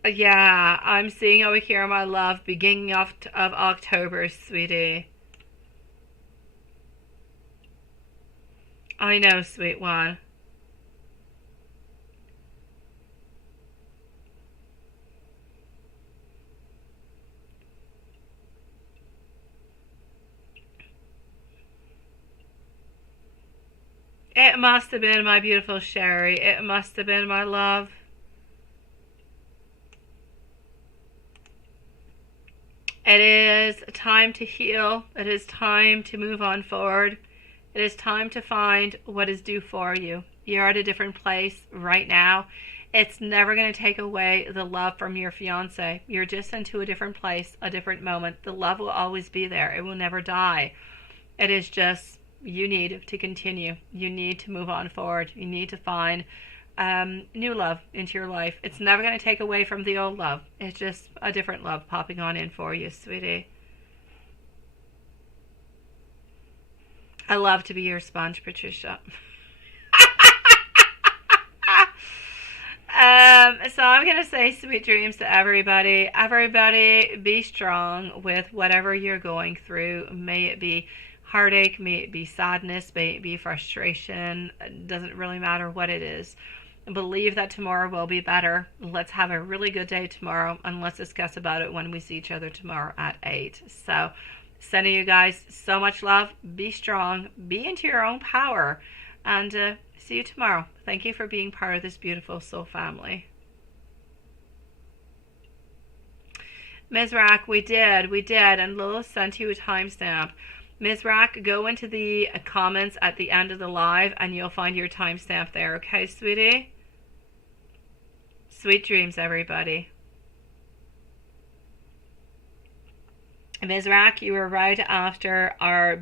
Yeah, I'm seeing over here, my love, beginning of October, sweetie. I know, sweet one. It must have been my beautiful Sherry. It must have been my love. It is time to heal. It is time to move on forward. It is time to find what is due for you. You're at a different place right now. It's never going to take away the love from your fiance. You're just into a different place, a different moment. The love will always be there. It will never die. It is just you need to continue. You need to move on forward. You need to find new love into your life. It's never going to take away from the old love. It's just a different love popping on in for you, sweetie. I love to be your sponge, Patricia. So I'm going to say sweet dreams to everybody. Everybody, be strong with whatever you're going through. May it be heartache, may it be sadness, may it be frustration. It doesn't really matter what it is. Believe that tomorrow will be better. Let's have a really good day tomorrow, and let's discuss about it when we see each other tomorrow at 8. So, sending you guys so much love. Be strong. Be into your own power. And see you tomorrow. Thank you for being part of this beautiful soul family. Ms. Rack, we did. And Lilith sent you a timestamp. Ms. Rack, go into the comments at the end of the live and you'll find your timestamp there. Okay, sweetie? Sweet dreams, everybody. Ms. Rack, you were right after our